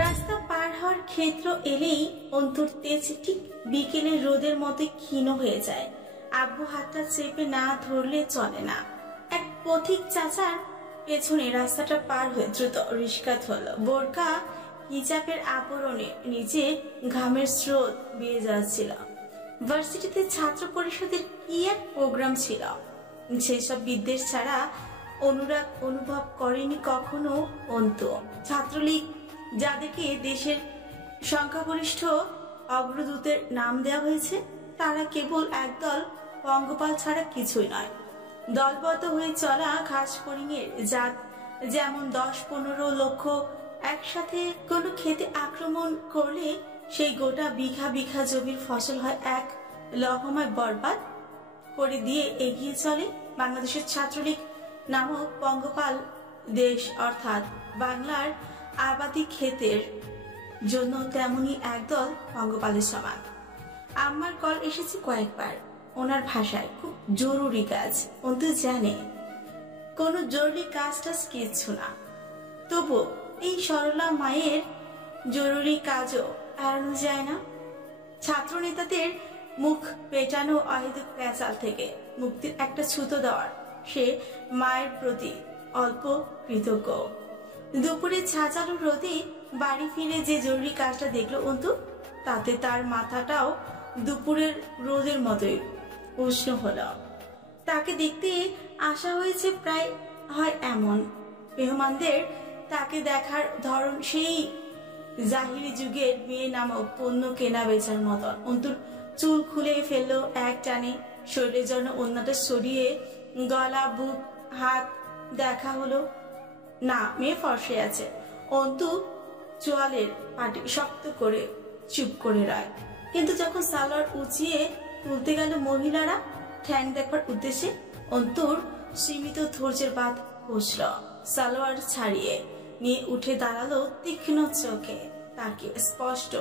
রাস্তা পার হওয়ার ক্ষেত্র এলেই অন্তর তেজ ঠিক বিকেলের রোদের মতো ক্ষীণ হয়ে যায়। আব্বু হাতটা চেপে না ধরলে চলে না। এক পথিক চাচার পেছনে রাস্তাটা পার হয়ে দ্রুত রিস্কাত হলো। বোরকা হিজাবের আবরণে নিচে ঘামের স্রোত বেয়ে যাচ্ছিল। ভার্সিটিতে ছাত্র পরিষদের কি এক প্রোগ্রাম ছিল, সেসব বিদ্বেষ ছাড়া অনুরাগ অনুভব করেনি কখনো অন্তু। ছাত্রলীগ, যাদেরকে দেশের সংখ্যাগরিষ্ঠ অগ্রদূতের নাম দেওয়া হয়েছে, তারা কেবল একদল পঙ্গপাল ছাড়া কিছুই নয়। দলবদ্ধ হয়ে চলা ঘাস ফড়িংয়ের জাত, যেমন 10-15 লক্ষ একসাথে কোনো খেতে আক্রমণ করলে সেই গোটা বিঘা বিঘা জমির ফসল হয় এক লহমায় বরবাদ করে দিয়ে এগিয়ে চলে বাংলাদেশের ছাত্রলীগ নামক পঙ্গপাল দেশ, অর্থাৎ বাংলার আবাদি ক্ষেতের জন্য তেমনি একদল পঙ্গপালের সমান। আমার কল এসেছে কয়েকবার। ওনার ভাষায় খুব জরুরি কাজ। অন্তু জানে কোনো জরুরি কাজটা কিচ্ছু না, তবু এই সরলা মায়ের জরুরি কাজও এড়ানো যায় না। ছাত্র নেতাদের মুখ পেটানো অহেতুক পেঁচাল থেকে মুক্তির একটা ছুতো দেওয়ার সে মায়ের প্রতি অল্প কৃতজ্ঞ। দুপুরে ছাঁচালো রোদে বাড়ি ফিরে যে জরুরি কাজটা দেখলো অন্তু, তাতে তার মাথাটাও দুপুরের রোদের মতোই উষ্ণ হলো। তাকে দেখতে আসা হয়েছে প্রায় হয় এমন মেহমানদের তাকে দেখার ধরন সেই জাহিরি যুগের মেয়ে নামক পণ্য কেনা বেচার মতন। অন্তুর চুল খুলে ফেললো এক টানে, শরীরের জন্য ওড়নাটা সরিয়ে গলা, বুক, হাত দেখা হলো। না, মেয়ে ফর্সে আছে। অন্তু চোয়ালের পাটি শক্ত করে চুপ করে রয়। কিন্তু যখন সালোয়ার উঁচিয়ে তুলতে গেল মহিলারা ঠ্যাং দেখার উদ্দেশ্যে, অন্তুর সীমিত ধৈর্যের বাঁধ বসল। সালোয়ার ছাড়িয়ে নিয়ে উঠে দাঁড়ালো, তীক্ষ্ণ চোখে তাকে স্পষ্ট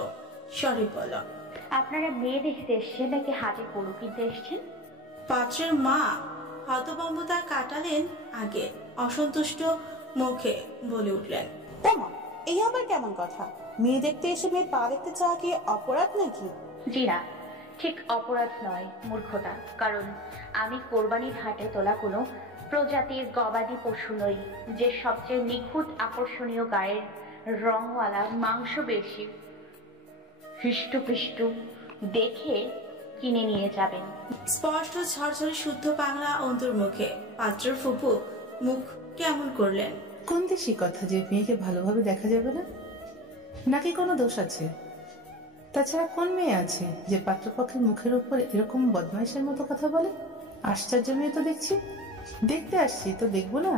স্বরে বলল, আপনারা মেয়ে দেখতে এসছেন নাকি হাটে গরু কিনতে এসছেন? পাত্রের মা হতভম্বতা কাটালেন আগে, অসন্তুষ্ট মুখে বলে উঠলেন, ওমা, এই আবার কেমন কথা? মেয়ে দেখতে এসে মেয়ে পা দেখতে চাওয়া কি অপরাধ নাকি? জি না, ঠিক অপরাধ নয়, মূর্খতা। কারণ আমি কোরবানির হাটে তোলা কোনো প্রজাতির গবাদি পশু নই যে সবচেয়ে নিখুঁত আকর্ষণীয় গায়ের রংওয়ালা মাংস বেশি হৃষ্টপুষ্ট দেখে কিনে নিয়ে যাবেন। স্পষ্ট ঝরঝরে শুদ্ধ বাংলা অন্তুর মুখে। পাত্রের ফুপু মুখ কেমন করলেন। কোন দেশি কথা যে মেয়েকে ভালোভাবে দেখা যাবে না? নাকি কোনো দোষ আছে? তাছাড়া কোন মেয়ে আছে যে পাত্রপক্ষের মুখের উপর এরকম বদমাইশের মতো কথা বলে? আশ্চর্য মেয়ে তো দেখছি। দেখতে আসছি তো দেখবো না?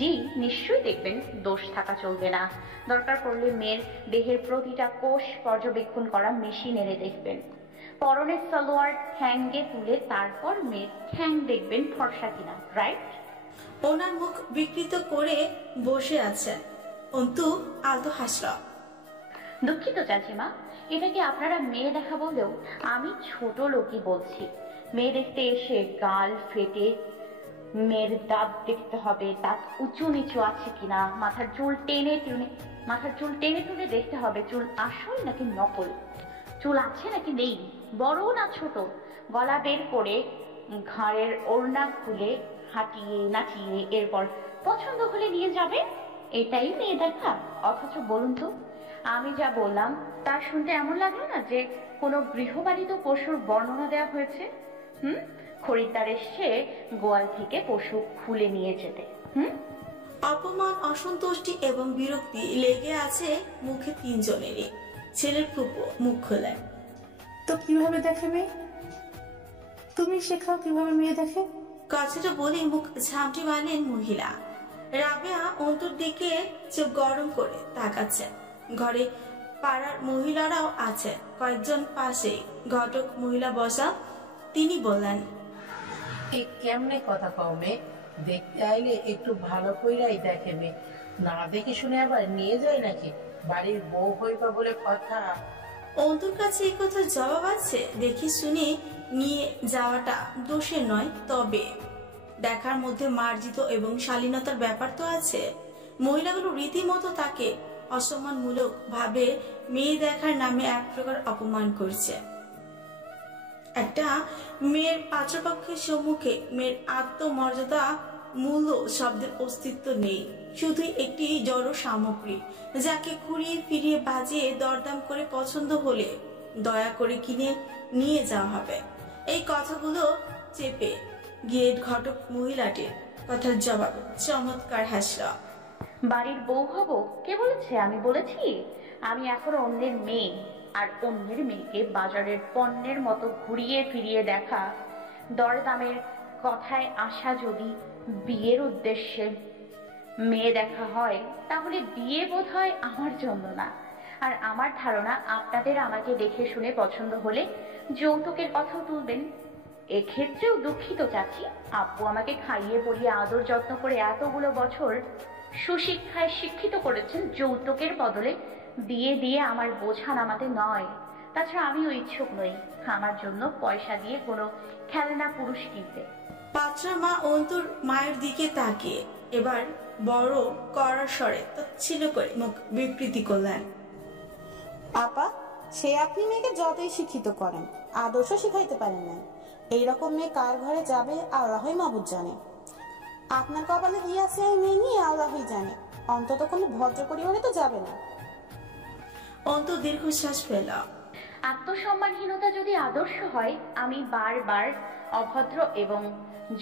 জি, নিশ্চয়ই দেখবেন, দোষ থাকা চলবে না। দরকার পড়লে মেয়ের দেহের প্রতিটা কোষ পর্যবেক্ষণ করা মেশিন এনে দেখবেন। পরনের সালোয়ার ঠ্যাঙ্গে তুলে তারপর মেয়ের ঠ্যাং দেখবেন ফর্সা কিনা, রাইট? ওনার মুখ বিকৃত করে বসে আছেন। অন্তু আলতো হাসল। দুঃখিত চাচিমা, এটাকে আপনারা মেয়ে দেখা বলেও আমি ছোট লোকই বলছি। মেয়ে দেখতে এসে গাল ফেটে মেয়ের দাঁত দেখতে হবে, দাঁত উঁচু নিচু আছে কিনা, মাথার চুল টেনে টুনে দেখতে হবে চুল আসল নাকি নকল, চুল আছে নাকি নেই, বড় না ছোট, গলা বের করে ঘাড়ের ওড়না খুলে হাঁটিয়ে নাচিয়ে এরপর পছন্দ হলে নিয়ে যাবে। এটাই মেয়ে দেখা? অথচ বলুন তো, আমি যা বললাম তা শুনতে এমন লাগলো না যে কোনো গৃহপালিত পশুর বর্ণনা দেওয়া হয়েছে? খরিদ্দার এসছে গোয়াল থেকে পশু খুলে নিয়ে যেতে। অপমান, অসন্তুষ্টি এবং বিরক্তি লেগে আছে মুখে তিনজনেরই। ছেলের ফুপু মুখ খোলেন, তো কিভাবে দেখে মেয়ে? তুমি শেখাও কিভাবে মেয়ে দেখে। কথাটা বলে মুখ ঝামটি মারলেন মহিলা। রাবেয়া অন্তুর দিকে চোখ গরম করে তাকাচ্ছেন। ঘরে পাড়ার মহিলারাও আছে, কয়েকজন পাশে ঘটক মহিলা বসা। তিনি বললেন, কেমনে কথা কও মে? দেখতে আইলে একটু ভালো কইরাই দেখে মে, না দেখে শুনে আবার নিয়ে যায় নাকি? বাড়ির বউ হইবা বলে কথা। অন্তুর কাছে এই কথার জবাব আছে। দেখে শুনে নিয়ে যাওয়াটা দোষের নয়, তবে দেখার মধ্যে মার্জিত এবং শালীনতার ব্যাপার তো আছে। মহিলাগুলো রীতিমতো তাকে অসম্মানমূলক ভাবে মেয়ে দেখার নামে এক প্রকার অপমান করছে। একটা মেয়ের পাত্রপক্ষের সম্মুখে মেয়ের আত্মমর্যাদা মূল্য শব্দের অস্তিত্ব নেই, শুধু একটি জড় সামগ্রী যাকে ঘুরিয়ে ফিরিয়ে বাজিয়ে দরদাম করে পছন্দ হলে দয়া করে কিনে নিয়ে যাওয়া হবে। এই কথাগুলো চেপে গেট ঘটক মহিলাটির কথার জবাবে চমৎকার হাসল। বাড়ির বউ হব কে বলেছে? আমি বলেছি আমি এখন অন্যের মেয়ে, আর অন্যের মেয়েকে বাজারের পণ্যের মতো ঘুরিয়ে ফিরিয়ে দেখা, দরদামের কথায় আসা যদি বিয়ের উদ্দেশ্যে মেয়ে দেখা হয়, তাহলে বিয়ে বোধ হয় আমার জন্য না। আর আমার ধারণা আপনাদের আমাকে দেখে শুনে পছন্দ হলে যৌতুকের কথাও তুলবেন। এক্ষেত্রেও দুঃখিত চাচি, আব্বু আমাকে খাইয়ে পরিয়ে আদর যত্ন করে এতগুলো বছর সুশিক্ষায় শিক্ষিত করেছেন, যৌতুকের বদলে বিয়ে দিয়ে আমার বোঝা নামাতে নয়। তাছাড়া আমিও ইচ্ছুক নই আমার জন্য পয়সা দিয়ে কোনো খেলনা পুরুষ কিনতে। পাত্রা মা অন্তুর মায়ের দিকে তাকিয়ে এবার বড় কড়া স্বরে তচ্ছিল করে মুখ বিকৃতি করলেন। আপা, সে আপনি মেয়েকে যতই শিক্ষিত করেন, আদর্শ শিখাইতে পারেন না। এইরকম মেয়ে কার ঘরে যাবে আল্লাহই মাবুদ জানে। আপনার কপালে কি আছে এই মেয়ে নিয়ে আল্লাহই জানে। অন্তত কোনো ভদ্র পরিবারে তো যাবে না। অন্তু দীর্ঘশ্বাস ফেল। আত্মসম্মানহীনতা যদি আদর্শ হয়, আমি বারবার অভদ্র এবং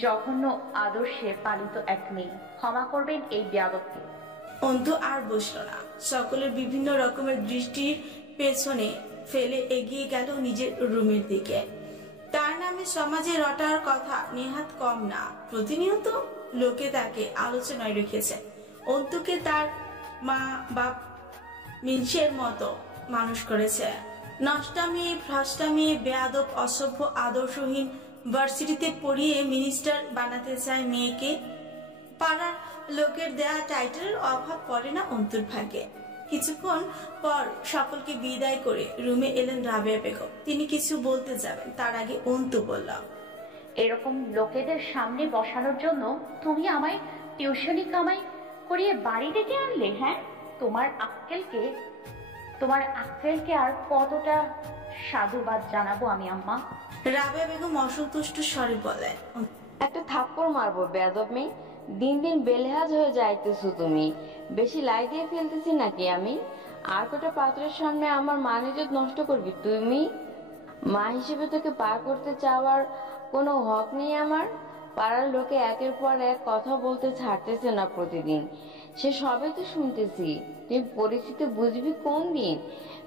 জঘন্য আদর্শে পালিত এক মেয়ে। ক্ষমা করবেন এই বেয়াদবকে। অন্তু আর বসল না, সকলের বিভিন্ন রকমের দৃষ্টির পেছনে ফেলে এগিয়ে গেল নিজের রুমের দিকে। তার নামে সমাজে রটার কথা নেহাত কম না। প্রতিনিয়ত লোকে তাকে আলোচনায় রেখেছে। অন্তুকে তার মা বাপ মিনসের মতো মানুষ করেছে। নষ্টামি ভ্রষ্টামি বেয়াদব অসভ্য আদর্শহীন ভার্সিটিতে পড়িয়ে মিনিস্টার বানাতে চায় মেয়েকে। পাড়ার লোকের দেয়া টাইটেলের অভাব পড়ে না অন্তুর ভাগ্যে। কিছুক্ষণ পর সকলকে বিদায় করে রুমে এলেন রাবেয়া বেগম। তিনি কিছু বলতে যাবেন, তার আগে অন্তু বলল, এরকম লোকেদের সামনে বসানোর জন্য তুমি আমায় টিউশনি কামাই করিয়ে বাড়ি ডেকে আনলে? হ্যাঁ, তোমার আক্কেলকে আর কতটা সাধুবাদ জানাবো আমি আম্মা? রাবেয়া বেগম অসন্তুষ্ট স্বরে বলেন, একটা থাপ্পড় মারবো বেয়াদব মেয়ে। দিন দিন বেলেহাজ হয়ে যাইতেছো তুমি। বেশি লাই দিয়ে ফেলতেছি নাকি আমি? আর কটা পাত্রের সামনে আমার মান ইজ্জত নষ্ট করবি তুমি? মা হিসেবে তোকে পার করতে চাওয়ার কোনো হক নেই আমার। পাড়ার লোকে একের পর এক কথা বলতে ছাড়তেছে না প্রতিদিন। সে সবে তো শুনতেছি। তুই পরিস্থিতি বুঝবি কোন দিন?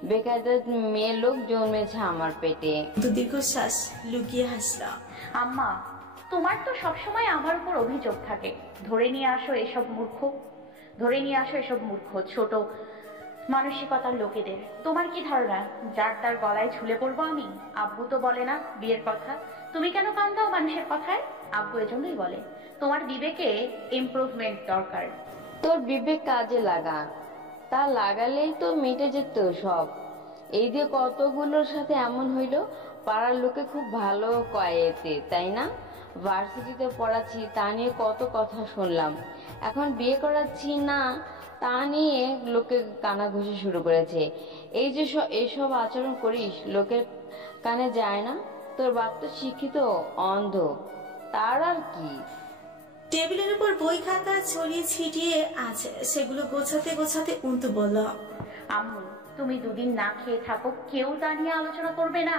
বেকায়দা মেয়ে লোক জন্মেছে আমার পেটে। দীর্ঘশ্বাস লুকিয়ে হাসলাম। আম্মা, তোমার তো সবসময় আমার উপর অভিযোগ থাকে। ধরে নিয়ে আসো এসব মূর্খ ছোট মানসিকতার লোকেদের। তোমার কি ধারণা যার তার গলায় ঝুলে পড়বো আমি? আব্বু তো বলে না বিয়ের কথা। তুমি কেন কান দাও মানুষের কথায়? আব্বু এজন্যই বলে তোমার বিবেকে ইমপ্রুভমেন্ট দরকার। তোর বিবেক কাজে লাগা, তা লাগালেই তো মিটে যেত সব। এই দিয়ে কতগুলোর সাথে এমন হইল, পাড়ার লোকে খুব ভালো কয় এতে, তাই না? ভার্সিটিতে পড়াচ্ছি তা নিয়ে কত কথা শুনলাম। এখন বিয়ে করাচ্ছি না তা নিয়ে লোকে কানাঘুষি শুরু করেছে। এই যে এসব আচরণ করিস লোকের কানে যায় না? তোর বাপ তো শিক্ষিত অন্ধ, তার আর কি? টেবিলের উপর বই খাতা ছড়িয়ে ছিটিয়ে আছে, সেগুলো গোছাতে গোছাতে অন্তু বলল, আম্মু, তুমি দুদিন না খেয়ে থাকো, কেউ তা নিয়ে আলোচনা করবে না।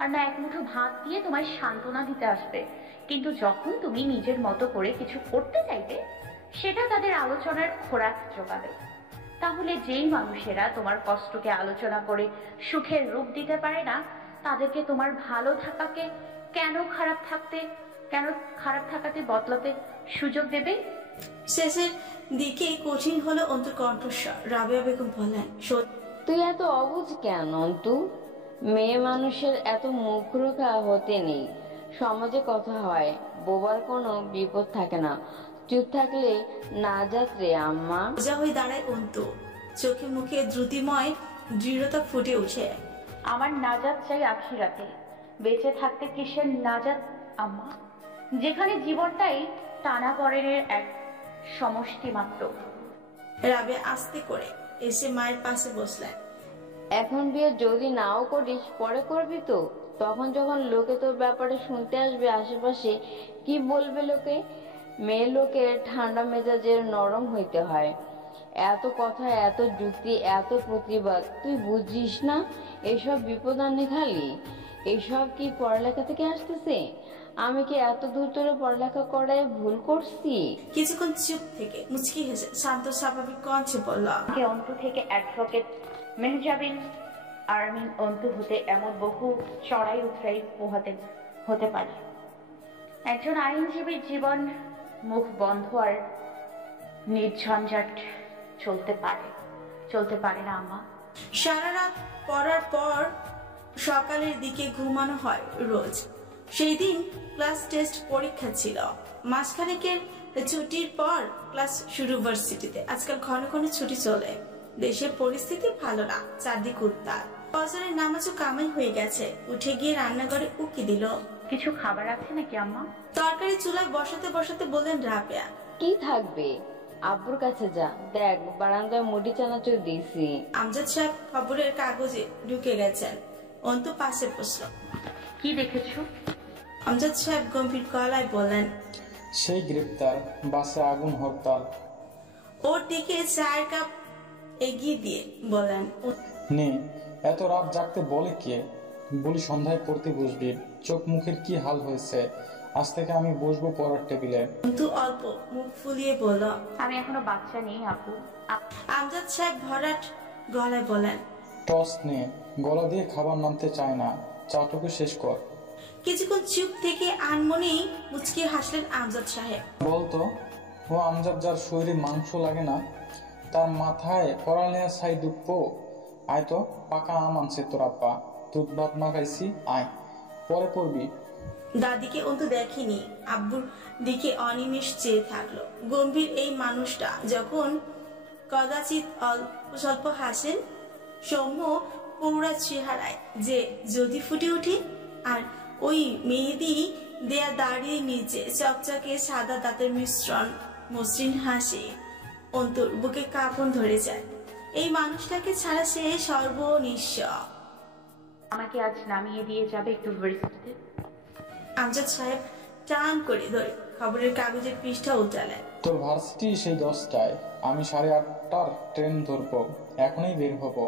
আর না এক মুঠো ভাত দিয়ে তোমায় সান্ত্বনা দিতে আসবে। কিন্তু যখন তুমি নিজের মতো করে কিছু করতে চাইবে, সেটা তাদের আলোচনার খোরাক জোগাবে। তাহলে যেই মানুষেরা তোমার কষ্টকে আলোচনা করে সুখের রূপ দিতে পারে না, তাদেরকে তোমার ভালো থাকাকে কেন খারাপ থাকাতে বদলাতে সুযোগ দেবে? শেষের দিকে কঠিন হলো অন্তুর কণ্ঠস্বর। রাবেয়া বেগম বলেন, তুই এত অবুঝ কেন অন্তু? মেয়ে মানুষের এত মুখরোখা হতে নেই। সমাজে কথা হয়, বোবার কোনো বিপদ থাকে না। চুপ থাকলে না যাত রে আম্মা। সোজা হয়ে দাঁড়ায় অন্তু, চোখে মুখে দ্রুতিময় দৃঢ়তা ফুটে ওঠে। আমার নাজাত চাই আখিরাতে, বেঁচে থাকতে কিসের নাজাত আম্মা? যেখানে জীবনটাই টানাপড়েনের এক সমষ্টি মাত্র। রাবেয়া আস্তে করে এসে মায়ের পাশে বসলেন। এখন বিয়ে যদি নাও করিস পরে করবি তো? তখন যখন লোকে তোর ব্যাপারে শুনতে আসবে আশেপাশে, কি বলবে লোকে? মেয়ে লোকের ঠান্ডা মেজাজের নরম হইতে হয়। এত কথা, এত যুক্তি, এত প্রতিবাদ, তুই বুঝিস না? এসব বিপদ আনে খালি। এসব কি পড়ালেখা থেকে আসতেছে? আমি কি এত দূর তোরে পড়ালেখা করে ভুল করছি? কিছুক্ষণ চুপ থেকে মুচকি হেসে শান্ত স্বাভাবিক কণ্ঠে বলল, আমাকে অন্তু থেকে অ্যাডভোকেট মেহজাবিন আরমিন অন্তু হতে এমন বহু চড়াই উতরাই পোহাতে হতে পারে। একজন আইনজীবীর জীবন মুখ বন্ধ আর নির্ঝঞ্ঝাট চলতে পারে না আম্মা। সারা রাত পড়ার পর সকালের দিকে ঘুমানো হয় রোজ। সেই দিন ক্লাস টেস্ট পরীক্ষা ছিল। মাসখানেকের ছুটির পর ক্লাস শুরু ভার্সিটিতে। আজকাল ঘন ঘন ছুটি চলে। দেশের পরিস্থিতি ভালো না, চারদিক উত্তাল। ফজরের নামাজও কামাই হয়ে গেছে। উঠে গিয়ে রান্নাঘরে উকি দিল। কিছু খাবার আছে নাকি আম্মা? তরকারি চুলায় বসাতে বসাতে বললেন রাবেয়া, কি থাকবে? আব্বুর কাছে যা, দেখ বারান্দায় মুড়ি চানাচুর দিয়েছি। আমজাদ সাহেব খবরের কাগজে ঢুকে গেছেন। অন্তু পাশে বসল। কি দেখেছো? আমজাদ সাহেব গম্ভীর গলায় বললেন, সেই গ্রেপ্তার, বাসে আগুন, হরতাল। ওর দিকে চায়ের কাপ এগিয়ে দিয়ে বললেন, নে, এত রাত জাগতে বলে কে? বলি সন্ধ্যায় পড়তে বসবি। চোখ মুখের কি হাল হয়েছে। আজ থেকে আমি বসবো পড়ার টেবিলে। অন্তু অল্প মুখ ফুলিয়ে বলল, আমি এখনো বাচ্চা নেই আপু। আমজাদ সাহেব ভরাট গলায় বলেন, টস নে, গলা দিয়ে খাবার নামতে চায় না। চাটুকু শেষ কর। কিছুক্ষণ চুপ থেকে আনমনেই মুচকি হাসলেন আমজাদ সাহেব। বলতো, ও আমজাদ যার শরীরে মাংস লাগে না, তার মাথায় পড়ালেখা ছাই দুঃখ। আয় তো, পাকা আম আনছে তোর আব্বা, দুধ ভাত মাখাইছি, আয় পরে পড়বি। দাদিকে অন্তু দেখেনি। আব্বুর দিকে অনিমেষ চেয়ে থাকলো। গম্ভীর এই মানুষটা যখন কদাচিৎ অল্প স্বল্প হাসেন, সৌম্য পৌরা চেহারায় যে যদি ফুটে ওঠে, আর ওই মেহেদি দেয়া দাড়ির নিচে চকচকে সাদা দাঁতের মিশ্রণ মসৃণ হাসি, অন্তুর বুকে কাঁপন ধরে যায়। এই মানুষটাকে ছাড়া সে সর্বনিঃস্ব। আমাকে আজ নামিয়ে দিয়ে যাবে একটু ভার্সিটিতে? আমজাদ সাহেব টান করে ধরে খবরের কাগজের পৃষ্ঠা উল্টালেন। তোর ভার্সিটি সেই 10টায়, আমি 8:30টার ট্রেন ধরবো। এখনই বের হবো।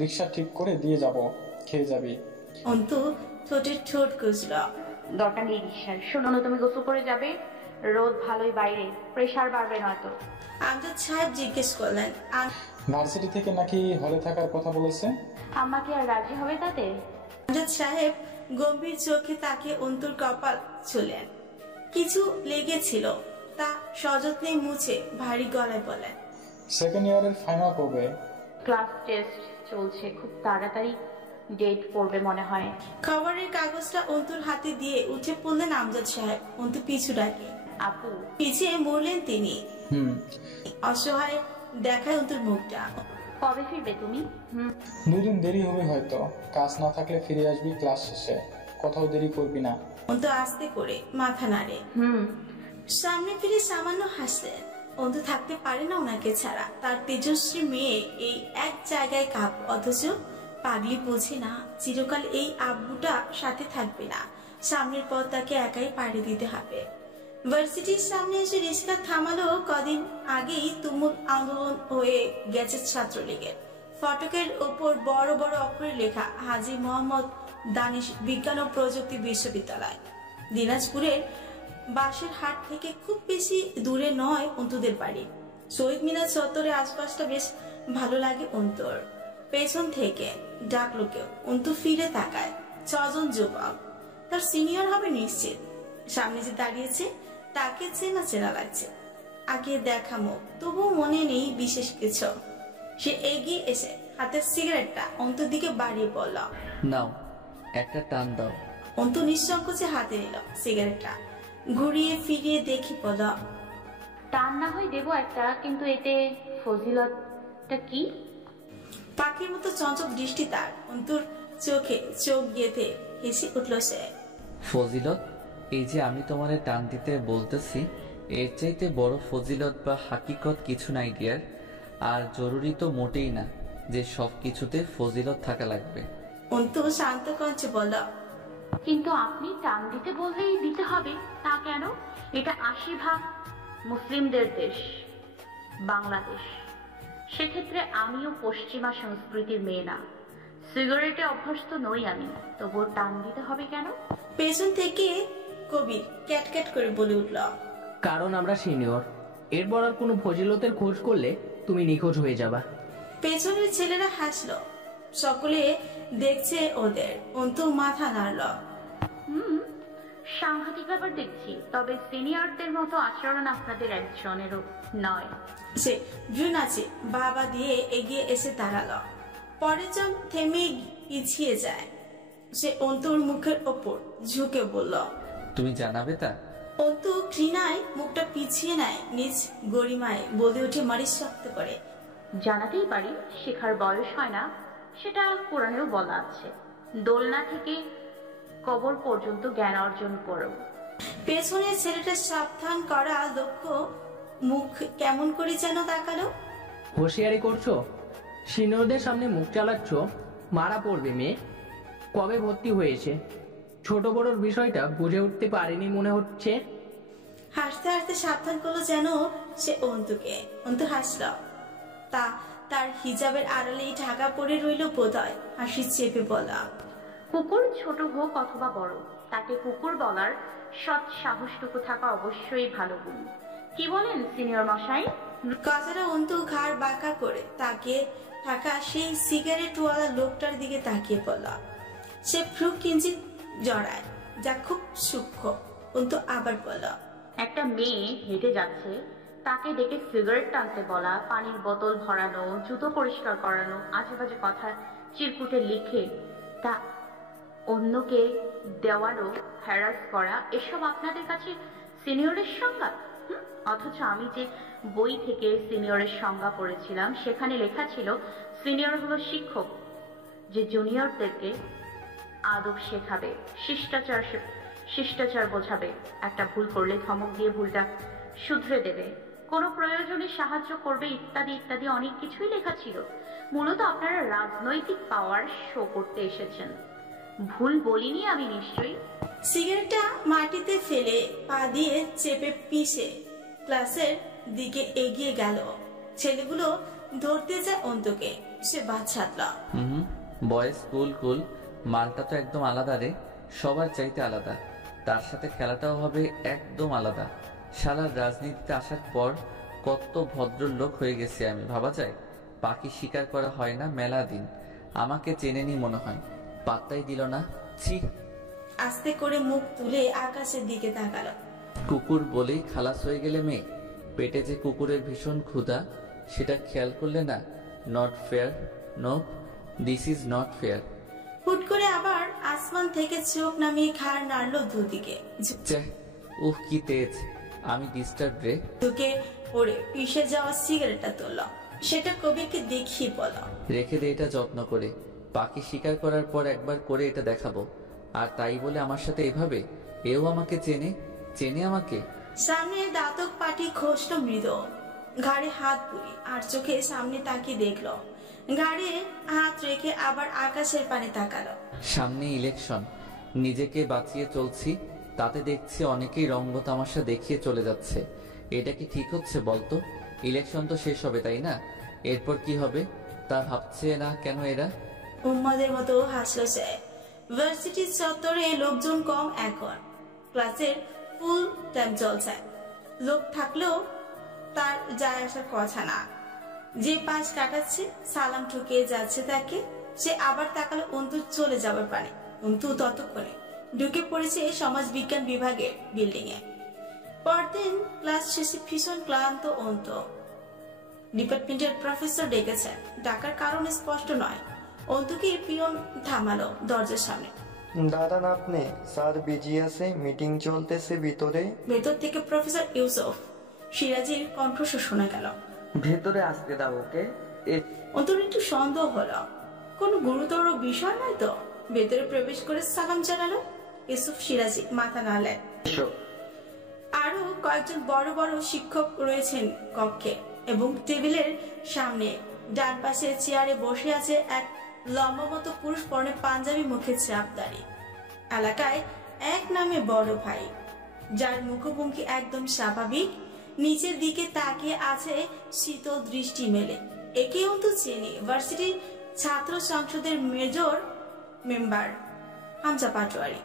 রিক্সা ঠিক করে দিয়ে যাব, খেয়ে যাবি। অন্তু ঠোঁটের ঠোঁট কুচল। দরকার নেই রিক্সার। শোনো না, তুমি গোসল করে যাবে। রোদ ভালোই বাইরে, প্রেশার বাড়বে নয়তো। আমজাদ সাহেব জিজ্ঞেস করলেন, ভার্সিটি থেকে নাকি হলে থাকার কথা বলেছে? আম্মা কি আর রাজি হবে তাতে? আমজাদ সাহেব গম্ভীর চোখে তাকিয়ে অন্তুর কপাল ছুলেন। কিছু লেগেছিল, তা সযত্নে মুছে ভারী গলায় বলেন, সেকেন্ড ইয়ারের ফাইনাল কবে? ক্লাস টেস্ট চলছে, খুব তাড়াতাড়ি ডেট পড়বে মনে হয়। খবরের কাগজটা অন্তুর হাতে দিয়ে উঠে পড়লেন আমজাদ সাহেব। অন্তু পিছু ডাকে। আপু, পিছিয়ে মরলেন তিনি। অসহায় দেখায় অন্তুর মুখটা। কবে ফিরবে তুমি? 2 দিন দেরি হবে হয়তো। কাজ না থাকলে ফিরে আসবি ক্লাস শেষে। কোথাও দেরি করবি না। অন্তু আস্তে করে মাথা নাড়ে। সামনে ফিরে সামান্য হাসলেন। অন্তু থাকতে পারে না ওনাকে ছাড়া। তার তেজস্বী মেয়ে এই এক জায়গায় কাপ, অথচ পাগলি বোঝে না চিরকাল এই আব্বুটা সাথে থাকবে না। সামনের পথ তাকে একাই পাড়ি দিতে হবে। ভার্সিটির সামনে এসে রিক্সা থামালো। কদিন আগেই তুমুল আন্দোলন হয়ে গেছে ছাত্রলীগের। ফটকের ওপর বড় বড় অক্ষরে লেখা হাজী মোহাম্মদ দানিশ বিজ্ঞান ও প্রযুক্তি বিশ্ববিদ্যালয়। দিনাজপুরের বাঁশের হাট থেকে খুব বেশি দূরে নয় অন্তুদের বাড়ি। শহীদ মিনার চত্বরের আশপাশটা বেশ ভালো লাগে অন্তুর। পেছন থেকে ডাকলো কেউ। অন্তু ফিরে তাকায়। 6 জন যুবক। তার সিনিয়র হবে নিশ্চিত। সামনে যে দাঁড়িয়েছে তাকে চেনা চেনা লাগছে। আগে দেখা মুখ, তবুও মনে নেই বিশেষ কিছু। সে এগিয়ে এসে হাতের সিগারেটটা অন্তুর দিকে বাড়িয়ে পড়ল। নাও, একটা টান দাও। অন্তু নিঃসংকোচে হাতে নিল সিগারেটটা। ঘুরিয়ে ফিরিয়ে দেখি পদ। টান না হয় দেবো একটা, কিন্তু এতে ফজিলতটা কি? পাখির মতো চঞ্চল দৃষ্টি তার। অন্তুর চোখে চোখ গেঁথে হেসে উঠল সে। ফজিলত, এই যে আমি তোমারে টান দিতে বলতেছি, এর চাইতে বড় ফজিলত বা হাকিকত কিছু নাই ডিয়ার। আর জরুরি তো মোটেই না যে সব কিছুতে ফজিলত থাকা লাগবে। অন্তু শান্ত কণ্ঠে বলল, কিন্তু আপনি টান দিতে বললেই দিতে হবে তা কেন? এটা 80% মুসলিমদের দেশ, বাংলাদেশ। সেক্ষেত্রে আমিও পশ্চিমা সংস্কৃতির মেয়ে না, সিগারেটে অভ্যস্ত নই আমি, তবুও টান দিতে হবে কেন? পেছন থেকে কবির ক্যাটক্যাট করে বলে উঠল, কারণ আমরা সিনিয়র। এরপর আর কোনো ফজিলতের খোঁজ করলে তুমি নিখোঁজ হয়ে যাবা। পেছনের ছেলেরা হাসলো, সকলে দেখছে ওদের। অন্তু মাথা নাড়ল। সাংঘাতিক ব্যাপার দেখছি, তবে সিনিয়রদের মতো আচরণ আপনাদের একজনেরও নয়। সে ভ্রু নাচে বাবা দিয়ে এগিয়ে এসে দাঁড়ালো। পরের জন থেমে পিছিয়ে যায়। সে অন্তুর মুখের ওপর ঝুঁকে বলল, তুমি জানাবে তা? অন্তু ঘৃণায় মুখটা পিছিয়ে নেয়, নিজ গরিমায় বলে ওঠে মারি শক্ত করে, জানাতেই পারি, শেখার বয়স হয় না, সেটা কোরআনেও বলা আছে। দোলনা থেকে কবর পর্যন্ত জ্ঞান অর্জন করো। পেছনের ছেলেটা সাবধান করা লক্ষ্য মুখ কেমন করে যেন তাকালো। হুঁশিয়ারি করছো? সিনিয়রদের সামনে মুখ চালাচ্ছ, মারা পড়বে মেয়ে। কবে ভর্তি হয়েছে? ছোট বড়র বিষয়টা বুঝে উঠতে পারেনি মনে হচ্ছে। হাসতে হাসতে সাবধান করলো যেন সে অন্তুকে। অন্তু হাসল। তার হিজাবের আড়ালেই ঢাকা পড়ে রইল বোধহয়। হাসি চেপে বলা, কুকুর ছোট হোক অথবা বড়, তাকে কুকুর বলার সৎ সাহসটুকু থাকা অবশ্যই ভালো গুণ। কি বলেন সিনিয়র মশাই? কথাটা অন্তু ঘাড় বাঁকা করে তাকিয়ে থাকা সেই সিগারেটওয়ালা লোকটার দিকে তাকিয়ে পড়ল। সে ভ্রু কিঞ্চিত জড়ায়, যা খুব সূক্ষ্ম। অন্তু আবার বলল, একটা মেয়ে হেঁটে যাচ্ছে, তাকে ডেকে সিগারেট টানতে বলা, পানির বোতল ভরানো, জুতো পরিষ্কার করানো, আজেবাজে কথা চিরকুটে লিখে তা অন্যকে দেওয়ানো, হ্যারাস করা, এসব আপনাদের কাছে সিনিয়রের সংজ্ঞা? অথচ আমি যে বই থেকে সিনিয়রের সংজ্ঞা পড়েছিলাম, সেখানে লেখা ছিল সিনিয়র হলো শিক্ষক, যে জুনিয়রদেরকে আদব শেখাবে, শিষ্টাচার বোঝাবে, একটা ভুল করলে ধমক দিয়ে ভুলটা শুধরে দেবে, কোনো প্রয়োজনে সাহায্য করবে, ইত্যাদি ইত্যাদি অনেক কিছুই লেখা ছিল। মূলত আপনারা রাজনৈতিক পাওয়ার শো করতে এসেছেন। ভুল বলিনি আমি নিশ্চয়ই? সিগারেটটা মাটিতে ফেলে পা দিয়ে চেপে পিষে ক্লাসের দিকে এগিয়ে গেল। ছেলেগুলো ধরতে যায় অন্তুকে। সে বাচ্চাতল, বয়েজ কুল কুল, মালটা তো একদম আলাদা রে, সবার চাইতে আলাদা। তার সাথে খেলাটাও হবে একদম আলাদা। শালার রাজনীতিতে আসার পর কত ভদ্রলোক হয়ে গেছে আমি, ভাবা যায়? পাখি শিকার করা হয় না মেলা দিন, আমাকে চেনেনি মনে হয়, পাত্তাই দিল না। ছি! আস্তে করে মুখ তুলে আকাশের দিকে তাকালো। কুকুর বলেই খালাস হয়ে গেলে মেয়ে? পেটে যে কুকুরের ভীষণ ক্ষুধা, সেটা খেয়াল করলে না? Not fair, no, this is not fair. হুট করে আবার আসমান থেকে চোখ নামিয়ে ঘাড় নাড়লো দুদিকে। উহ কি তেজ! আমি ডিস্টার্ব রে। ঢুকে পড়ে পিষে যাওয়া সিগারেটটা তুলল। সেটা কবিরকে দেখিয়ে বলো, রেখে দে এটা যত্ন করে, পাখি শিকার করার পর একবার করে এটা দেখাবো। আর তাই বলে আমার সাথে এভাবে? এও আমাকে চেনে আমাকে। সামনে দাঁতক পাটি খসলো মৃদু, ঘাড়ে হাত পুরি আর চোখে সামনে তাকিয়ে দেখলো। ঘাড়ে হাত রেখে আবার আকাশের পানে তাকালো। সামনে ইলেকশন, নিজেকে বাঁচিয়ে চলছি, তাতে দেখছি অনেকেই রঙ্গ তামাশা দেখিয়ে চলে যাচ্ছে। এটা কি ঠিক হচ্ছে বলতো? ইলেকশন তো শেষ হবে তাই না? এরপর কি হবে তা ভাবছে না কেন এরা? উম্মাদের মতো হাসলো সে। ভার্সিটির চত্বরে লোকজন কম এখন, ক্লাসের ফুল টাইম চলছে। লোক থাকলেও তার যায় আসার কথা না। যে পাশ কাটাচ্ছে সালাম ঠুকিয়ে যাচ্ছে তাকে। সে আবার তাকালো অন্তু চলে যাবার পানে। অন্তু ততক্ষণে ঢুকে পড়েছে সমাজ বিজ্ঞান বিভাগের বিল্ডিং এ। পরদিন ক্লাস শেষে ভীষণ ক্লান্ত অন্তু। ডিপার্টমেন্টের প্রফেসর ডেকেছেন, ডাকার কারণ স্পষ্ট নয়। অন্তুকে পিয়ন থামালো দরজার সামনে। দাঁড়ান আপনি, স্যার বিজি আছে, মিটিং চলতেছে ভিতরে। ভেতর থেকে প্রফেসর ইউসুফ সিরাজির কণ্ঠস্বর শোনা গেল। ভেতরে আসতে দাও ওকে। অন্তুর একটু সন্দেহ হলো, কোনো গুরুতর বিষয় নয় তো। ভেতরে প্রবেশ করে সালাম জানালো। ইউসুফ সিরাজি মাথা নাড়লেন। আরো কয়েকজন বড় বড় শিক্ষক রয়েছেন কক্ষে এবং টেবিলের সামনে ডান পাশে চেয়ারে বসে আছে এক লম্বা মতো পুরুষ, পরনে পাঞ্জাবি, মুখে চাপদারি। এলাকায় এক নামে বড় ভাই, যার মুখভঙ্গি একদম স্বাভাবিক, নিচের দিকে তাকিয়ে আছে শীতল দৃষ্টি মেলে। একেও তো চেনে, ভার্সিটির ছাত্র সংসদের মেজর মেম্বার হামজা পাটোয়ারি।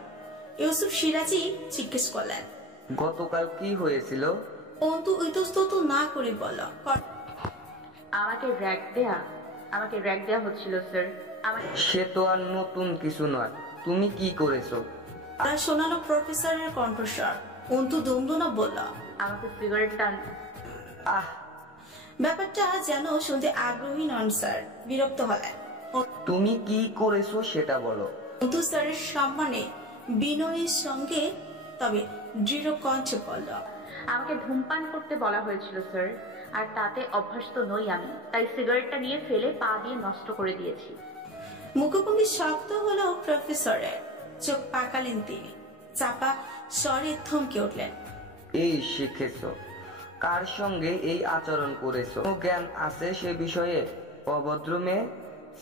ইউসুফ সিরাজি জিজ্ঞেস করলেন, গতকাল কি হয়েছিল? অন্তু ইতস্তত না করে বল, আমাকে র্যাক দেয়া হচ্ছিল স্যার। সে তো আর নতুন কিছু নয়, তুমি কি করেছো? তারা শোনালো প্রফেসরের কণ্ঠস্বর। অন্তু দমদনা বলল, আমাকে সিগারেট টান। আহ, ব্যাপারটা যেন শুনতে আগ্রহী নন স্যার, বিরক্ত হলেন। তুমি কি করেছো সেটা বলো। অন্তু স্যারের সম্মানে বিনয়ের সঙ্গে তবে দৃঢ় কণ্ঠে বলল, আমাকে ধূমপান করতে বলা হয়েছিল স্যার, আর তাতে অভ্যস্ত নই আমি, তাই সিগারেটটা নিয়ে ফেলে পা দিয়ে নষ্ট করে দিয়েছি। মুখভঙ্গি শক্ত হলো প্রফেসরের, চোখ পাকালেন তিনি, চাপা স্বরে থমকে উঠলেন। এই শিখেছো? কার সঙ্গে এই আচরণ করেছো? জ্ঞান আছে সে বিষয়ে? অভদ্র মেয়ে,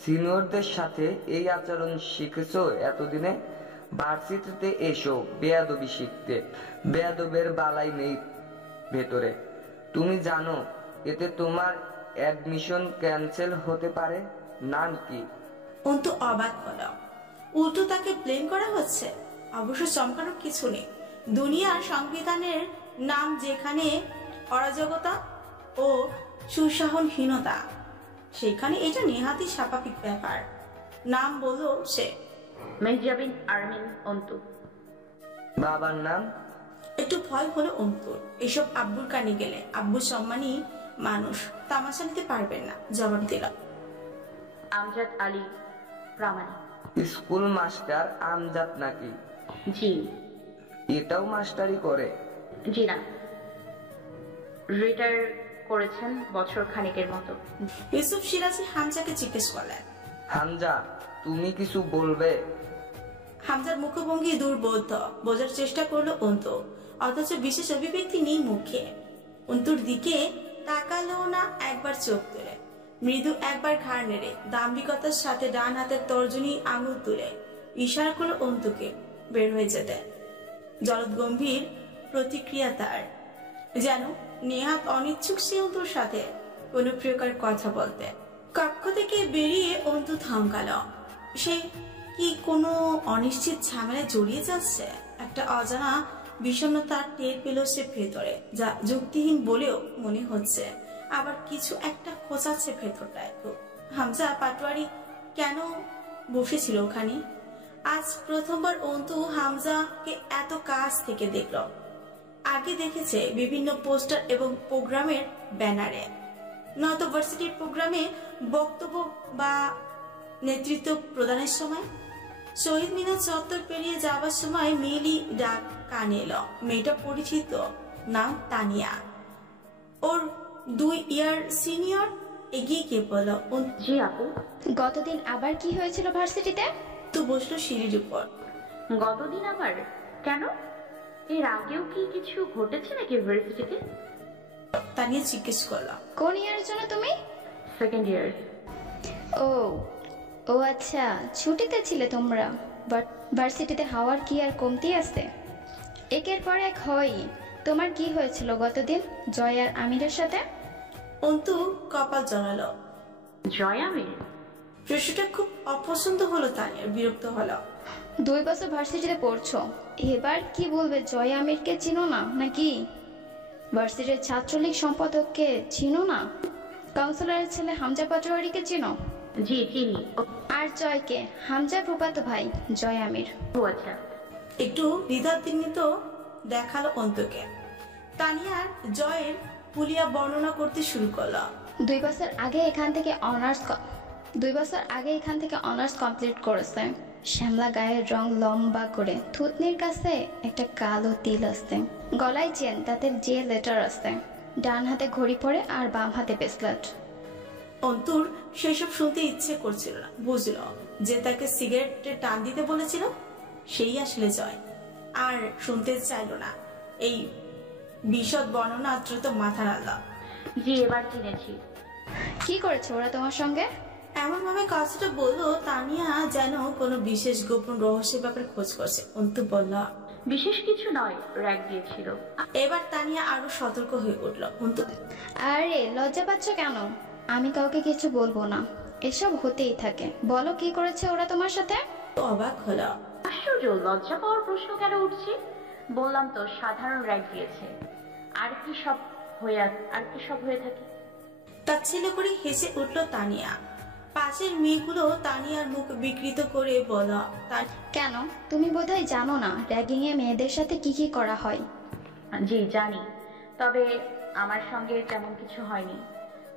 সিনিয়রদের সাথে এই আচরণ শিখেছো এতদিনে? ভার্সিটিতে এসো বেয়াদবি শিখতে, বেয়াদবের বালাই নেই ভেতরে। তুমি জানো এতে তোমার অ্যাডমিশন ক্যান্সেল হতে পারে না কি? অন্তু অবাক হলো, উল্টো তাকে ব্লেম করা হচ্ছে। অবশ্য চমকানোর কিছু নেই, দুনিয়ার সংবিধানের নাম যেখানে অরাজকতা ও সুশাসনহীনতা, সেখানে এটা নেহাতি স্বাভাবিক ব্যাপার। নাম বলল সে, মেহজাবিন আরমিন অন্তু। বাবার নাম? একটু ভয় হলো অন্তুর। এসব আব্বুর কানে গেলে আব্বু সম্মানী মানুষ, তামাশা নিতে পারবেন না, জবাব দিল, আমজাদ আলী প্রামাণিক। স্কুল মাস্টার আমজাদ নাকি? জি। এটাও মাস্টারি করে? জি না, রিটায়ার করেছেন বছর খানেকের মতো। ইউসুফ সিরাজি হামজাকে জিজ্ঞেস করলেন, হামজা তুমি কিছু বলবে? হামজার মুখভঙ্গি দুর্বোধ্য, বোঝার চেষ্টা করলো অন্তু, অথচ বিশেষ অভিব্যক্তি নেই মুখে। অন্তুর দিকে তাকালো না, একবার চোখ তুলে, মৃদু একবার ঘাড় নেড়ে দাম্ভিকতার সাথে ডান হাতের তর্জনী আঙুল তুলে ইশারা করলো অন্তুকে বের হয়ে যেতে। জলদ গম্ভীর প্রতিক্রিয়া তার, যেন নেহাত অনিচ্ছুক সে অন্তুর সাথে কোনো প্রকার কথা বলতে। কক্ষ থেকে বেরিয়ে অন্তু থমকাল। সে কি কোনো অনিশ্চিত ঝামেলায় জড়িয়ে যাচ্ছে? একটা অজানা বিষণ্ণতা টের পেল সে ভেতরে, যা যুক্তিহীন বলেও মনে হচ্ছে, আবার কিছু একটা খোঁচাচ্ছে ভেতরটায়। হামজা পাটোয়ারি কেন বসেছিল ওখানে? আজ প্রথমবার অন্তু হামজাকে এত কাছ থেকে দেখল। আগে দেখেছে বিভিন্ন পোস্টার এবং প্রোগ্রামের ব্যানারে, নয়তো ভার্সিটির প্রোগ্রামে বক্তব্য বা নেতৃত্ব প্রদানের সময়। শহীদ মিনার চত্বর পেরিয়ে যাবার সময় মেয়েলি ডাক কানে এলো। মেয়েটা পরিচিত, নাম তানিয়া, ওর 2 ইয়ার সিনিয়র। এগিয়ে গিয়ে বলল, জি আপু। গতদিন আবার কি হয়েছিল ভার্সিটিতে? তো বসলো সিঁড়ির উপর। গতদিন আবার কেন? এর আগেও কি কিছু ঘটেছে নাকি ভার্সিটিতে? তানিয়া জিজ্ঞেস করলো, কোন ইয়ারের জন্য তুমি? Second year. ও ও আচ্ছা, ছুটিতে ছিলে তোমরা। বাট ভার্সিটিতে হাওয়ার কি আর কমতি আছে? একের পর এক হয়। তোমার কি হয়েছিল গতদিন জয় আর আমিরের সাথে? অন্তু কপাল জড়ালো। জয় আমির? প্রশ্নটা খুব অপছন্দ হলো তানিয়ার, বিরক্ত হলো। 2 বছর ভার্সিটিতে পড়ছো, এবার কি বলবে? জয় আমিরকে চিনো না নাকি? ভার্সিটির ছাত্রলীগ সম্পাদককে চিনো না? কাউন্সিলরের ছেলে হামজা পাটোয়ারিকে চিনো? জি চিনি। আর জয়কে? হামজা ফুফাতো ভাই জয় আমির। ও আচ্ছা। একটু দ্বিধান্বিত দেখালো অন্তুকে। তানিয়ার জয়ের পুলিয়া বর্ণনা করতে শুরু করলো। 2 বছর আগে এখান থেকে অনার্স কমপ্লিট করেছে। শ্যামলা গায়ের রং, লম্বা করে, থুতনির কাছে একটা কালো তিল আছে, গলায় চেন, তাতে যে লেটার আছে, ডান হাতে ঘড়ি পরে আর বাম হাতে ব্রেসলেট। অন্তুর সেসব শুনতে ইচ্ছে করছিল না। বুঝলো যে তাকে সিগারেটে টান দিতে বলেছিল সেই আসলে জয়, আর শুনতে চাইল না। এই বিশদ বর্ণনা দ্রুত মাথা নাড়ল। জি, এবার চিনেছি। কি করেছে ওরা তোমার সঙ্গে? এমন ভাবে কথাটা বললো তানিয়া যেন কোনো বিশেষ গোপন রহস্যের ব্যাপারে খোঁজ করছে। অন্তু বলল, বিশেষ কিছু নয়, র্যাগ দিয়েছিল। এবার তানিয়া আরো সতর্ক হয়ে উঠল। অন্তু, আরে লজ্জা পাচ্ছ কেন? আমি কাউকে কিছু বলবো না, এসব হতেই থাকে। বলো কি করেছে ওরা তোমার সাথে? অবাক হলো। আশ্চর্য, লজ্জা পাওয়ার প্রশ্ন কেন উঠছে? বললাম তো, সাধারণ র্যাগ দিয়েছে। আর কি সব হয়ে থাকে। তাচ্ছিল্য করে হেসে উঠল তানিয়া। পাশের মেয়েগুলো তানিয়ার মুখ বিকৃত করে বলল, কেন? তুমি বোধহয় জানো না র্যাগিং এ মেয়েদের সাথে কি কি করা হয়। জি জানি, তবে আমার সঙ্গে তেমন কিছু হয়নি।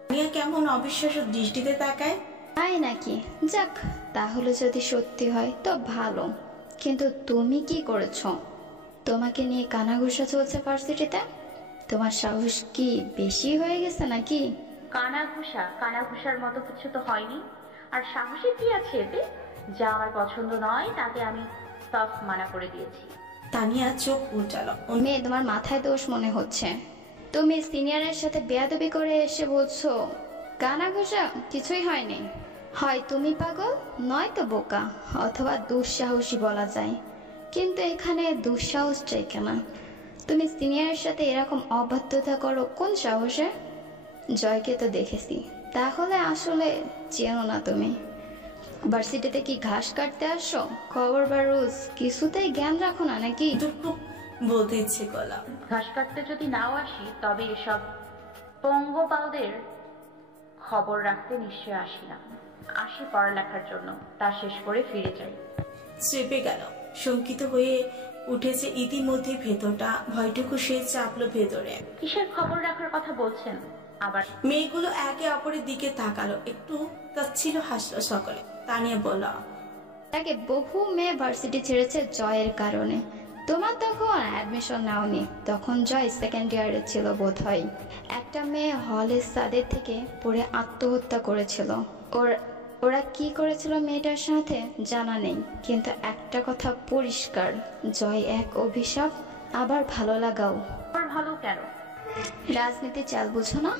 তানিয়া কেমন অবিশ্বাস্য দৃষ্টিতে তাকায়। তাই নাকি? যাক, তাহলে যদি সত্যি হয় তো ভালো। কিন্তু তুমি কি করেছো? তোমাকে নিয়ে কানাঘুষা চলছে ভার্সিটিতে। তোমার সাহস কি বেশি হয়ে গেছে নাকি? কানাঘুষার মতো কিছু তো হয়নি। আর সাহসী কি আছে এতে? যা আমার পছন্দ নয় তাকে আমি সাফ মানা করে দিয়েছি। তানিয়া চোখ উল্টালো। মেয়ে, তোমার মাথায় দোষ মনে হচ্ছে। তুমি সিনিয়রের সাথে বেয়াদবি করে এসে বলছো কানাঘুষা কিছুই হয়নি। হয় তুমি পাগল, নয়তো বোকা, অথবা দুঃসাহসী বলা যায়। কিন্তু এখানে দুঃসাহসটাই কেন? তুমি সিনিয়রের সাথে এরকম অবাধ্যতা করো কোন সাহসে? জয়কে তো দেখেছি, তাহলে আসলে চেনো না তুমি। ভার্সিটিতে কি ঘাস কাটতে আসো? খবর বা রুলস কিছুতেই জ্ঞান রাখো না নাকি? বলতে ইচ্ছে করলাম, ঘাস কাটতে যদি নাও আসি তবে এসব পঙ্গপালদের খবর রাখতে নিশ্চয় আসি না। আসি পড়ালেখার জন্য, তা শেষ করে ফিরে যাই। চেপে গেল। শঙ্কিত হয়ে উঠেছে ইতিমধ্যে ভেতরটা। ভয়টুকু সে চাপলো ভেতরে। কিসের খবর রাখার কথা বলছেন আবার? মেয়েগুলো একে অপরের দিকে তাকালো, একটু তাচ্ছিল্য হাসলো সকলে। তানিয়া বলল, আগে বহু মেয়ে ভার্সিটি ছেড়েছে জয়ের কারণে। তোমার তখন অ্যাডমিশন নাওনি, তখন জয় সেকেন্ড ইয়ারে ছিল বোধ হয়। একটা মেয়ে হলের ছাদের থেকে পড়ে আত্মহত্যা করেছিল। ওরা কি করেছিল মেয়েটার সাথে জানা নেই, কিন্তু একটা কথা পরিষ্কার, জয় এক অভিশাপ, আবার ভালো লাগাও। ভালো কেন? রাজনীতি চাল বুঝো না?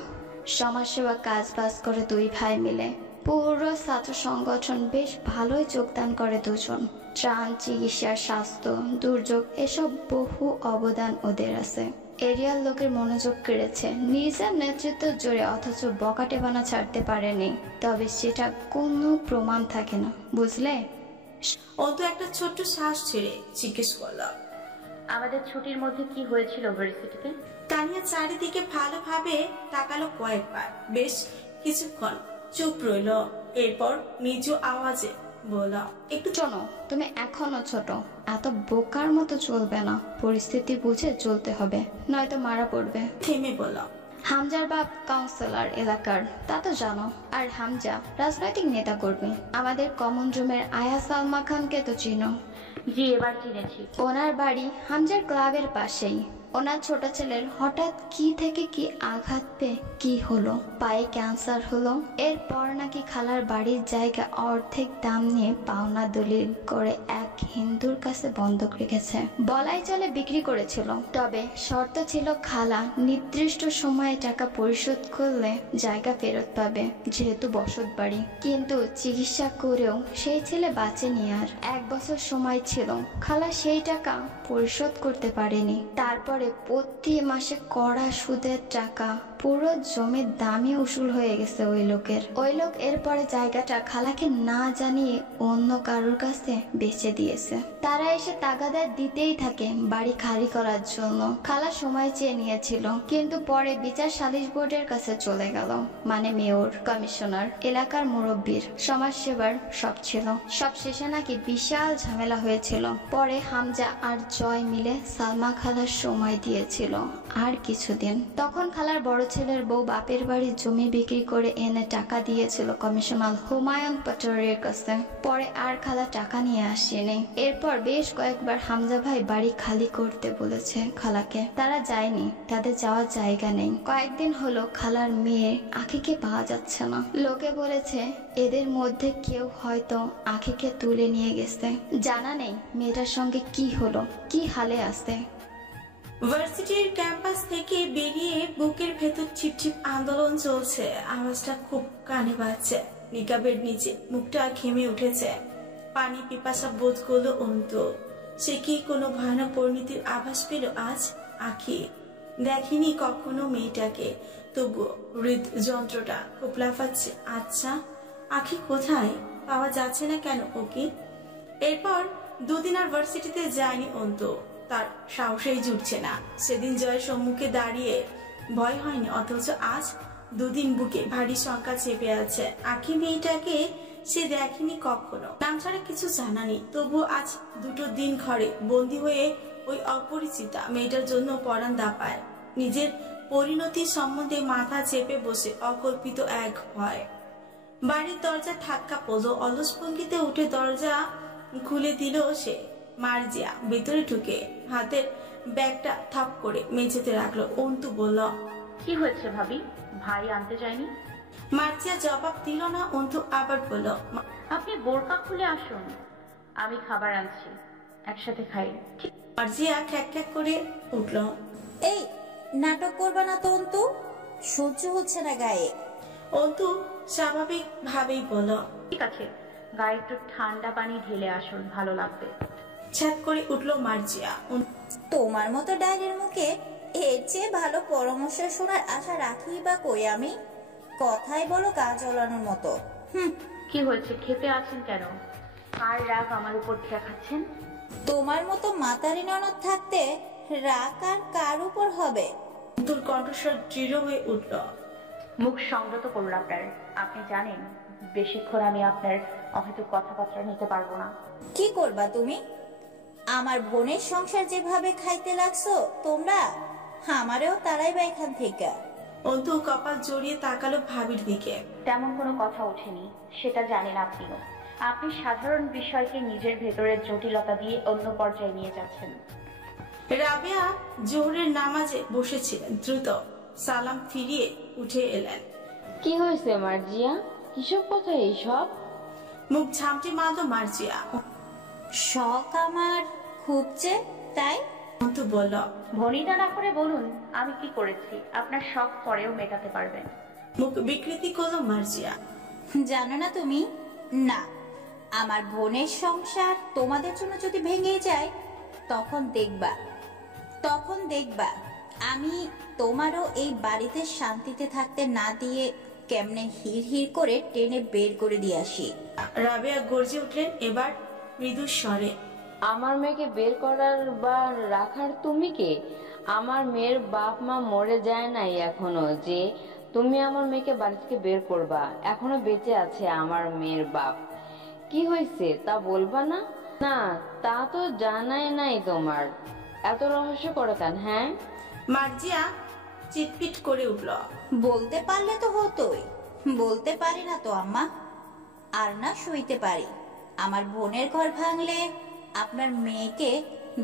সমাজসেবা কাজ বাজ করে দুই ভাই মিলে। পুরো ছাত্র সংগঠন বেশ ভালোই যোগদান করে দুজন। ত্রাণ, চিকিৎসা, স্বাস্থ্য, দুর্যোগ এসব বহু অবদান ওদের আছে। এরিয়ার লোকের মনোযোগ কেড়েছে নিজের নেতৃত্ব জোরে, অথচ বকাটেবানা ছাড়তে পারেনি। তবে সেটা কোনো প্রমাণ থাকে না, বুঝলে? অন্তু একটা ছোট্ট শ্বাস ছেড়ে জিজ্ঞেস করলো, আমাদের ছুটির মধ্যে কি হয়েছিল ভার্সিটিতে? তানিয়া চারিদিকে ভালোভাবে তাকালো কয়েকবার। বেশ কিছুক্ষণ চুপ রইল। এরপর নিচু আওয়াজে বলল, একটু শোনো, তুমি এখনো ছোট, এত বোকার মতো চলবে না। পরিস্থিতি বুঝে চলতে হবে, নয়তো মারা পড়বে। থেমে বলল, হামজার বাপ কাউন্সিলর এলাকার, তা তো জানো। আর হামজা রাজনৈতিক নেতা কর্মী। আমাদের কমন রুমের আয়া সালমা খানকে তো চিনো? জি, এবার চিনেছি। ওনার বাড়ি হামজার ক্লাবের পাশেই। ওনার ছোট ছেলের হঠাৎ কি থেকে কি আঘাত পেয়ে কি হলো, পায়ে ক্যান্সার হলো। এরপর নাকি খালার বাড়ির জায়গা অর্ধেক দাম নিয়ে পাওনা দলিল করে এক হিন্দুর কাছে বন্ধক রেখেছে। বলাই চলে বিক্রি করেছিল, তবে শর্ত ছিল খালা নির্দিষ্ট সময়ে টাকা পরিশোধ করলে জায়গা ফেরত পাবে, যেহেতু বসত বাড়ি। কিন্তু চিকিৎসা করেও সেই ছেলে বাঁচেনি। আর 1 বছর সময় ছিল, খালা সেই টাকা পরিশোধ করতে পারেনি। তারপরে প্রতি মাসে কড়া সুদের টাকা, পুরো জমির দামই উসুল হয়ে গেছে ওই লোক এরপরে জায়গাটা খালাকে না জানিয়ে অন্য কারোর কাছে বেচে দিয়েছে। তারা এসে তাগাদা দিতেই থাকে বাড়ি খালি করার জন্য। খালা সময় চেয়ে নিয়েছিল, কিন্তু পরে বিচার সালিশ বোর্ডের কাছে চলে গেল। মানে মেয়র, কমিশনার, এলাকার মুরব্বীর, সমাজসেবার সব ছিল। সব শেষে নাকি বিশাল ঝামেলা হয়েছিল। পরে হামজা আর জয় মিলে সালমা খালার সময় দিয়েছিল আর কিছুদিন। তখন খালার বড় ছেলের বউ বাপের বাড়ির জমি বিক্রি করে এনে টাকা দিয়েছিল কমিশনার হুমায়ুন পাটোয়ারির কাছে। পরে আর খালা টাকা নিয়ে আসেনি। এরপর বেশ কয়েকবার হামজা ভাই বাড়ি খালি করতে বলেছে খালাকে, তারা যায়নি, তাদের যাওয়ার জায়গা নেই। কয়েকদিন হলো খালার মেয়ে আখিকে পাওয়া যাচ্ছে না। লোকে বলেছে এদের মধ্যে কেউ হয়তো আখিকে তুলে নিয়ে গেছে। জানা নেই মেয়েটার সঙ্গে কি হলো, কি হালে আছে। ভার্সিটির ক্যাম্পাস থেকে বেরিয়ে বুকের ভেতর ছিপছিপ আন্দোলন চলছে, আওয়াজটা খুব কানে বাজছে। নিকাবের নিচে মুখটা ঘেমে উঠেছে, পানি পিপাসা বোধ করলো অন্তু। সে কি কোনো ভয়ানক পরিণতির আভাস পেল আজ? আখি দেখেনি কখনো মেয়েটাকে, তবুও হৃদযন্ত্রটা খুব লাফাচ্ছে। আচ্ছা, আখি কোথায়? পাওয়া যাচ্ছে না কেন ওকে? এরপর দুদিন আর ভার্সিটিতে যায়নি অন্তু, তার সাহসেই জুটছে না। সেদিন জয়ের সম্মুখে দাঁড়িয়ে ভয় হয়নি, অথচ আজ দুদিন বুকে ভারী শঙ্কা চেপে আছে। আখি মেয়েটাকে সে দেখেনি কখনো, নাম ছাড়া কিছু জানা নেই, তবুও আজ দুটো দিন ঘরে বন্দী হয়ে ওই অপরিচিতা মেয়েটার জন্য পরাণ দাপায়। নিজের পরিণতি সম্বন্ধে মাথা চেপে বসে অকল্পিত এক ভয়। বাড়ির দরজা ধাক্কা পড়ল, অলস ভঙ্গিতে উঠে দরজা খুলে দিল সে। মার্জিয়া ভেতরে ঢুকে হাতের ব্যাগটা থাপ করে মেঝেতে রাখলো। অন্তু বলল, কি হয়েছে ভাবি? ভাই আনতে যায়নি? মার্জিয়া জবাব দিল না। অন্তু আবার বলল, আপনি বোরকা খুলে আসুন, আমি খাবার আনছি, একসাথে খাই। মার্জিয়া খ্যাক খ্যাক করে উঠল। এই নাটক করবা না তো অন্তু, সহ্য হচ্ছে না গায়ে। অন্তু স্বাভাবিক ভাবেই বলল, ঠিক আছে, গায়ে একটু ঠান্ডা পানি ঢেলে আসুন, ভালো লাগবে। ছ্যাদ করে উঠল মার্জিয়া। তোমার মতো ডায়ের মুখে এর চেয়ে ভালো পরামর্শ শোনার আশা রাখি বা কই আমি? কথাই বলো কাজ ওলানোর মতো। কি হয়েছে, খেপে আছেন কেন? কার রাগ আমার উপর দেখাচ্ছেন? তোমার মতো মাতারি ননদ থাকতে রাগ আর কার উপর হবে? অন্তুর কণ্ঠস্বর দৃঢ় হয়ে উঠল। মুখ সংযত করুন আপনার। আপনি জানেন বেশিক্ষণ আমি আপনার অহেতুক কথাবার্তা নিতে পারবো না। কি করবা তুমি? আমার বোনের সংসার যেভাবে খাইতে লাগছো তোমরা, আমারেও তারাই বা এখান থেকে। অন্তু কপাল জড়িয়ে তাকালো ভাবির দিকে। তেমন কোনো কথা ওঠেনি, সেটা জানেন আপনিও। আপনি সাধারণ বিষয়কে নিজের ভেতরের জটিলতা দিয়ে অন্য পর্যায়ে নিয়ে যাচ্ছেন। রাবেয়া জোহরের নামাজে বসেছিলেন, দ্রুত সালাম ফিরিয়ে উঠে এলেন। কি হয়েছে মার্জিয়া, কিসব কথা এইসব? মুখ ঝামটি মারল মার্জিয়া। শখ আমার খুব যে, তাই? অন্তু বলল, ভনিতা না করে বলুন আমি কি করেছি, আপনার শখ পরেও মেটাতে পারবেন। মুখ বিকৃতি করলো মার্জিয়া। জানো না তুমি? না, আমার বোনের সংসার তোমাদের জন্য যদি ভেঙে যায় তখন দেখবা আমি তোমারও এই বাড়িতে শান্তিতে থাকতে না দিয়ে কেমনে হির হির করে টেনে বের করে দিয়ে আসি। রাবেয়া গর্জে উঠলেন এবার মৃদু স্বরে। আমার মেয়েকে বের করার বা রাখার তুমি কে? আমার মেয়ের বাপ মা মরে যায় নাই এখনো যে তুমি আমার মেয়েকে বাড়ি থেকে বের করবা? এখনো বেঁচে আছে আমার মেয়ের বাপ। কি হয়েছে তা বলবা না? না তা তো জানাই নাই তোমার, এত রহস্য করো কেন? হ্যাঁ, মার্জিয়া চিটপিট করে উঠল। বলতে পারলে তো হতোই, বলতে পারি না তো আম্মা, আর না সইতে পারি। আমার বোনের ঘর ভাঙলে আপনার মেয়েকে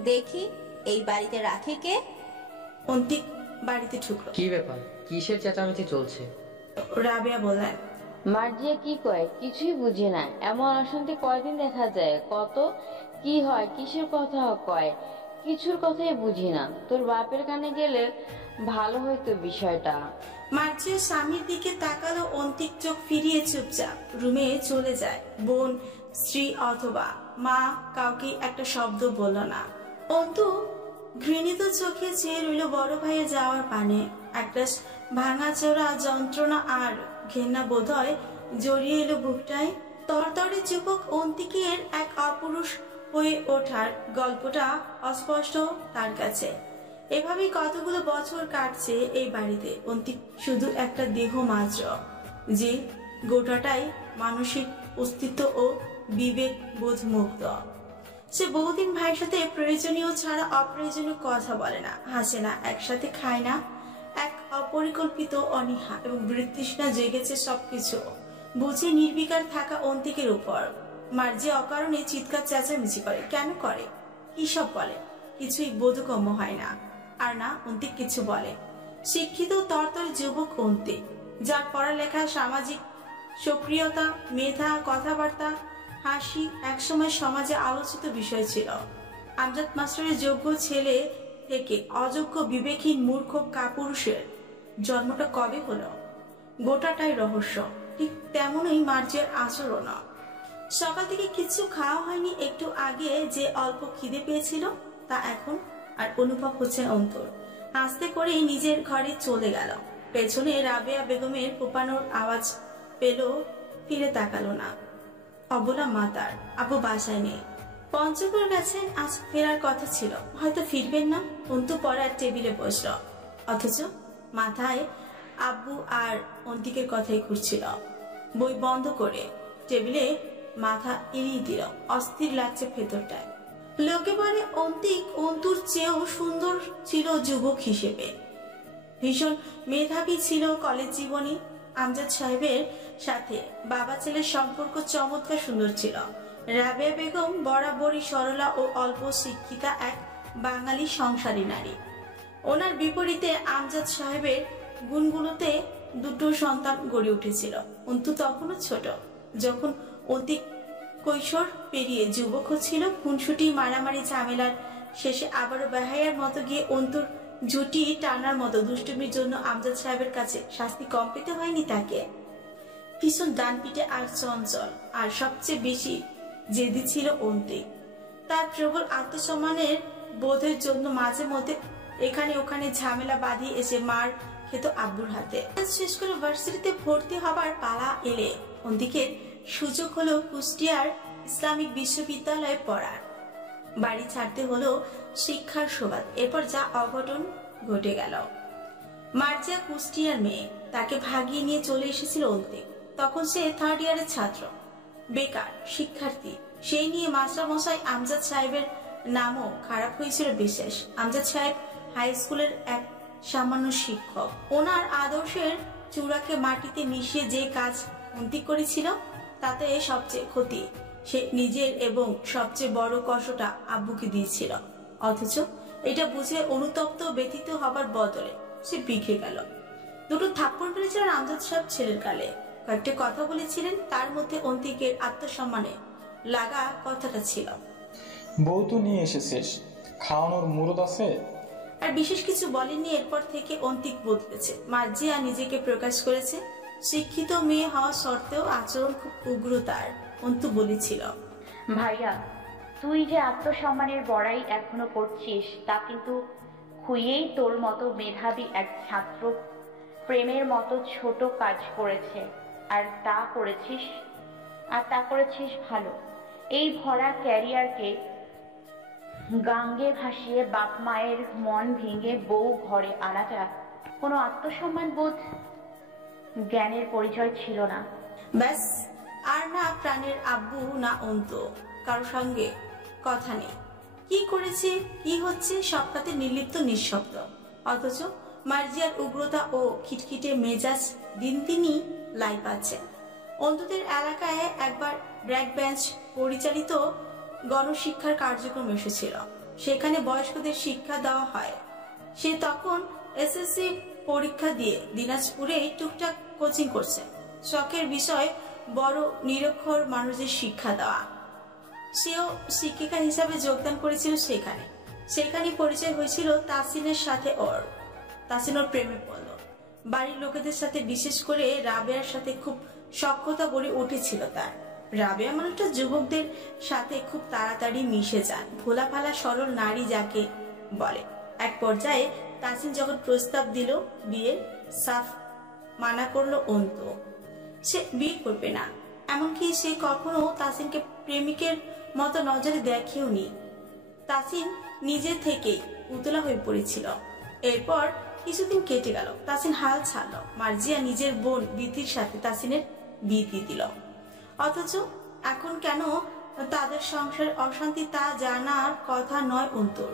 দেখি এই বাড়িতে রাখে কে? অন্তিক বাড়িতে ঢুকলো। কি ব্যাপার, কিসের চেঁচামেচি চলছে? রাবেয়া বললেন। মার্জিয়া কি কয় কিছুই বুঝি না, এমন অশান্তি কয়দিন দেখা যায়, কত কি হয়, কিসের কথা কয়, কিছুর কথাই বুঝি না। তোর বাপের কানে গেলে ভালো হইতো বিষয়টা। মার্জিয়া স্বামীর দিকে তাকালো, অন্তিক চোখ ফিরিয়ে চুপচাপ রুমে চলে যায়। বোন, স্ত্রী অথবা মা কাউকে একটা শব্দ বলল না। অন্তু ঘৃণিত চোখে চেয়ে রইল বড় ভাইয়ের যাওয়ার পানে। একটা ভাঙাচোরা যন্ত্রণা আর ঘেন্না বোধহয় জড়িয়ে এলো বুকটায়। তরতরে যুবক অন্তিকের এক অপুরুষ হয়ে ওঠার গল্পটা অস্পষ্ট তার কাছে। এভাবেই কতগুলো বছর কাটছে এই বাড়িতে। অন্তিক শুধু একটা দেহ মাত্র, যে গোটাটাই মানসিক অস্তিত্ব ও বিবেক বোধ মুক্ত। সে বহুদিন ভাইয়ের সাথে প্রয়োজনীয় ছাড়া অপ্রয়োজনীয় কথা বলে না, হাসে না, একসাথে খায় না। এক অপরিকল্পিত অনীহা এবং বৃত্তৃষ্ণা জেগেছে সবকিছু বুঝে নির্বিকার থাকা অন্তিকের উপর। মার্জিয়া অকারণে চিৎকার চেঁচামেচি করে। কেন করে? কি সব বলে? কিছুই বোধগম্য হয় না। আর না অন্তিক কিছু বলে। শিক্ষিত তরতর যুবক অন্তিক, যার পড়ালেখা, সামাজিক সক্রিয়তা, মেধা, কথাবার্তা, হাসি একসময় সমাজে আলোচিত বিষয় ছিল। আমজাদ মাস্টারের যোগ্য ছেলে থেকে অযোগ্য বিবেকহীন মূর্খ কাপুরুষের জন্মটা কবে হলো? গোটাটাই রহস্য। ঠিক তেমনই মার্জিয়ার আচরণ। সকাল থেকে কিছু খাওয়া হয়নি, একটু আগে যে অল্প খিদে পেয়েছিল তা এখন আর অনুভব হচ্ছে অন্তর। আস্তে করেই নিজের ঘরে চলে গেল। পেছনে রাবেয়া বেগমের কোপানোর আওয়াজ পেল, ফিরে তাকালো না। অবলা মাতার আব্বু বাসায় নেই, পঞ্চগড় গেছেন, আজ ফেরার কথা ছিল, হয়তো ফিরবেন না। অন্তু পড়ার টেবিলে বসল, অথচ মাথায় আব্বু আর অন্তিকের কথাই ঘুরছিল। বই বন্ধ করে টেবিলে মাথা এড়িয়ে দিল, অস্থির লাগছে ভেতরটায়। লোকে বলে অন্তিক অন্তুর চেয়েও সুন্দর ছিল যুবক হিসেবে, ভীষণ মেধাবী ছিল কলেজ জীবনী। আমজাদ সাহেবের সাথে বাবা ছেলের সম্পর্ক চমৎকার সুন্দর ছিল। রাবেয়া বেগম বরাবরই সরলা ও অল্প শিক্ষিতা এক বাঙালি সংসারী নারী। ওনার বিপরীতে আমজাদ সাহেবের গুণগুলোতে দুটো সন্তান গড়ে উঠেছিল। অন্তু তখনও ছোট, যখন অন্তিক কৈশোর পেরিয়ে যুবক হচ্ছিল। খুনসুটি মারামারি ঝামেলার শেষে আবারও বেহায়ার মতো গিয়ে অন্তুর জুটি টানার মতো দুষ্টুমির জন্য আমজাদ সাহেবের কাছে শাস্তি কম পেতে হয়নি তাকে। ভীষণ ডানপিটে আর চঞ্চল, আর সবচেয়ে বেশি জেদি ছিল অন্তিক। তার প্রবল আত্মসম্মানের বোধের জন্য মাঝে মধ্যে এখানে ওখানে ঝামেলা বাঁধিয়ে এসে মার খেত আব্বুর হাতে। শেষ করে ভার্সিটিতে ভর্তি হবার পালা এলে অন্তিকের সুযোগ হলো কুষ্টিয়ার ইসলামিক বিশ্ববিদ্যালয়ে পড়ার। বাড়ি ছাড়তে হলো শিক্ষার সুবাদ। এরপর যা অঘটন ঘটে গেল। মার্জিয়া কুষ্টিয়ার মেয়ে, তাকে ভাগিয়ে নিয়ে চলে এসেছিল অন্তিক। তখন সে 3rd ইয়ারের ছাত্র, বেকার শিক্ষার্থী। সেই নিয়ে মাস্টারমশাই আমজাদ সাহেবের নামও খারাপ হয়েছিল বিশেষ। আমজাদ সাহেব হাই স্কুলের এক সামান্য শিক্ষক। ওনার আদর্শের চূড়াকে মাটিতে মিশিয়ে যে কাজ অন্তিক করেছিল তাতে সবচেয়ে ক্ষতি সে নিজের, এবং সবচেয়ে বড় কষ্টটা আব্বুকে দিয়েছিল। অথচ এটা বুঝে অনুতপ্ত ব্যথিত হবার বদলে সে বিগড়ে গেল। দুটো থাপ্পড় মেরেছিলেন আমজাদ সাহেব ছেলের গালে, কয়েকটা কথা বলেছিলেন, তার মধ্যে অন্তিকের আত্মসম্মানে লাগা কথাটা ছিল, বউ তো নিয়ে এসেছিস, খাওয়ানোর মুরদ আছে। আর বিশেষ কিছু বলেননি। এরপর থেকে অন্তিক বদলেছে। মার্জিয়া নিজেকে প্রকাশ করেছে, শিক্ষিত মেয়ে হওয়া সত্ত্বেও আচরণ খুব উগ্র তার। অন্তু বলেছিল, ভাইয়া তুই যে আত্মসম্মানের বড়াই এখনো করছিস তা কিন্তু খুইয়েই তোর মতো মেধাবী এক ছাত্র প্রেমের মতো ছোট কাজ করেছে, আর তা করেছিস ভালো। এই ভরা ক্যারিয়ারকে গাঙ্গে ভাসিয়ে বাপ মায়ের মন ভেঙে বউ ঘরে আনাটা কোনো আত্মসম্মান বোধ জ্ঞানের পরিচয় ছিল না। ব্যাস, আর না প্রাণের আব্বু না অন্তু, কারো সঙ্গে কথা নেই। কি করেছে কি হচ্ছে সবটাতে নির্লিপ্ত নিঃশব্দ। অথচ মার্জিয়ার উগ্রতা ও খিটখিটে মেজাজ দিন দিনই লাই পাচ্ছে। অন্তুদের এলাকায় একবার ব্র্যাক বেঞ্চ পরিচালিত গণশিক্ষার কার্যক্রম এসেছিল। সেখানে বয়স্কদের শিক্ষা দেওয়া হয়। সে তখন এসএসসি পরীক্ষা দিয়ে দিনাজপুরে টুকটাক কোচিং করছে। শখের বিষয় বড় নিরক্ষর মানুষদের শিক্ষা দেওয়া। সেও শিক্ষিকা হিসাবে যোগদান করেছিল সেখানে পরিচয় হয়েছিল তাসিনের সাথে। তাসিন ওর প্রেমে পড়ল। বাড়ির লোকেদের সাথে, বিশেষ করে রাবেয়ার সাথে খুব সখ্যতা গড়ে উঠেছিল তার। রাবেয়া মানুষটা যুবকদের সাথে খুব তাড়াতাড়ি মিশে যান, ভোলা ভালা সরল নারী যাকে বলে। এক পর্যায়ে তাসিন যখন প্রস্তাব দিল বিয়ের, সাফ মানা করলো অন্তু। সে বিয়ে করবে না, এমনকি সে কখনো তাসিনকে প্রেমিকের মতো নজরে দেখেও নি। তাসিন নিজে থেকেই উতলা হয়ে পড়েছিল। এরপর কিছুদিন কেটে গেল, তাসিন হাল ছাড়ল। মার্জিয়া নিজের বোন বিথির সাথে তাসিনের বিয়ে দিয়ে দিল। অথচ এখন কেন তাদের সংসারে অশান্তি তা জানার কথা নয় অন্তুর।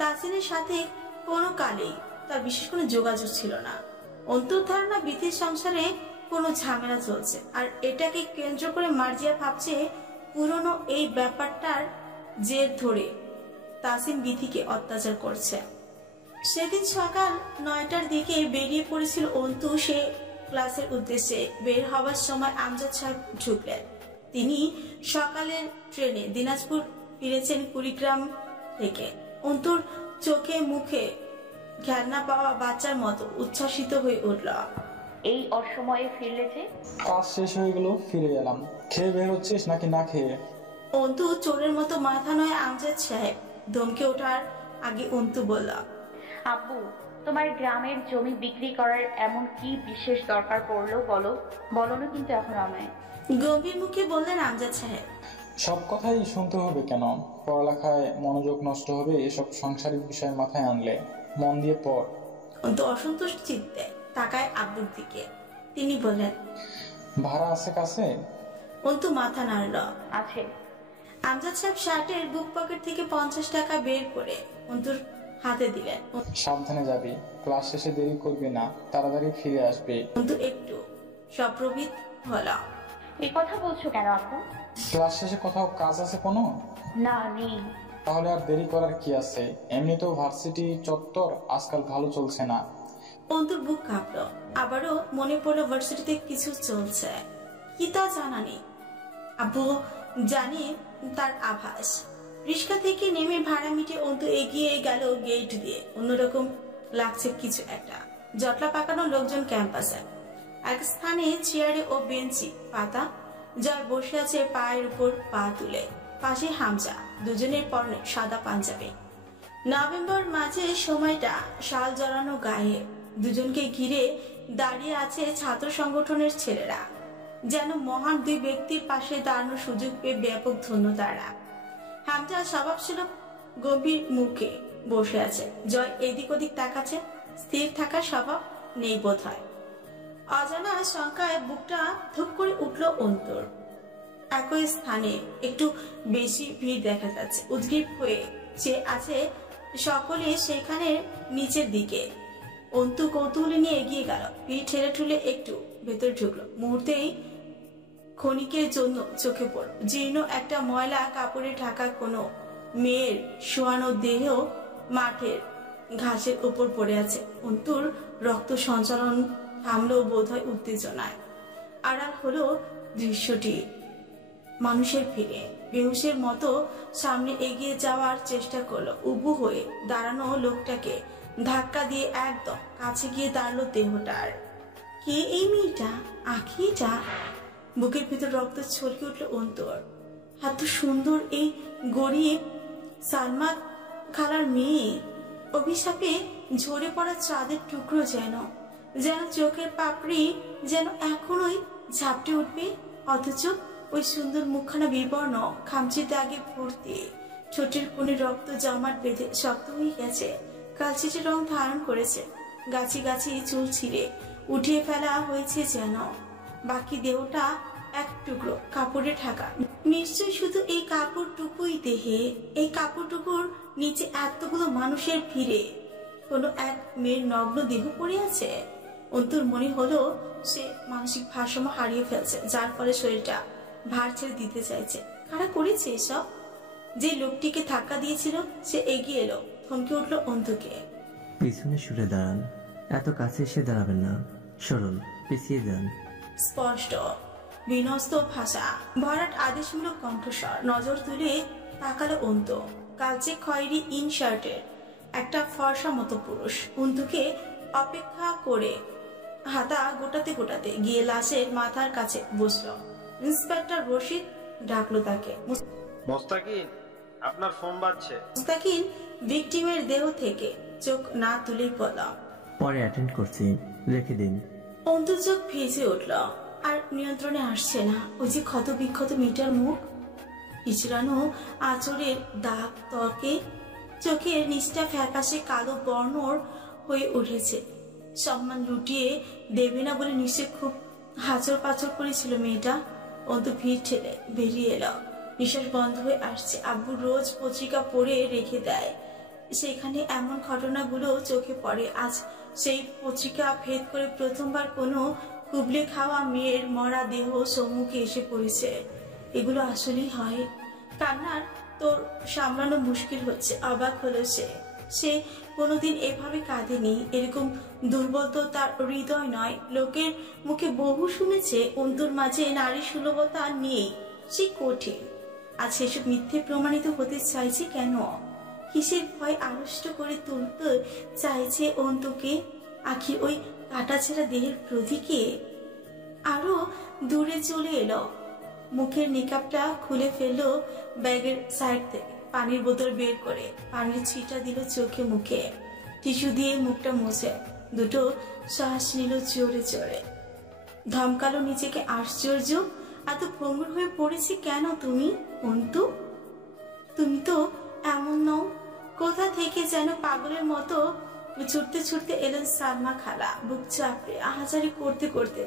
তাসিনের সাথে কোনো কালেই তার বিশেষ কোনো যোগাযোগ ছিল না। অন্তুর ধারণা বিথির সংসারে কোনো ঝামেলা চলছে, আর এটাকে কেন্দ্র করে মার্জিয়া ভাবছে পুরনো এই ব্যাপারটার জের ধরে তাসিন বিথিকে অত্যাচার করছে। সেদিন সকাল 9টার দিকে বেরিয়ে পড়েছিল অন্তু সে ক্লাসের উদ্দেশ্যে। বের হওয়ার সময় আমজাদ সাহেব ঢুকলেন। তিনি সকালের ট্রেনে দিনাজপুর ফিরেছেন কুড়িগ্রাম থেকে। অন্তুর চোখে মুখে খেলনা পাওয়া বাচ্চার মতো উচ্ছ্বাসিত হয়ে উঠল। এই অসময়ে ফিরলে যে? কাজ শেষ হয়ে গেল, ফিরে এলাম। খেয়ে বের হচ্ছিস নাকি না খেয়ে? অন্তু চোরের মতো মাথা নয় আমজাদ সাহেব। ধমকে ওঠার আগে অন্তু বলল, আব্বু, তোমার গ্রামের জমি বিক্রি করার এমন কি বিশেষ দরকার পড়লো বলো? বলো না কিন্তু এখন আমায়। গম্ভীর মুখে বললেন আমজাদ সাহেব, সব কথাই শুনতে হবে কেন? পড়ালেখায় মনোযোগ নষ্ট হবে এসব সাংসারিক বিষয় মাথায় আনলে। মন দিয়ে পড়। অন্তু অসন্তুষ্ট চিত্তে তাকায় আব্বুর দিকে। তিনি বললেন, ভাড়া আছে কাছে? অন্তু মাথা নাড়ল। আছে। আমজাদ সাহেব শার্টের বুক পকেট থেকে 50 টাকা বের করে অন্তুর হাতে দিলেন। সাবধানে যাবি, ক্লাস শেষে দেরি করবি না, তাড়াতাড়ি ফিরে আসবি। অন্তু একটু সপ্রভিত হল। এই কথা বলছো কেন আপু? ক্লাস শেষে কোথাও কাজ আছে কোনো? না, নেই। তাহলে আর দেরি করার কি আছে? এমনিতেও ভার্সিটি চত্বর আজকাল ভালো চলছে না। অন্তুর বুক কাঁপলো। আবারও মনে পড়লো ভার্সিটিতে কিছু চলছে, কি তা জানা নেই। আব্বু জানে তার আভাস। রিক্সা থেকে নেমে ভাড়া মিটিয়ে অন্তু এগিয়ে গেল গেট দিয়ে। অন্যরকম লাগছে কিছু একটা। জটলা পাকানো লোকজন ক্যাম্পাসে। এক স্থানে চেয়ারে ও বেঞ্চি পাতা। জয় বসে আছে পায়ের উপর পা তুলে। পাশে হামজা, দুজনের পরনে সাদা পাঞ্জাবি। নভেম্বর মাঝে সময়টা, শাল জড়ানো গায়ে। দুজনকে ঘিরে দাঁড়িয়ে আছে ছাত্র সংগঠনের ছেলেরা। যেন মহান দুই ব্যক্তির পাশে দাঁড়ানোর সুযোগ পেয়ে ব্যাপক ধন্য তারা। হামজা স্বভাব ছিল গভীর মুখে বসে আছে। জয় এদিক ওদিক তাকাচ্ছে। স্থির থাকার স্বভাব নেই বোধ হয়। অজানা শঙ্কায় বুকটা ধুপ করে উঠল অন্তর। একই স্থানে একটু বেশি ভিড় দেখা যাচ্ছে। উদ্গ্রীব হয়ে চেয়ে আছে সকলে সেখানে নিচের দিকে। অন্তু কৌতূহলী নিয়ে এগিয়ে গেল। ভিড় ঠেলে ঠুলে একটু ভেতরে ঢুকলো। মুহূর্তেই ক্ষণিকের জন্য চোখে পড়ল জীর্ণ একটা ময়লা কাপড়ে ঢাকা কোনো মেয়ের শোয়ানো দেহ মাঠের ঘাসের উপর পড়ে আছে। অন্তুর রক্ত সঞ্চালন থামলো বোধহয় উত্তেজনায়। আড়াল হলো দৃশ্যটি। মানুষের ভিড়ে বেহুশের মতো সামনে এগিয়ে যাওয়ার চেষ্টা করলো। উবু হয়ে দাঁড়ানো লোকটাকে ধাক্কা দিয়ে একদম কাছে গিয়ে দাঁড়ালো দেহটার। কে এই মেয়েটা? আখিটা? বুকের ভিতর রক্ত ছলকে উঠল অন্তর। এত সুন্দর এই গরিব সালমা খালার মেয়ে। অভিশাপে ঝরে পড়া চাঁদের টুকরো যেন চোখের পাপড়ি যেন এখনোই ঝাপটে উঠবে। অথচ ওই সুন্দর মুখখানা বিবর্ণ, খামচি দাগে ভর্তি। ঠোঁটের কোণে রক্ত জমাট বেঁধে শক্ত হয়ে গেছে। কালচিটে রং ধারণ করেছে। গাছি গাছি চুল ছিঁড়ে উঠিয়ে ফেলা হয়েছে যেন। বাকি দেহটা এক টুকরো কাপড়ে ঢাকা। নিশ্চয় শুধু এই কাপড়টুকুই দেহে। এই কাপড়টুকুর নিচে এতগুলো মানুষের ভিড়ে কোনো এক মেয়ের নগ্ন দেহ পড়ে আছে। অন্তুর মনে হলো সে মানসিক ভারসাম্য হারিয়ে ফেলছে, যার ফলে শরীরটা ভার ছেড়ে দিতে চাইছে। কারা করেছে এসব? যে লোকটিকে ধাক্কা দিয়েছিল সে এগিয়ে এলো। থমকে উঠলো অন্তুকে। পিছনে সরে দাঁড়ান, এত কাছে এসে দাঁড়াবেন না, সরল পিছিয়ে যান। স্পষ্ট বিনস্ত ভাষা, ভরাট আদেশমূলক কণ্ঠস্বর। নজর তুলে তাকালো অন্তু। কালচে খয়েরি ইন শার্টের একটা ফর্সা মতো পুরুষ অন্তুকে অপেক্ষা করে হাতা গোটাতে গোটাতে গিয়ে লাশের মাথার কাছে বসলো। ইন্সপেক্টর রশিদ ডাকলো তাকে। মোস্তাকিন, আপনার ফোন বাজছে। মুস্তাকিন ভিকটিমের দেহ থেকে চোখ না তুলেই বলল, পরে অ্যাটেন্ড করছি, রেখে দিন। অন্তু চোখ ভেসে উঠল। আর নিয়ন্ত্রণে আসছে না। ওই যে ক্ষত বিক্ষত মেয়েটার মুখ, পিছড়ানো আঁচড়ের দাগ ত্বকে, চোখের নিচটা ফ্যাকাশে কালো বর্ণর হয়ে উঠেছে। সম্মান লুটিয়ে দেবে না বলে নিশ্চয় খুব হাঁচর পাচর করেছিল মেয়েটা। অন্তু ভিড় ঠেলে বেরিয়ে এলো। নিঃশ্বাস বন্ধ হয়ে আসছে। আব্বু রোজ পত্রিকা পড়ে রেখে দেয়, সেখানে এমন ঘটনাগুলো চোখে পড়ে। আজ সেই পত্রিকা ভেদ করে প্রথমবার কোনো কুবলে খাওয়া মেয়ের মরা দেহ সম্মুখে এসে পড়েছে। এগুলো আসলেই হয়? কান্নার তোর সামলানো মুশকিল হচ্ছে। অবাক হলো সে কোনোদিন এভাবে কাঁদেনি। এরকম দুর্বল তো তার হৃদয় নয়। লোকের মুখে বহু শুনেছে অন্তুর মাঝে নারী সুলভতা নেই, সে কঠিন। আজ সেসব মিথ্যে প্রমাণিত হতে চাইছে কেন? কিসের ভয় আড়ষ্ট করে তুলতে চাইছে অন্তুকে? আখি ওই কাটাছেঁড়া দেহের প্রতীকে আরো দূরে চলে এলো। মুখের নিকাবটা খুলে ফেললো ব্যাগের সাইড থেকে, পানির বোতল বের করে পানির ছিটা দিল চোখে মুখে, টিস্যু দিয়ে মুখটা মুছে দুটো শ্বাস নিল জোরে জোরে। ধমকালো নিজেকে, আশ্চর্য, এত ভঙ্গুর হয়ে পড়েছে কেন তুমি অন্তু? তুমি তো এমন নও। কোথা থেকে যেন পাগলের মতো ছুটতে ছুটতে এলেন সালমা খালা। বুক চাপড়ে আহাজারি করতে করতে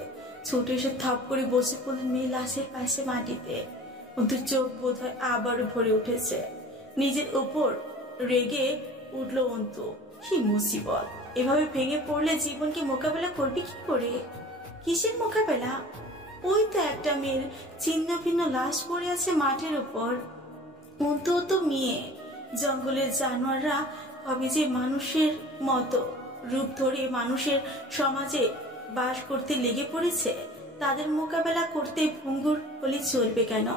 ছুটে এসে থপ করে বসে পড়লেন মেয়ে লাশের পাশে মাটিতে। অন্তুর চোখ বোধ হয় আবারও ভরে উঠেছে। নিজের ওপর রেগে উঠল অন্তু। কি মুসিবত! এভাবে ভেঙে পড়লে জীবনকে মোকাবেলা করবি কি করে? কিসের মোকাবেলা? ওই তো একটা মেয়ের ছিন্ন ভিন্ন লাশ পড়ে আছে মাটির উপর। অন্তু তো মেয়ে। জঙ্গলের জানোয়াররা কবে যে মানুষের মতো রূপ ধরে মানুষের সমাজে বাস করতে লেগে পড়েছে, তাদের মোকাবেলা করতে ভঙ্গুর হলে চলবে কেন?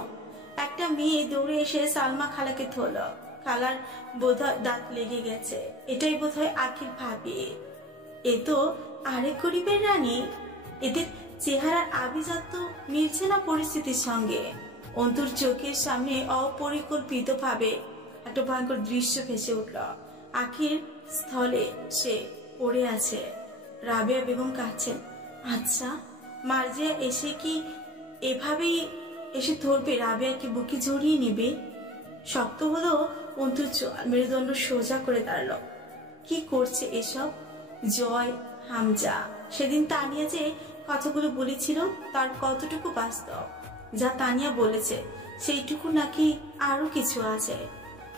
একটা মেয়ে দৌড়ে এসে সালমা খালাকে ধরল। খালার বোধহয় দাঁত লেগে গেছে। এটাই বোধহয় আখির ভাবি। এ তো আরেক গরিবের রানী। এদের চেহারার আভিজাত্য মিলছে না পরিস্থিতির সঙ্গে। অন্তুর চোখের সামনে অপরিকল্পিত ভাবে একটা ভয়ঙ্কর দৃশ্য ভেসে উঠল। আখির স্থলে সে পড়ে আছে, রাবেয়া বেগম কাঁদছেন। আচ্ছা, মার্জিয়া এসে কি এভাবেই এসে ধরবে? রাবেয়াকে বুকে জড়িয়ে নেবে? শক্ত হলো অন্তুর চোয়াল, মেরুদণ্ড সোজা করে দাঁড়ালো। কি করছে এসব? জয়, হামজা, সেদিন তানিয়া যে কথাগুলো বলেছিল তার কতটুকু বাস্তব? যা তানিয়া বলেছে সেইটুকু নাকি আরো কিছু আছে?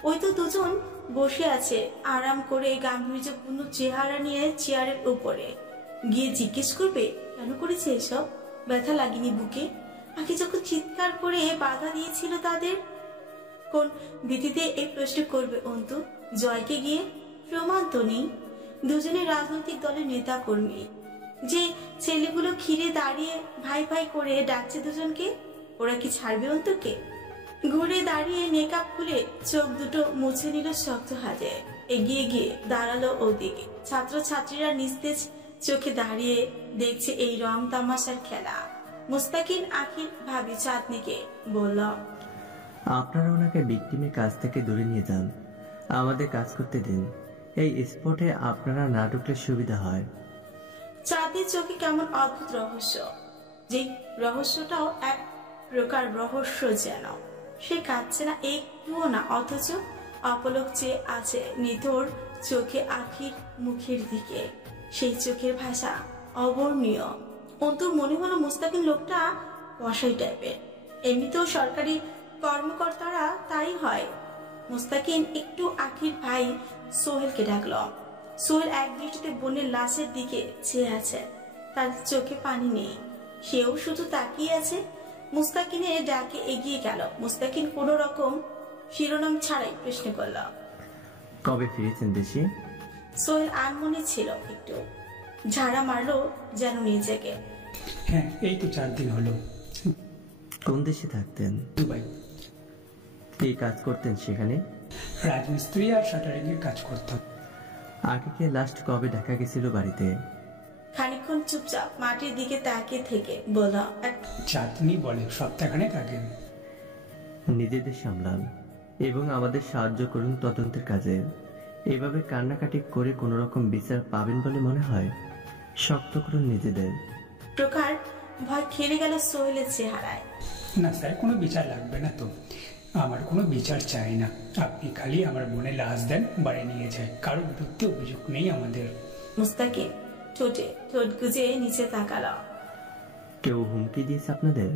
ওই তো দুজন বসে আছে আরাম করে, গাম্ভীর্যপূর্ণ চেহারা নিয়ে চেয়ারের উপরে। গিয়ে জিজ্ঞেস করবে কেন করেছে এসব? ব্যথা লাগেনি বুকে? আগে যখন চিৎকার করে বাধা দিয়েছিল তাদের? কোন ভীতিতে এই প্রশ্ন করবে অন্তু? জয়কে গিয়ে? প্রমাণ তো নেই। দুজনে রাজনৈতিক দলের নেতা কর্মী। যে ছেলেগুলো ঘিরে দাঁড়িয়ে ভাই ভাই করে ডাকছে দুজনকে, ওরা কি ছাড়বে অন্তুকে? ঘুরে দাঁড়িয়ে নেকাব খুলে চোখ দুটো মুছে নিল শক্ত হাতে। এগিয়ে গিয়ে দাঁড়ালো ওদিকে। ছাত্র ছাত্রীরা নিস্তেজ চোখে দাঁড়িয়ে দেখছে এই রং তামাশার খেলা। মুস্তাকিন আখির ভাবি চাঁদনিকে বলল, আপনারা ওনাকে ভিকটিমের কাছ থেকে দূরে নিয়ে যান, আমাদের কাজ করতে দিন। এই স্পটে আপনারা না ঢুকলে সুবিধা হয়। চাঁদনির চোখে কেমন অদ্ভুত রহস্য, যে রহস্যটাও এক প্রকার রহস্য যেন। সে কাঁদছে না একটুও না, অথচ অপলক চেয়ে আছে নিথর চোখে আখির মুখের দিকে। সেই চোখের ভাষা অবর্ণীয়। অন্তুর মনে হলো মুস্তাকিন লোকটা কসাই টাইপের। এমনিতেও সরকারি কর্মকর্তারা তাই হয়। মুস্তাকিন একটু আখির ভাই সোহেলকে ডাকল। সোহেল এক দৃষ্টিতে বোনের লাশের দিকে চেয়ে আছে, তার চোখে পানি নেই। সেও শুধু তাকিয়ে আছে। মুস্তাকিনের ডাকে এগিয়ে গেল। মুস্তাকিন কোন রকম শিরোনাম ছাড়াই প্রশ্ন করল, কবে ফিরেছেন দেশে? সোহেল আনমনে ছিল, একটু ঝাড়া মারলো যেন নিজেকে। হ্যাঁ, এই তো 4 দিন হলো। কোন দেশে থাকতেন? দুবাই। কি কাজ করতেন সেখানে? রাজমিস্ত্রি আর শাটারিং এর কাজ করতাম। আখিকে লাস্ট কবে দেখা গেছিল বাড়িতে? খানিকক্ষণ চুপচাপ মাটির দিকে তাকিয়ে থেকে বলল, চাঁদনি বলে সপ্তাহখানেক আগে। নিজেদের সামলান এবং আমাদের সাহায্য করুন তদন্তের কাজে। এভাবে কান্নাকাটি করে কোন রকম বিচার পাবেন বলে মনে হয়? শক্ত করুন নিজেদের। প্রকার ভয় খেলে গেল সোহেলের চেহারায়। না স্যার, কোনো বিচার লাগবে না তো। আমার কোনো বিচার চাই না। আপনি খালি আমার বোনের লাশ দেন, বাড়ি নিয়ে যায়। কারোর বিরুদ্ধে অভিযোগ নেই আমাদের। মুস্তাকিন ঠোঁটে ঠোঁট গুজে নিচে তাকালো। কেউ হুমকি দিয়েছে আপনাদের?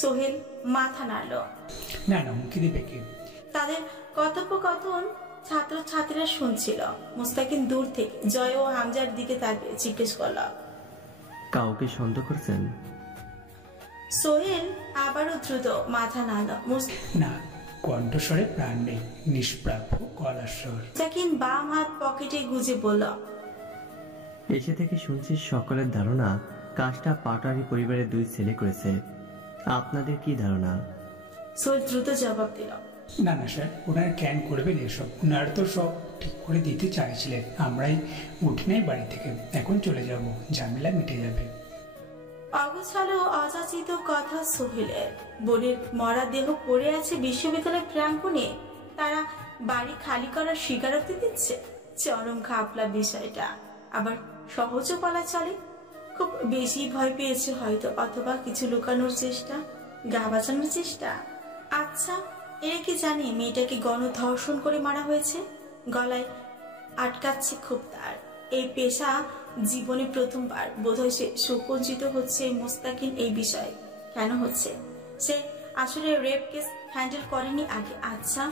সোহেল মাথা নাড়ল। না না, হুমকি দেবে কে? তাদের কথোপকথন ছাত্র ছাত্রীরা শুনছিল। মুস্তাকিন দূর থেকে জয় ও হামজার দিকে তাকিয়ে জিজ্ঞেস করল, কাউকে সন্দেহ করছেন? সোহেল আবারও দ্রুত মাথা নাড়ল। না, কণ্ঠস্বরে প্রাণ নেই, নিষ্প্রাপ্য গলার স্বর। মুস্তাকিন বাম হাত পকেটে গুজে বলল, এসে থেকে শুনছি সকলের ধারণা কাজটা পাটারি পরিবারের 2 ছেলে করেছে। আপনাদের কি ধারণা? সোহেল দ্রুত জবাব দিল, না না স্যার, ওনারা ক্যান করবেন এসব, ওনারা তো সব ঠিক করে দিতে চাইছিলেন, আমরাই উঠি নাই বাড়ি থেকে, এখন চলে যাব, ঝামেলা মিটে যাবে। অগোছালো অযাচিত কথা সোহেলের। বোনের মরা দেহ পড়ে আছে বিশ্ববিদ্যালয় প্রাঙ্গণে, তারা বাড়ি খালি করার স্বীকারোক্তি দিচ্ছে। চরম খাপলা বিষয়টা, আবার সহজও বলা চলে। খুব বেশি ভয় পেয়েছে হয়তো, অথবা কিছু লুকানোর চেষ্টা, গা বাঁচানোর চেষ্টা। আচ্ছা, এরা কি জানে মেয়েটাকে গণধর্ষণ করে মারা হয়েছে? গলায় আটকাচ্ছে খুব তার। এই পেশা জীবনে প্রথমবার বোধহয় সে সুপঞ্জিত হচ্ছে। মোস্তাকিন এই বিষয়ে কেন হচ্ছে? সে আসলে রেপ কেস হ্যান্ডেল করেনি আগে। আচ্ছা,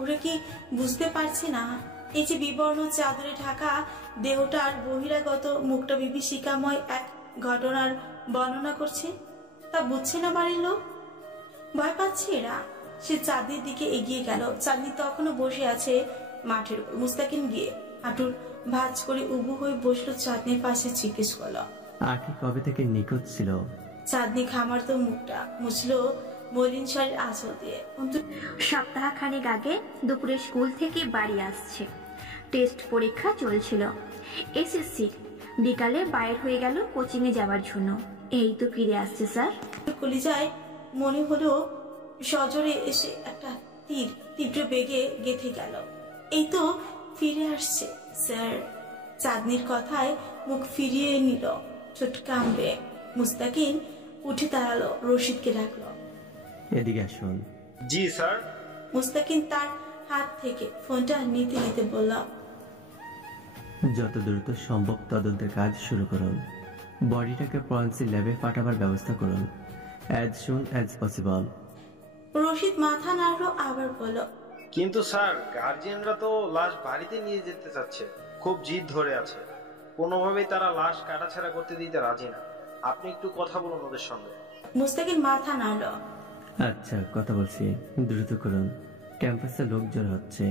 ওরা কি বুঝতে পারছে না এই যে বিবর্ণ চাদরে ঢাকা দেহটার বহিরাগত মুখটা বিভীষিকাময় এক ঘটনার বর্ণনা করছে? তা বুঝছে না বাড়ির লোক? ভয় পাচ্ছে এরা। সে চাঁদনির দিকে এগিয়ে গেল। চাঁদনি তখনও বসে আছে মাঠের উপর। মুস্তাকিন গিয়ে হাঁটুর ভাঁজ করে উবু হয়ে বসলো চাঁদনির পাশে, জিজ্ঞেস করলো, আঁকি কবে থেকে নিখোঁজ ছিল? চাঁদনি খামারতো মুখটা মুছলো মলিন শাড়ির আঁচল দিয়ে। সপ্তাহখানেক আগে দুপুরে স্কুল থেকে বাড়ি আসছে, টেস্ট পরীক্ষা চলছিল, এসএসসি। বিকালে বাইর হয়ে গেল কোচিংয়ে যাওয়ার জন্য, এই তো ফিরে আসছে স্যার। কলিজায় মনে হলো সজোরে এসে একটা তীর তীব্র বেগে গেঁথে গেল। এই তো ফিরে আসছে স্যার। চাঁদনির কথায় মুখ ফিরিয়ে নিল ছোট কামড়ে। মুস্তাকিন উঠে দাঁড়ালো, রশিদকে ডাকলো, এদিকে আসুন। জি স্যার। মুস্তাকিন তার হাত থেকে ফোনটা নিতে নিতে বলল, যত দ্রুত সম্ভব তদন্তের কাজ শুরু করুন। বডিটাকে ফরেনসিক ল্যাবে পাঠাবার ব্যবস্থা করুন, as soon as possible. Rashid মাথা নাড়লো, আবার বলল, কিন্তু স্যার গার্জিয়ানরা তো লাশ বাড়িতে নিয়ে যেতে চাচ্ছে, খুব জিদ ধরে আছে, কোনোভাবেই তারা লাশ কাটাছাড়া করতে দিতে রাজি না। আপনি একটু কথা বলুন ওদের সঙ্গে। মুস্তাকিন মাথা নাড়লো। আচ্ছা, কথা বলছি, দ্রুত করুন। ক্যাম্পাসে লোক জড় হচ্ছে,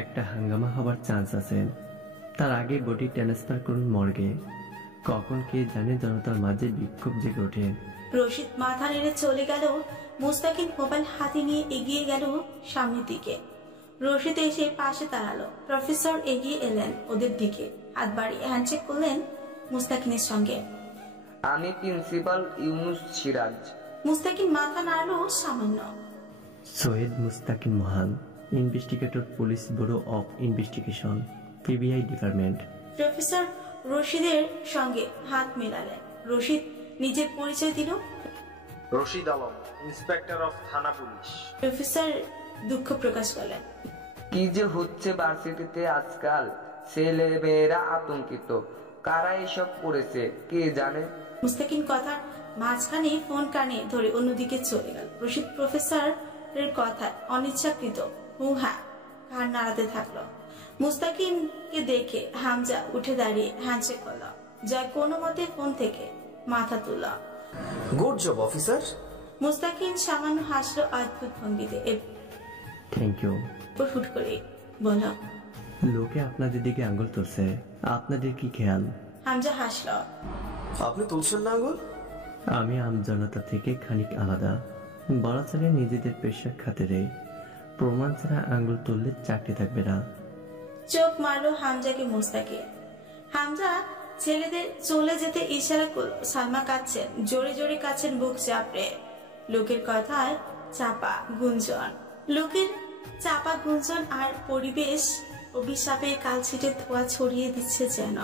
একটা হাঙ্গামা হবার চান্স আছে। তার আগে বডি ট্রান্সফার করুন মর্গে। কখন কে জানে জনতার মাঝে বিক্ষোভ জেগে ওঠে। রশিদ মাথা নেড়ে চলে গেল। মুস্তাকিন মোবাইল হাতে নিয়ে এগিয়ে গেল সামনের দিকে। রশিদ এসে পাশে দাঁড়ালো। প্রফেসর এগিয়ে এলেন ওদের দিকে, হাত বাড়িয়ে হ্যান্ডশেক করলেন মুস্তাকিনের সঙ্গে। আমি প্রিন্সিপাল ইউনুস সিরাজ। মুস্তাকিন মাথা নাড়লো সামান্য। সৈয়দ মুস্তাকিন মহান, investigator, police bureau of investigation, PBI department. Professor রশিদের সঙ্গে হাত মেলালেন। রশিদ নিজের পরিচয় দিল, রশিদ আলম, ইন্সপেক্টর অফ থানা পুলিশ। প্রফেসর দুঃখ প্রকাশ করলেন, কি যে হচ্ছে ভার্সিটিতে আজকাল, ছেলেমেয়েরা আতঙ্কিত, কারা এসব করেছে কে জানে। মুস্তাকিন কথার মাঝখানে ফোন কানে ধরে অন্যদিকে চলে গেল। রশিদ প্রফেসরের কথায় অনিচ্ছাকৃত হ্যাঁ ঘাড় নাড়াতে থাকলো। মুস্তাকিনকে দেখে হামজা উঠে দাঁড়িয়ে হ্যান্ডশেক করল। জয় কোনো মতে ফোন থেকে মাথা তুলল। Good job officer. মুস্তাকিন সামান্য হাসলো অদ্ভুত ভঙ্গিতে। Thank you. ফুট করে বলল, লোকে আপনাদের দিকে আঙ্গুল তুলছে, আপনাদের কি খেয়াল? হামজা হাসল। আপনি তুলছেন না আঙ্গুল? আমি আমজনতা থেকে খানিক আলাদা, বলা চলে নিজেদের পেশার খাতিরে। প্রমাণ ছাড়া আঙ্গুল তুললে চাকরি থাকবে না। চোখ মারলো হামজাকে মুস্তাকিন। হামজা ছেলেদের চলে যেতে ইশারা করল। সালমা কাঁদছেন, জোরে জোরে কাঁদছেন বুক চাপড়ে। লোকের কথায় চাপা গুঞ্জন, লোকের চাপা গুঞ্জন আর পরিবেশ অভিশাপে কালছিটে ধোয়া ছড়িয়ে দিচ্ছে যেন।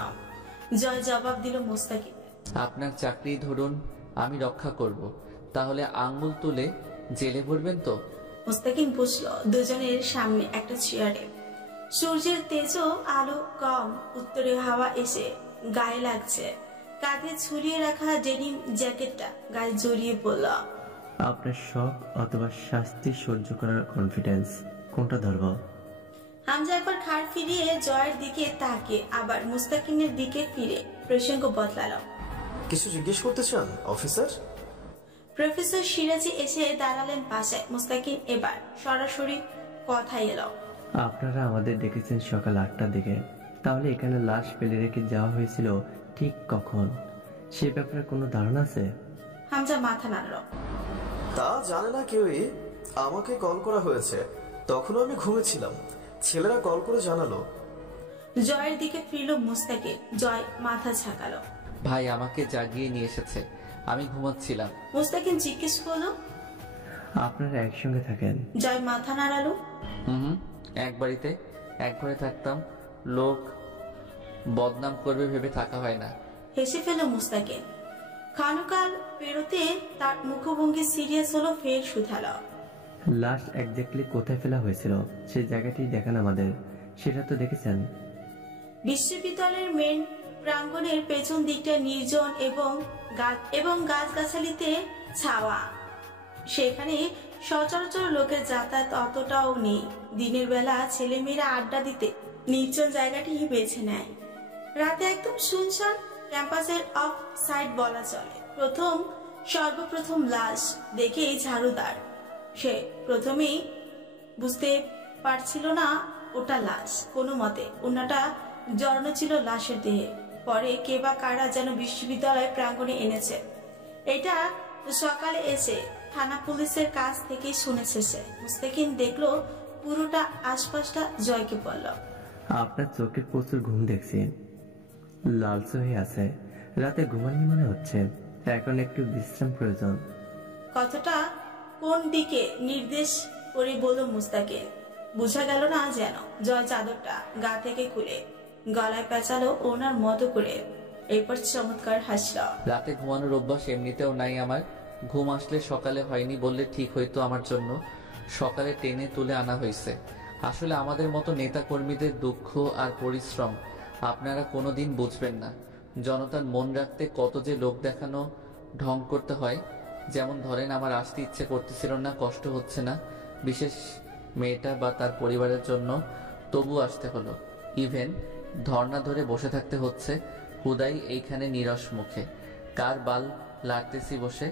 জয় জবাব দিল মুস্তাকিন, আপনার চাকরি ধরুন আমি রক্ষা করব, তাহলে আঙ্গুল তুলে জেলে ভরবেন তো? মুস্তাকিন বসলো দুজনের সামনে একটা চেয়ারে। সূর্যের তেজও আলো কম, উত্তরে হাওয়া এসে গায়ে লাগছে। কাঁধে ঝুলিয়ে রাখা ডেনিম জ্যাকেটটা গায়ে জড়িয়ে পড়ল। আপনার শখ অথবা শাস্তি সহ্য করার কনফিডেন্স, কোনটা ধরব? হামজা একবার ঘাড় ফিরিয়ে জয়ের দিকে তাকে, আবার মুস্তাকিনের দিকে ফিরে প্রসঙ্গ বদলালো। কিছু জিজ্ঞেস করতে চান অফিসার? প্রফেসর সিরাজি এসে দাঁড়ালেন পাশে। মুস্তাকিন এবার সরাসরি কথা এলো। আপনারা আমাদের ডেকেছেন সকাল 8টার দিকে, তাহলে এখানে লাশ ফেলে রেখে যাওয়া হয়েছিল ঠিক কখন, সে ব্যাপারে কোনো ধারণা আছে? হামজা মাথা নাড়ল। তা জানে না কেউই। আমাকে কল করা হয়েছে, তখনও আমি ঘুমেছিলাম, ছেলেরা কল করে জানালো। জয়ের দিকে ফিরল মুস্তাকিন। জয় মাথা ঝাঁকালো। ভাই আমাকে জাগিয়ে নিয়ে এসেছে, আমি ঘুমাচ্ছিলাম। মুস্তাকিন জিজ্ঞেস করলো, আপনারা একসঙ্গে থাকেন? জয় মাথা নাড়ালো। এক বাড়িতে এক ঘরে থাকতাম, লোক বদনাম করবে ভেবে থাকা হয় না। হেসে ফেল মুস্তাকিন। ক্ষণকাল পেরোতে তার মুখভঙ্গি সিরিয়াস হলো, ফের শুধালো, লাশ একজাক্টলি কোথায় ফেলা হয়েছিল সেই জায়গাটি দেখান আমাদের, সেটা তো দেখেছেন? বিশ্ববিদ্যালয়ের মেন প্রাঙ্গণের পেছন দিকটা নির্জন এবং গাছগাছালিতে ছাওয়া। সেখানে সচরাচর লোকের যাতায়াত অতটাও নেই। দিনের বেলা ছেলেমেয়েরা আড্ডা দিতে নির্জন জায়গাটি বেছে নেয়। রাতে একদম শুনশান, ক্যাম্পাসের অফ সাইড বলা চলে। সর্বপ্রথম লাশ দেখেই ঝাড়ুদার, সে প্রথমেই বুঝতে পারছিল না ওটা লাশ। কোনো মতে ওনাটা জড়ানো ছিল লাশের দেহে। পরে কে বা কারা যেন বিশ্ববিদ্যালয় প্রাঙ্গণে এনেছে। এটা সকালে এসে থানা পুলিশের কাছ থেকে শুনেছে সে। মুস্তাকিন দেখলো পুরোটা আশপাশটা। জয়কে বলল, আপনার চোখের প্রচুর ঘুম দেখছি, লালচে হয়ে আছে, রাতে ঘুমাননি মনে হচ্ছে, এখন একটু বিশ্রাম প্রয়োজন। কথাটা কোন দিকে নির্দেশ করে বলল মুস্তাকিন। বোঝা গেল না যেন। জয় চাদরটা গা থেকে খুলে গলায় পেঁচালো ওনার মতো করে, এরপর চমৎকার হাসল। রাতে ঘুমানোর অভ্যাস এমনিতেও নাই আমার। ঘুম আসলে সকালে হয়নি বললে ঠিক হইতো আমার জন্য। সকালে টেনে তুলে আনা হয়েছে। আসলে আমাদের মতো নেতা কর্মীদের দুঃখ আর পরিশ্রম আপনারা কোনোদিন বুঝবেন না। জনতার মন রাখতে কত যে লোক দেখানো ঢং করতে হয়। যেমন ধরেন, আমার আসতে ইচ্ছে করতেছিল না, কষ্ট হচ্ছে না, বিশেষ মেয়েটা বা তার পরিবারের জন্য, তবু আসতে হলো। ইভেন ধর্ণা ধরে বসে থাকতে হচ্ছে হুদাই এইখানে নিরস মুখে। কার বাল লাড়তেছি বসে,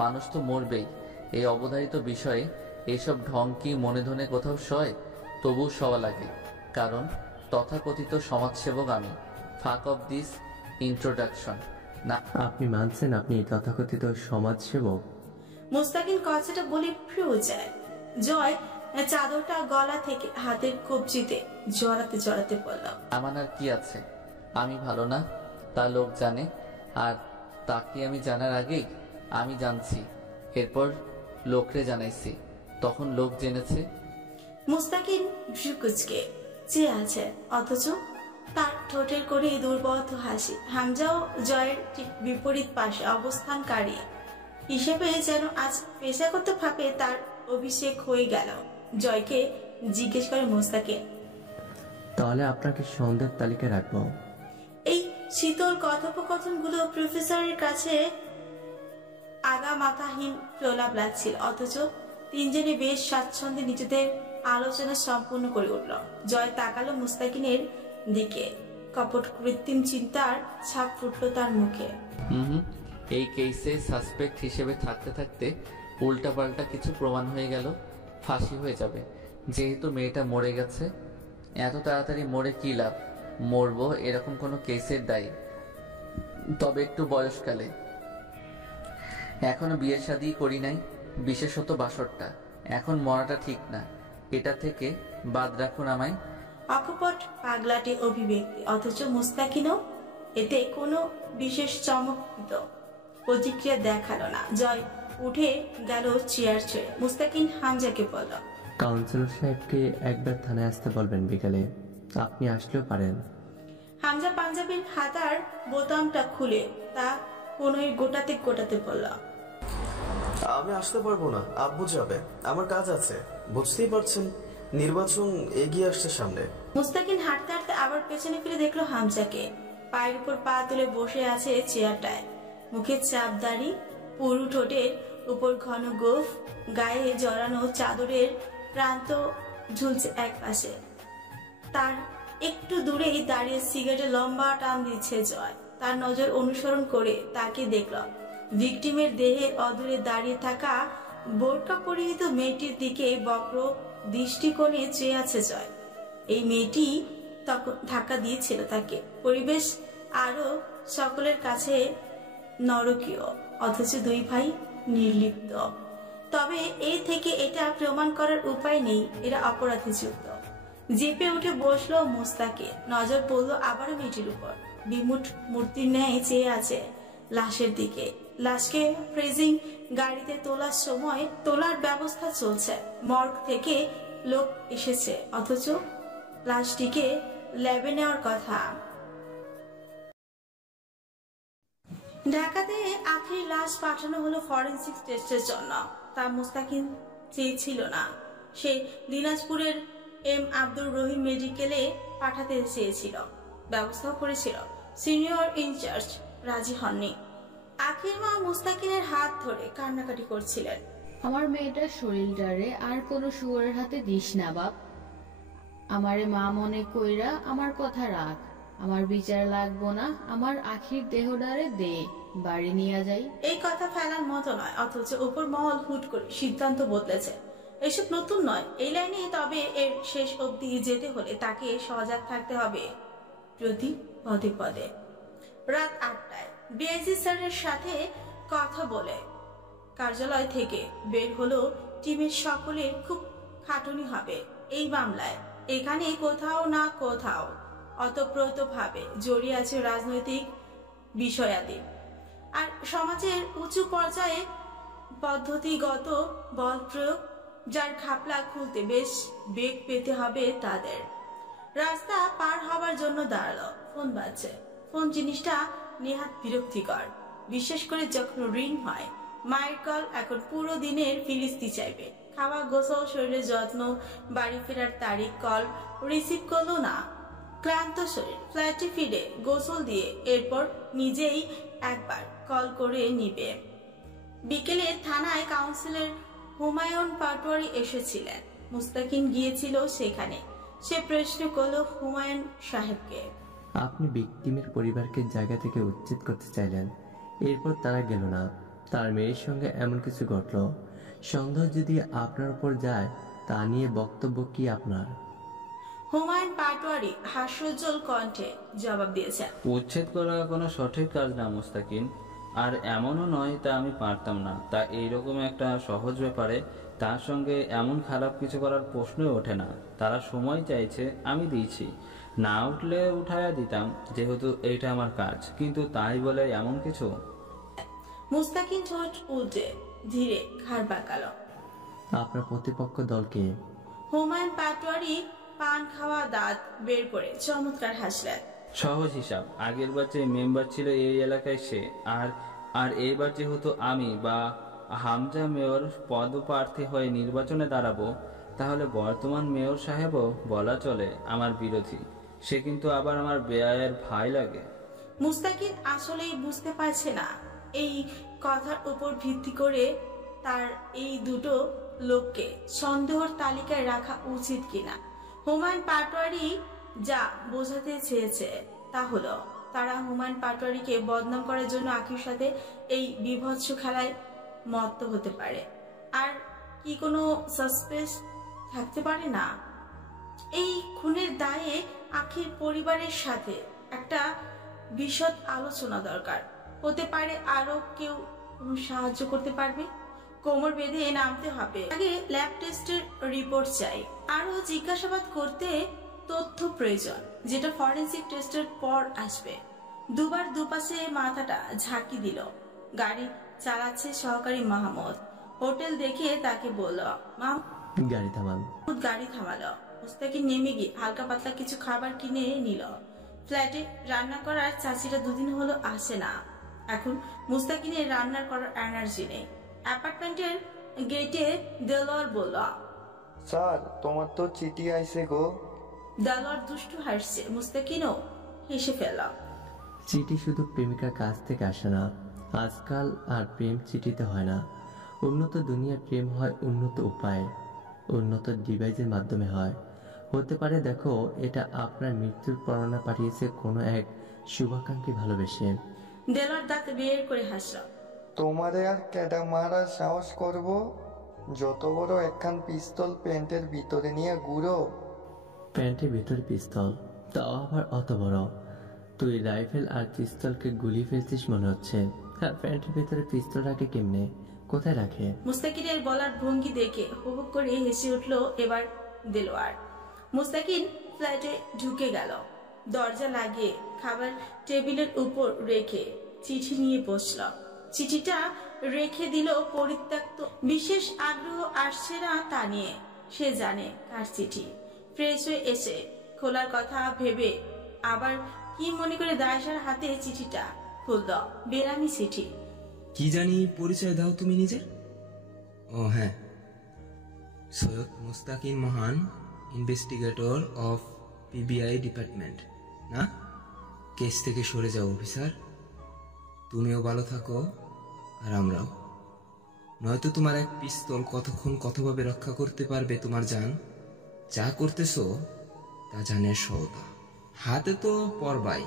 মানুষ তো মরবেই। এই অবধারিত বিষয়ে এইসব ঢং কি মনে ধনে কোথাও সয়? তবু সওয়া লাগে, কারণ তথাকথিত সমাজসেবক আমি। ফাক অফ দিস ইন্ট্রোডাকশন না। আপনি মানছেন আপনি তথাকথিত সমাজসেবক? মুস্তাকিন কথাটা বলে ফিরে যায়। জয় চাদরটা গলা থেকে হাতের কবজিতে জড়াতে বলল, আমার আর কি আছে? আমি ভালো না তা লোক জানে, আর তাকে আমি জানার আগেই আমি জানছি। এরপর লোকরে জানাইছি, তখন লোক জেনেছে। মুস্তাকিন ভ্রুকুচকে চেয়ে আছে, অথচ তার ঠোঁটের করে দুর্বদ্ধ হাসি। হামজাও জয়ের ঠিক বিপরীত পাশে অবস্থানকারী হিসেবে যেন আজ পেশাগত ভাবে তার অভিষেক হয়ে গেল। জয়কে জিজ্ঞেস করে মুস্তাকিন, তাহলে আপনাকে সন্ধ্যের তালিকায় রাখবো? এই শীতল কথোপকথনগুলো প্রফেসরের কাছে আগা মাথাহীন প্রলাপ লাগছিল, অথচ তিনজনে বেশ স্বাচ্ছন্দ্যে নিজেদের আলোচনা সম্পূর্ণ করে উঠল। জয় তাকালো মুস্তাকিনের দিকে, কপট কৃত্রিম চিন্তার ছাপ ফুটল তার মুখে। এই কেসে সাসপেক্ট হিসেবে থাকতে থাকতে উল্টাপাল্টা কিছু প্রমাণ হয়ে গেল, ফাঁসি হয়ে যাবে। যেহেতু মেয়েটা মরে গেছে, এত তাড়াতাড়ি মরে কি লাভ? মরবো এরকম কোনো কেসের দায়ী, তবে একটু বয়সকালে। এখনো বিয়ের শাদী করি নাই, বিশেষত বাসরটা। এখন মরাটা ঠিক না, এটা থেকে বাদ রাখুন আমায়। অকপট পাগলাটে অভিব্যক্তি, অথচ মুস্তাকিনও এতে কোনো বিশেষ চমকিত প্রতিক্রিয়া দেখালো না। জয় উঠে গেল চেয়ার ছেড়ে। মুস্তাকিন হামজাকে বলল, কাউন্সিলর সাহেবকে একবার থানায় আসতে বলবেন বিকালে, আপনি আসলেও পারেন। হামজা পাঞ্জাবির হাতার বোতামটা খুলে তা কোনোই গোটাতে বলল, আমি আসতে পারবো না, আব্বু যাবে, আমার কাজ আছে। বুঝতেই পারছেন, নির্বাচন এগিয়ে আসছে সামনে। মুস্তাকিন হাঁটতে হাঁটতে আবার পেছনে ফিরে দেখলো হামজাকে পায়ের উপর পা তুলে বসে আছে চেয়ারটায়। মুখে চাপ দাড়ি, পুরু ঠোঁটের উপর ঘন গোফ, গায়ে জড়ানো চাদরের প্রান্ত ঝুলছে এক পাশে। তার একটু দূরেই দাঁড়িয়ে সিগারেটে লম্বা টান দিচ্ছে জয়। তার নজর অনুসরণ করে তাকে দেখল ভিকটিমের দেহের অদূরে দাঁড়িয়ে থাকা বোরকা পরিহিত মেয়েটির দিকে বক্র দৃষ্টিকোণে চেয়ে আছে জয়। এই মেয়েটি তখন ধাক্কা দিয়েছিল তাকে। পরিবেশ আরো সকলের কাছে নরকীয়, অথচ দুই ভাই নির্লিপ্ত। তবে এই থেকে এটা প্রমাণ করার উপায় নেই এরা অপরাধী যুক্ত। জিপে উঠে বসলো মুস্তাকিন। নজর পড়লো আবারও মেয়েটির উপর। বিমুট মূর্তির ন্যায় চেয়ে আছে লাশের দিকে। লাশকে ফ্রেজিং গাড়িতে তোলার সময় তোলার ব্যবস্থা চলছে। মর্গ থেকে লোক এসেছে, অথচ লাশটিকে ল্যাবে নেওয়ার কথা। ঢাকাতে আখির লাশ পাঠানো হলো ফরেনসিক টেস্টের জন্য। তা মুস্তাকিন চেয়েছিল না। সে দিনাজপুরের এম আব্দুর রহিম মেডিকেলে পাঠাতে চেয়েছিল, ব্যবস্থাও করেছিল। সিনিয়র ইনচার্জ রাজি হননি। আখির মা মুস্তাকিনের হাত ধরে কান্নাকাটি করছিলেন। আমার মেয়েটার শরীরটারে আর কোনো শুয়োরের হাতে দিস না বাপ। আমারে মা মনে কইরা আমার কথা রাখ। আমার বিচার লাগবো না, আমার আখির দেহডারে দে, বাড়ি নিয়ে যাই। এই কথা ফেলার মতো নয়, অথচ উপর মহল হুট করে সিদ্ধান্ত বদলেছে। এসব নতুন নয় এই লাইনে, তবে এর শেষ অবধি যেতে হলে তাকে সজাগ থাকতে হবে প্রতি পদে পদে। রাত 8টায় বিআইসি স্যারের সাথে কথা বলে কার্যালয় থেকে বের হলো টিমের সকলের খুব খাটুনি হবে এই মামলায়। এখানে কোথাও না কোথাও অতপ্রতভাবে জড়িয়ে আছে রাজনৈতিক বিষয়াদি আর সমাজের উঁচু পর্যায়ে পদ্ধতিগত বল প্রয়োগ, যার খাপলা খুলতে বেশ বেগ পেতে হবে তাদের। রাস্তা পার হবার জন্য দাঁড়ালো। ফোন বাজছে। ফোন জিনিসটা নেহাত বিরক্তিকর, বিশেষ করে যখন রিং হয়। মায়ের কল। এখন পুরো দিনের ফিরিস্তি চাইবে। খাওয়া, গোসল, শরীরের যত্ন, বাড়ি ফেরার তারিখ। কল রিসিভ করলো না। ক্লান্ত শরীর। ফ্ল্যাটে ফিরে গোসল দিয়ে এরপর নিজেই একবার কল করে নিবে। বিকেলে থানায় কাউন্সিলর হুমায়ুন পাটোয়ারি এসেছিলেন। মুস্তাকিন গিয়েছিল সেখানে। সে প্রশ্ন করল হুমায়ুন সাহেবকে, আপনি ভিকটিমের পরিবারকে জায়গা থেকে উচ্ছেদ করতে চাইলেন, এরপর তারা গেল না, তার মেয়ের সঙ্গে এমন কিছু ঘটল, সন্দেহ যদি আপনার উপর যায় তা নিয়ে বক্তব্য কি আপনার? হুমায়ুন পাটোয়ারি হাস্যোজ্জ্বল কণ্ঠে জবাব দিয়েছেন, উচ্ছেদ করা কোনো সঠিক কাজ না মুস্তাকিন, আর এমনও নয় তা আমি পারতাম না। তা এইরকম একটা সহজ ব্যাপারে তার সঙ্গে এমন খারাপ কিছু করার প্রশ্নই ওঠে না। তারা সময় চাইছে, আমি দিয়েছি, না উঠলে উঠাইয়া দিতাম, যেহেতু এইটা আমার কাজ। কিন্তু তাই বলে এমন কিছু। মুস্তাকিন ঠোঁট উল্টে ধীরে ঘাড় বাঁকালো। আপনার প্রতিপক্ষ দলকে? হুমায়ুন পাটোয়ারি পান খাওয়া দাঁত বের করে চমৎকার হাসলেন। সহজ হিসাব, আগের বার যে মেম্বার ছিল এই এলাকায় সে, আর এইবার যেহেতু আমি বা হামজা মেয়র পদপ্রার্থী হয়ে নির্বাচনে দাঁড়াবো, তাহলে বর্তমান মেয়র সাহেবও বলা চলে আমার বিরোধী। সে কিন্তু আবার আমার বেয়ায়ের ভাই লাগে। মুস্তাকিন আসলেই বুঝতে পারছে না এই কথার উপর ভিত্তি করে তার এই দুটো লোককে সন্দেহর তালিকায় রাখা উচিত কিনা। হুমায়ুন পাটোয়ারি যা বোঝাতে চেয়েছে তা হলো তারা হুমায়ুন পাটোয়ারিকে বদনাম করার জন্য আখির সাথে এই বিভৎস খেলায় মত্ত হতে পারে। আর কি কোনো সাসপেন্স থাকতে পারে না? এই খুনের দায়ে আখির পরিবারের সাথে একটা বিশদ আলোচনা দরকার। হতে পারে আরো কেউ সাহায্য করতে পারবে। কোমর বেঁধে নামতে হবে। আগে ল্যাব টেস্টের রিপোর্ট চাই। আরো জিজ্ঞাসাবাদ করতে তথ্য প্রয়োজন, যেটা ফরেনসিক টেস্টের পর আসবে। দুবার দুপাশে মাথাটা ঝাঁকি দিল। গাড়ি চালাচ্ছে সহকারী মাহমুদ। হোটেল দেখে তাকে বলল, গাড়ি থামান। গাড়ি থামালো। মুস্তাকিন নেমে গিয়ে হালকা পাতলা কিছু খাবার কিনে নিল। ফ্ল্যাটে রান্না করার চাচিরা দুদিন হলো আসে না। এখন মুস্তাকিনের রান্না করার এনার্জি নেই। অ্যাপার্টমেন্টের গেটে দেলোয়ার বলল, স্যার তোমার তো চিঠি আইছে গো। দেলোয়ার দুষ্টু হাসছে। মুস্তাকিনও হেসে ফেল। চিঠি শুধু প্রেমিকার কাছ থেকে আসে না, আজকাল আর প্রেম চিঠিতে হয় না। উন্নত দুনিয়ার প্রেম হয় উন্নত উপায়ে, উন্নত ডিভাইসের মাধ্যমে হয়। হতে পারে দেখো, এটা আপনার মৃত্যুর পরোয়ানা পাঠিয়েছে কোনো এক শুভাকাঙ্ক্ষী ভালোবেসে। দেলোয়ার দাঁত বের করে হাসল। তোমারে আর কেডা মারার সাহস করব? যত বড় একখান পিস্তল প্যান্টের ভিতরে নিয়ে ঘুরো। প্যান্টের ভিতরে পিস্তল, তাও আবার অত বড়? তুই রাইফেল আর পিস্তলকে গুলি ফেলছিস মনে হচ্ছে। আর প্যান্টের ভিতরে পিস্তল রাখে কেমনে? কোথায় রাখে? মুস্তাকিনের বলার ভঙ্গি দেখে হো হো করে হেসে উঠল এবার দেলোয়ার। মুস্তাকিন ফ্ল্যাটে ঢুকে গেল। দরজা লাগিয়ে খাবার টেবিলের উপর রেখে চিঠি নিয়ে বসল। চিঠিটা রেখে দিল পরিত্যক্ত। বিশেষ আগ্রহ আসছে না তা নিয়ে। সে জানে কার চিঠি। ফ্রেশ হয়ে এসে খোলার কথা ভেবে আবার কি মনে করে দায়েশার হাতে চিঠিটা খুলল। বেরামি চিঠি। কি জানি, পরিচয় দাও তুমি নিজের। ও হ্যাঁ, সৈয়দ মুস্তাকিন মহান, ইনভেস্টিগেটর অফ পিবিআই ডিপার্টমেন্ট। না, কেস থেকে সরে যাও অফিসার। তুমিও ভালো থাকো আর আমরাও। নয়তো তোমার এক পিস্তল কতক্ষণ কতভাবে রক্ষা করতে পারবে তোমার জান। যা করতেছো তা জানের সওদা। হাতে তো পরবাই,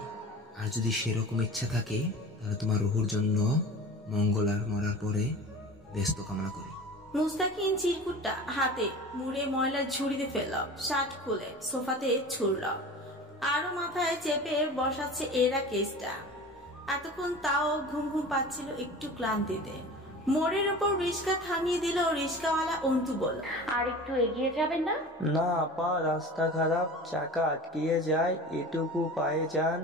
আর যদি সেরকম ইচ্ছা থাকে তাহলে তোমার রুহুর জন্য মঙ্গল আর মরার পরে ব্যস্ত কামনা করি। মুস্তাকিন চিরকুটটা হাতে মুড়ে ময়লা ঝুড়িতে ফেলল। শার্ট খুলে সোফাতে ছুড়ল। আরো মাথায় চেপে বসাচ্ছে এরা কেসটা। এতক্ষণ তাও ঘুম ঘুম পাচ্ছিল একটু ক্লান্তিতে। মোড়ের ওপর রিস্কা থামিয়ে দিল রিস্কাওয়ালা। অন্তু বলল, আর একটু এগিয়ে যাবেন না? না আপা, রাস্তা খারাপ, চাকা আটকিয়ে যায়, এটুকু পায়ে যান।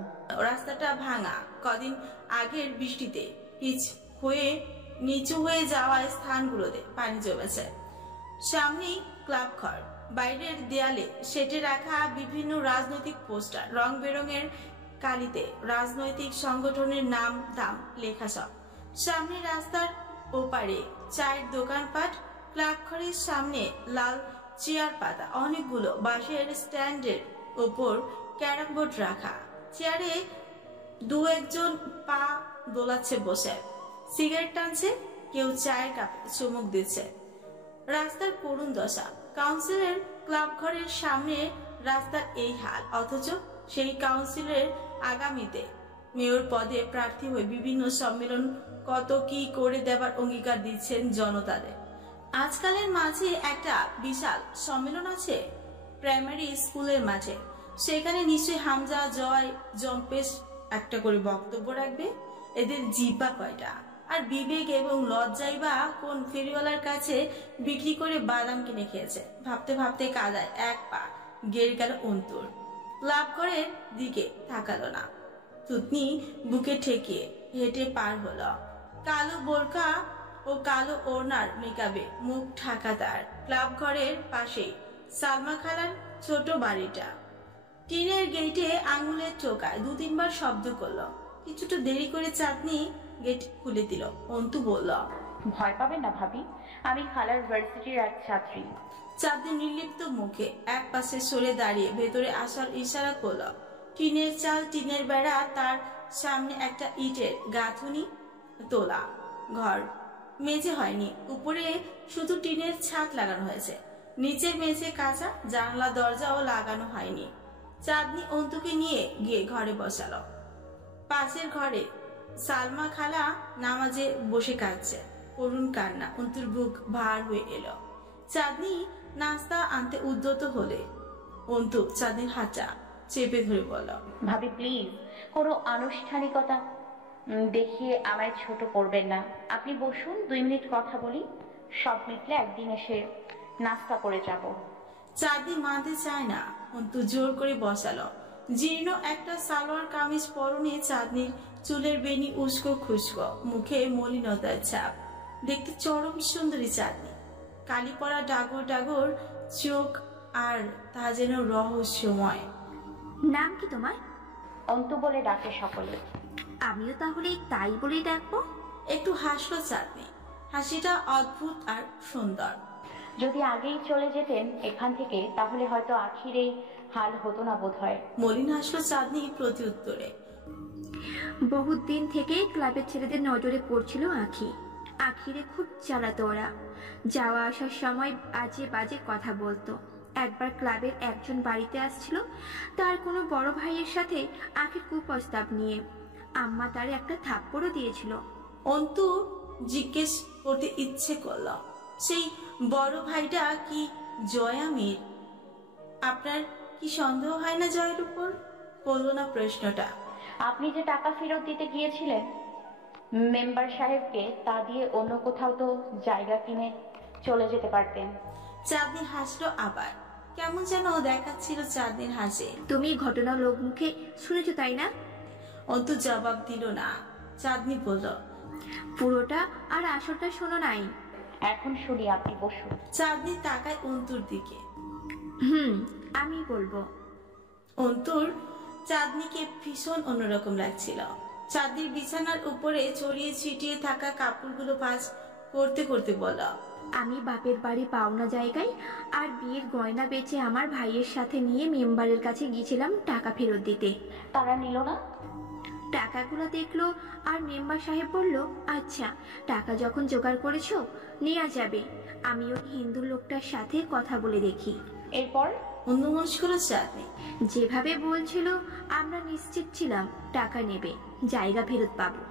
রাস্তাটা ভাঙা। কদিন আগের বৃষ্টিতে পিচ হয়ে নিচু হয়ে যাওয়া স্থানগুলোতে পানি জমেছে। সামনেই ক্লাব ঘর। বাইরের দেয়ালে সেটে রাখা বিভিন্ন রাজনৈতিক পোস্টার, রং বেরঙের কালিতে রাজনৈতিক সংগঠনের নাম দাম লেখা সব। সামনে রাস্তার ওপারে চায়ের দোকানপাট। ক্লাব ঘরের সামনে লাল চেয়ার পাতা, অনেকগুলো বাঁশের স্ট্যান্ডের ওপর ক্যারাম বোর্ড রাখা। চেয়ারে দু একজন পা দোলাচ্ছে বসে, সিগারেট টানছে, কেউ চায়ের কাপে চুমুক দিচ্ছে। রাস্তার করুণ দশা। কাউন্সিলের ক্লাব ঘরের সামনে রাস্তার এই হাল, অথচ সেই কাউন্সিলের আগামীতে মেয়র পদে প্রার্থী হয়ে বিভিন্ন সম্মেলন কত কি করে দেবার অঙ্গীকার দিচ্ছেন জনতাদের। আজকালের মাঝে একটা বিশাল সম্মেলন আছে প্রাইমারি স্কুলের মাঠে। সেখানে নিশ্চয়ই হামজা, জয়, জম্পেশ একটা করে বক্তব্য রাখবে। এদের জিব্বা কয়টা, আর বিবেক এবং লজ্জাই বা কোন ফেরিওয়ালার কাছে বিক্রি করে বাদাম কিনে খেয়েছে। ভাবতে ভাবতে কাদায় এক পা গেড়ে গেল অন্তুর। ক্লাব ঘরের দিকে তাকালো না। থুতনি বুকে ঠেকিয়ে হেঁটে পার হলো। কালো বোরকা ও কালো ওড়নার মেকআপে মুখ ঢাকা তার। ক্লাব ঘরের পাশেই সালমা খালার ছোট বাড়িটা। টিনের গেটে আঙুলের টোকায় দু তিনবার শব্দ করলো। কিছুটা দেরি করে চাঁদনি গেট খুলে দিল। অন্তু বলল, ভয় পাবেন না ভাবি, আমি খালার ভার্সিটির এক ছাত্রী। চাঁদনি নির্লিপ্ত মুখে এক পাশে সরে দাঁড়িয়ে ভেতরে আসার ইশারা করলো। টিনের চাল, টিনের বেড়া, তার সামনে একটা ইটের গাঁথুনি তোলা ঘর। মেঝে হয়নি, উপরে শুধু টিনের ছাদ লাগানো হয়েছে। নিচের মেঝে কাঁচা, জানলা দরজাও লাগানো হয়নি। চাঁদনি অন্তুকে নিয়ে গিয়ে ঘরে বসালো। পাশের ঘরে সালমা খালা নামাজে বসে কাঁদছে। করুণ কান্না। অন্তুর বুক ভার হয়ে এলো। চাঁদনি নাস্তা আনতে উদ্যত হলে অন্তু চাঁদনির হাতটা চেপে ধরে বলল, ভাবি প্লিজ কোনো আনুষ্ঠানিকতা দেখিয়ে আমায় ছোট করবেন না। আপনি বসুন, 2 মিনিট কথা বলি। সব মিটলে একদিন এসে নাস্তা করে যাব। চাঁদনি মানতে চায় না। অন্তু জোর করে বসালো। জীর্ণ একটা সালোয়ার কামিজ পরনে, চাঁদনির চুলের বেনি উস্কো খুস্কো, মুখে মলিনতার ছাপ। দেখতে চরম সুন্দরী চাঁদনি। কালি পড়া ডাগর ডাগর চোখ, আর তা যেন রহস্যময়। নাম কি তোমার? অন্তু বলে ডাকে সকলে। আমিও তাহলে তাই বলে ডাকবো। একটু হাসলো চাঁদনি। হাসিটা অদ্ভুত আর সুন্দর। যদি আগেই চলে যেতেন এখান থেকে তাহলে হয়তো আখির এই হাল হতো না বোধ হয়। মলিন হাসলো চাঁদনি প্রতি উত্তরে। বহুত দিন থেকে ক্লাবের ছেলেদের নজরে পড়ছিল আখি। আখিরে খুব জ্বালাতো ওরা। যাওয়া আসার সময় আজে বাজে কথা বলতো। একবার ক্লাবের একজন বাড়িতে আসছিল তার কোনো বড় ভাইয়ের সাথে আখির কুপ্রস্তাব নিয়ে। আম্মা তার একটা থাপ্পড়ও দিয়েছিল। অন্তু জিজ্ঞেস করতে ইচ্ছে করল, সেই বড় ভাইটা কি জয়ামির? আপনার কি সন্দেহ হয় না জয়ের উপর? বলল না প্রশ্নটা। আপনি যে টাকা ফেরত দিতে গিয়েছিলেন, মেম্বার সাহেবকে তা দিয়ে অন্য কোথাও তো জায়গা কিনে চলে যেতে পারতেন। চাঁদনি হাসলো আবার, কেমন যেন দেখাচ্ছিল চাঁদনির হাসে। তুমি ঘটনা লোক মুখে শুনেছো তাই না? অন্তু জবাব দিল না। চাঁদনি বলল, পুরোটা আর আসলটা শোনো নাই। এখন শুনি, আপনি বসুন। চাঁদনি তাকায় অন্তুর দিকে। আমি বলবো। অন্তুর চাঁদনিকে ভীষণ অন্যরকম লাগছিল। চাঁদনির বিছানার উপরে ছড়িয়ে ছিটিয়ে থাকা কাপড়গুলো ভাঁজ করতে করতে বলল, আমি বাপের বাড়ি পাওনা জায়গায় আর বিয়ের গয়না বেচে আমার ভাইয়ের সাথে নিয়ে মেম্বারের কাছে গিয়েছিলাম টাকা ফেরত দিতে। তারা নিল না? টাকাগুলো দেখলো আর মেম্বার সাহেব বলল, আচ্ছা টাকা যখন জোগাড় করেছো নেওয়া যাবে, আমি ওই হিন্দু লোকটার সাথে কথা বলে দেখি। এরপর অন্যমনস্ক হলো চাঁদনি। যেভাবে বলছিল আমরা নিশ্চিত ছিলাম টাকা নেবে, জায়গা ফেরত পাবো।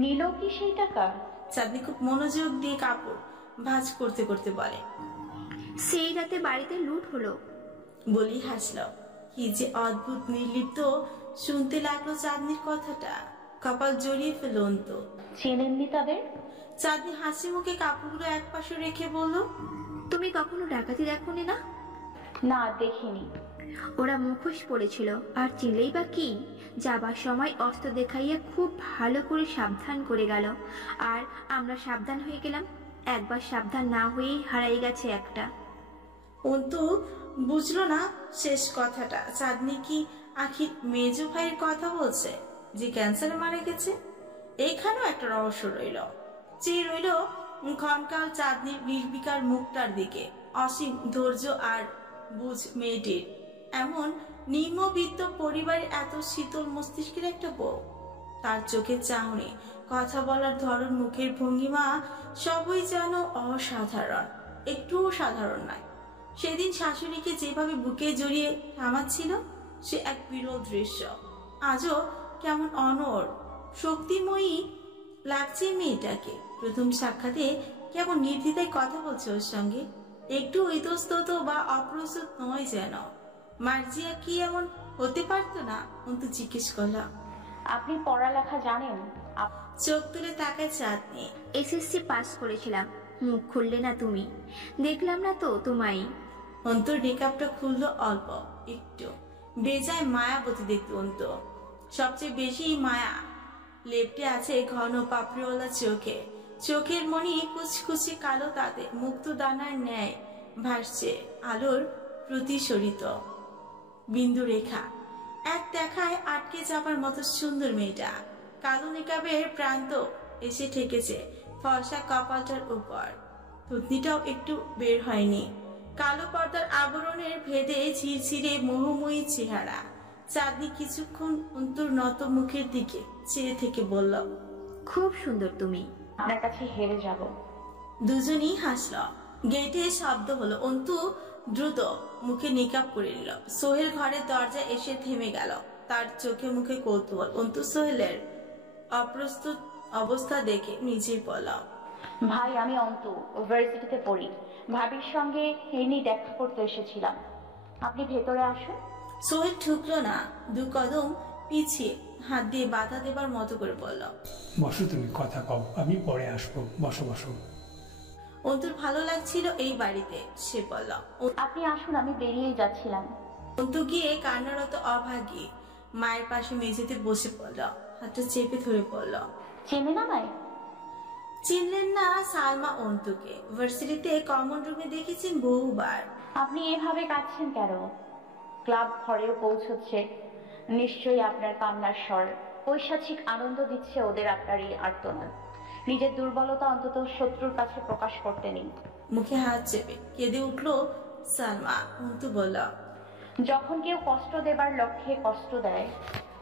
নিল কি সেই টাকা? চাঁদনি খুব মনোযোগ দিয়ে কাপড় ভাঁজ করতে করতে বলে, সেই রাতে বাড়িতে লুট হলো। বলি হাসল। কি যে অদ্ভুত নির্লিপ্ত শুনতে লাগলো চাঁদনির কথাটা। কপাল জড়িয়ে ফেল অন্তু। চেনেননি তাদের? চাঁদনি হাসি মুখে কাপড়গুলো এক পাশে রেখে বলল, তুমি কখনো ডাকাতি দেখোনি না? না, দেখিনি। ওরা মুখোশ পড়েছিল, আর চিনলেই বা কি, যাবার সময় অস্ত্র দেখাইয়া খুব ভালো করে সাবধান করে গেল, আর আমরা সাবধান হয়ে গেলাম। একবার সাবধান না হয়েই হারাই গেছে একটা। অন্তু বুঝলো না শেষ কথাটা। চাঁদনি কি আখির মেজো ভাইয়ের কথা বলছে, যে ক্যান্সারে মারা গেছে? এইখানেও একটা রহস্য রইল। চেয়ে রইল ক্ষণকাল চাঁদনির নির্বিকার মুখটার দিকে। অসীম ধৈর্য আর বুঝ মেয়েটির। এমন নিম্নবিত্ত পরিবারে এত শীতল মস্তিষ্কের একটা বউ। তার চোখের চাহনি, কথা বলার ধরন, মুখের ভঙ্গিমা সবই যেন অসাধারণ, একটুও সাধারণ নয়। সেদিন শাশুড়িকে যেভাবে বুকে জড়িয়ে থামাচ্ছিল, সে এক বিরল দৃশ্য। আজও কেমন অনড় শক্তিময়ী লাগছে মেয়েটাকে। প্রথম সাক্ষাতে কেমন নির্দ্বিধায় কথা বলছে ওর সঙ্গে, একটু ইতস্তত বা অপ্রস্তুত নয় যেন। মার্জিয়া কি এমন হতে পারতো না? অন্তু জিজ্ঞেস করলাম, আপনি পড়ালেখা জানেন? চোখ তুলে তাকায় চাঁদনি। এসএসসি পাস করেছিলাম। মুখ খুললে না তুমি, দেখলাম না তো তোমায়। অন্তর মেকআপটা খুললো অল্প একটু, বেজায় মায়াবতী দেখতে অন্তু। সবচেয়ে বেশি মায়া লেপটে আছে ঘন পাপড়িওয়ালা চোখে। চোখের মনি কুচকুচে কালো, তাতে মুক্ত দানার ন্যায় ভাসছে আলোর প্রতিসরিত বিন্দু রেখা। এক দেখায় আটকে যাবার মতো সুন্দর মেয়েটা। কালো নিকাবের প্রান্ত এসে ঠেকেছে ফর্সা কপালটার উপর। থুতনিটাও একটু বের হয়নি। কালো পর্দার আবরণের ভেদে ঝিরঝিরে মোহময়ী চেহারা। চাঁদনি কিছুক্ষণ অন্তুর নত মুখের দিকে চেয়ে থেকে বলল, খুব সুন্দর তুমি। আপনার কাছে হেরে যাব। দুজনই হাসল। গেটে শব্দ হলো। অন্তু দ্রুত মুখে নিকাব করে নিল। সোহেল ঘরের দরজা এসে থেমে গেল। তার চোখে মুখে কৌতূহল। অন্তু সোহেলের অপ্রস্তুত অবস্থা দেখে নিজেই বলল, ভাই আমি অন্তু, ইউনিভার্সিটিতে পড়ি। ভাবির সঙ্গে এমনি দেখা করতে এসেছিলাম, আপনি ভেতরে আসুন। সোহেল ঠুকলো না, দু কদম পিছিয়ে হাত দিয়ে বাধা দেবার মতো করে বলল, বসো তুমি, কথা কও, আমি পরে আসবো, বসো বসো। অন্তুর ভালো লাগছিল এই বাড়িতে, সে বলল, আপনি আসুন, আমি বেরিয়েই যাচ্ছিলাম। অন্তু গিয়ে কান্নারত অভাগী মায়ের পাশে মেঝেতে বসে পড়ল, হাতটা চেপে ধরে পড়ল, চেনে না মাই? চিনলেন না সালমা অন্তুকে। ভার্সিটিতে কমন রুমে দেখেছেন বহুবার। আপনি এভাবে কাঁদছেন কেন? ক্লাব ঘরেও পৌঁছচ্ছে নিশ্চয়ই আপনার কান্নার স্বর। পৈশাচিক আনন্দ দিচ্ছে ওদের আপনার এই আর্তনাদ। নিজের দুর্বলতা অন্তত শত্রুর কাছে প্রকাশ করতে নেই। মুখে হাত চেপে কেঁদে উঠলো সালমা। অন্তু বলল, যখন কেউ কষ্ট দেবার লক্ষ্যে কষ্ট দেয়,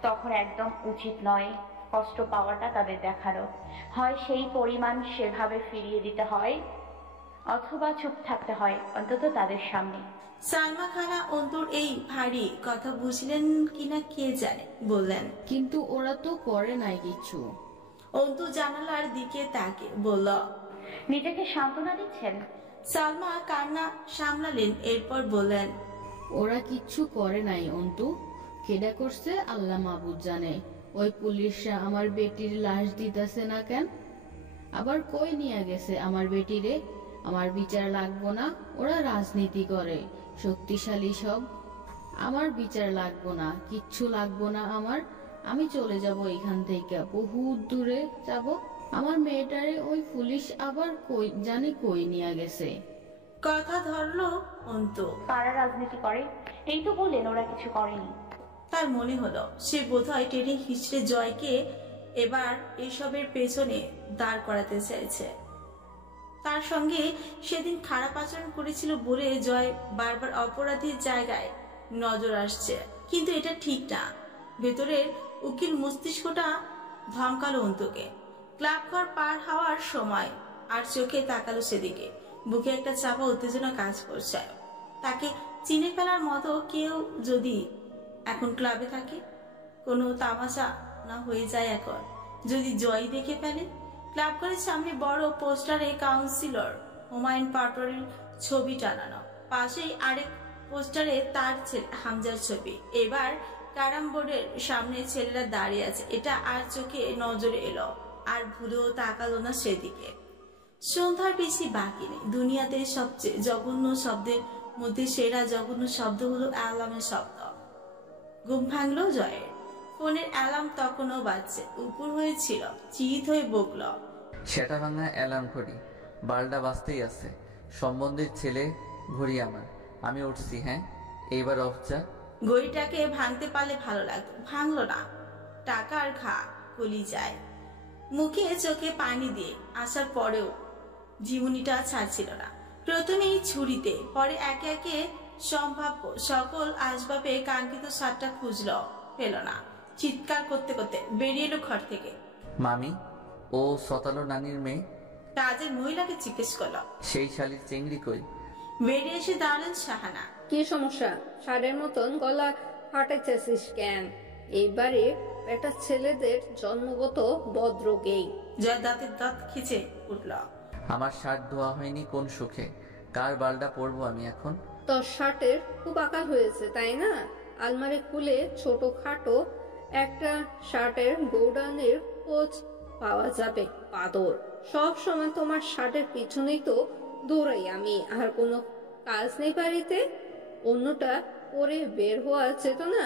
তখন একদম উচিত নয় কষ্ট পাওয়াটা তাদের দেখানো। হয় সেই পরিমাণ সেভাবে ফিরিয়ে দিতে হয়, অথবা চুপ থাকতে হয় অন্তত তাদের সামনে। সালমা খালা অন্তুর এই ভারী কথা বুঝলেন কিনা কে জানে, বললেন, কিন্তু ওরা তো করে নাই কিছু। অন্তু জানালার দিকে তাকে বলল, নিজেকে সান্ত্বনা দিচ্ছেন? সালমা কান্না সামলালেন, এরপর বললেন, ওরা কিচ্ছু করে নাই অন্তু, কেডা করছে আল্লাহ মাহবুব জানে। ওই পুলিশরা আমার বেটির লাশ দিতেছে না কেন? আবার কই নিয়ে গেছে আমার বেটিরে? আমার বিচার লাগবো না, ওরা রাজনীতি করে, শক্তিশালী সব। আমার বিচার লাগবো না, কিচ্ছু লাগবো না আমার। আমি চলে যাব এখান থেকে, বহুত দূরে যাব। আমার মেয়েটারে ওই পুলিশ আবার কই জানি কই নিয়ে গেছে। কথা ধরলো অন্তু। কারা রাজনীতি করে? এই তো বললেন ওরা কিছু করেনি। তার মনে হলো সে বোধহয় টেনে হিচড়ে জয়কে এবার এসবের পেছনে দাঁড় করাতে চাইছে। তার সঙ্গে সেদিন খারাপ আচরণ করেছিল বলে জয় বারবার অপরাধীর জায়গায় নজর আসছে, কিন্তু এটা ঠিক না। ভেতরের উকিল মস্তিষ্কটা ধমকালো অন্তুকে। ক্লাব ঘর পার হওয়ার সময় আর চোখে তাকালো সেদিকে। বুকে একটা চাপা উত্তেজনা কাজ করছে। তাকে চিনে ফেলার মতো কেউ যদি এখন ক্লাবে থাকে, কোনো তামাশা না হয়ে যায় এখন যদি জয় দেখে ফেলে। ক্লাব ঘরের সামনে বড় পোস্টারে কাউন্সিলর হুমায়ুন পাটোয়ারির ছবি টানানো, পাশেই আরেক পোস্টারে তার ছেলে হামজার ছবি। এবার ক্যারাম বোর্ডের সামনে ছেলেরা দাঁড়িয়ে আছে। এটা আর চোখে নজরে এলো, আর ভুলেও তাকালো না সেদিকে। সন্ধ্যার বেশি বাকি নেই। দুনিয়াতে সবচেয়ে জঘন্য শব্দের মধ্যে সেরা জঘন্য শব্দ হলো অ্যালার্মের শব্দ। ঘুম ভাঙলো জয়ের। ফোনের অ্যালার্ম তখনও বাজছে। উপর হয়েছিল, চিৎ হয়ে বকল, সেটা ভাঙা অ্যালার্ম ঘড়ি, বারোটা বাজতেই আছে। সম্বন্ধের ছেলে ঘড়ি আমার, আমি উঠছি। হ্যাঁ, এইবার অফ যা। ঘড়িটাকে ভাঙতে পারলে ভালো লাগতো, ভাঙলো না। টাকার ঘা গলি যায়। মুখে চোখে পানি দিয়ে আসার পরেও জীবনীটা ছাড়ছিল না। প্রথমেই ছুরিতে, পরে একে একে সম্ভাব্য সকল আসবাবে কাঙ্ক্ষিত সারটা খুঁজল, পেল না। চিৎকার করতে করতে বেরিয়ে এলো ঘর থেকে। মামি, ও সতালো নানির মেয়ে? কাজের মহিলাকে জিজ্ঞেস করলো। সেই শালির চেংড়ি কই? বেরিয়ে এসে দাঁড়ালেন শাহানা। কি সমস্যা? ষাঁড়ের মতন গলা ফাটাইতেছিস কেন? এইবারে একটা ছেলেদের জন্মগত বদরোগেই। জয় দাঁতের দাঁত খিচে উঠল। আমার শার্ট ধোয়া হয়নি কোন সুখে? কার বালটা পরবো আমি এখন? তোর শার্টের খুব আকাল হয়েছে তাই না? আলমারি খুলে ছোট খাটো একটা শার্টের গোডাউনের খোঁজ পাওয়া যাবে। পাদর, সব সময় তোমার শার্টের পিছনেই তো দৌড়াই আমি। আর কোনো কাজ নেই বাড়িতে? অন্যটা পরে বের হওয়া যেত না?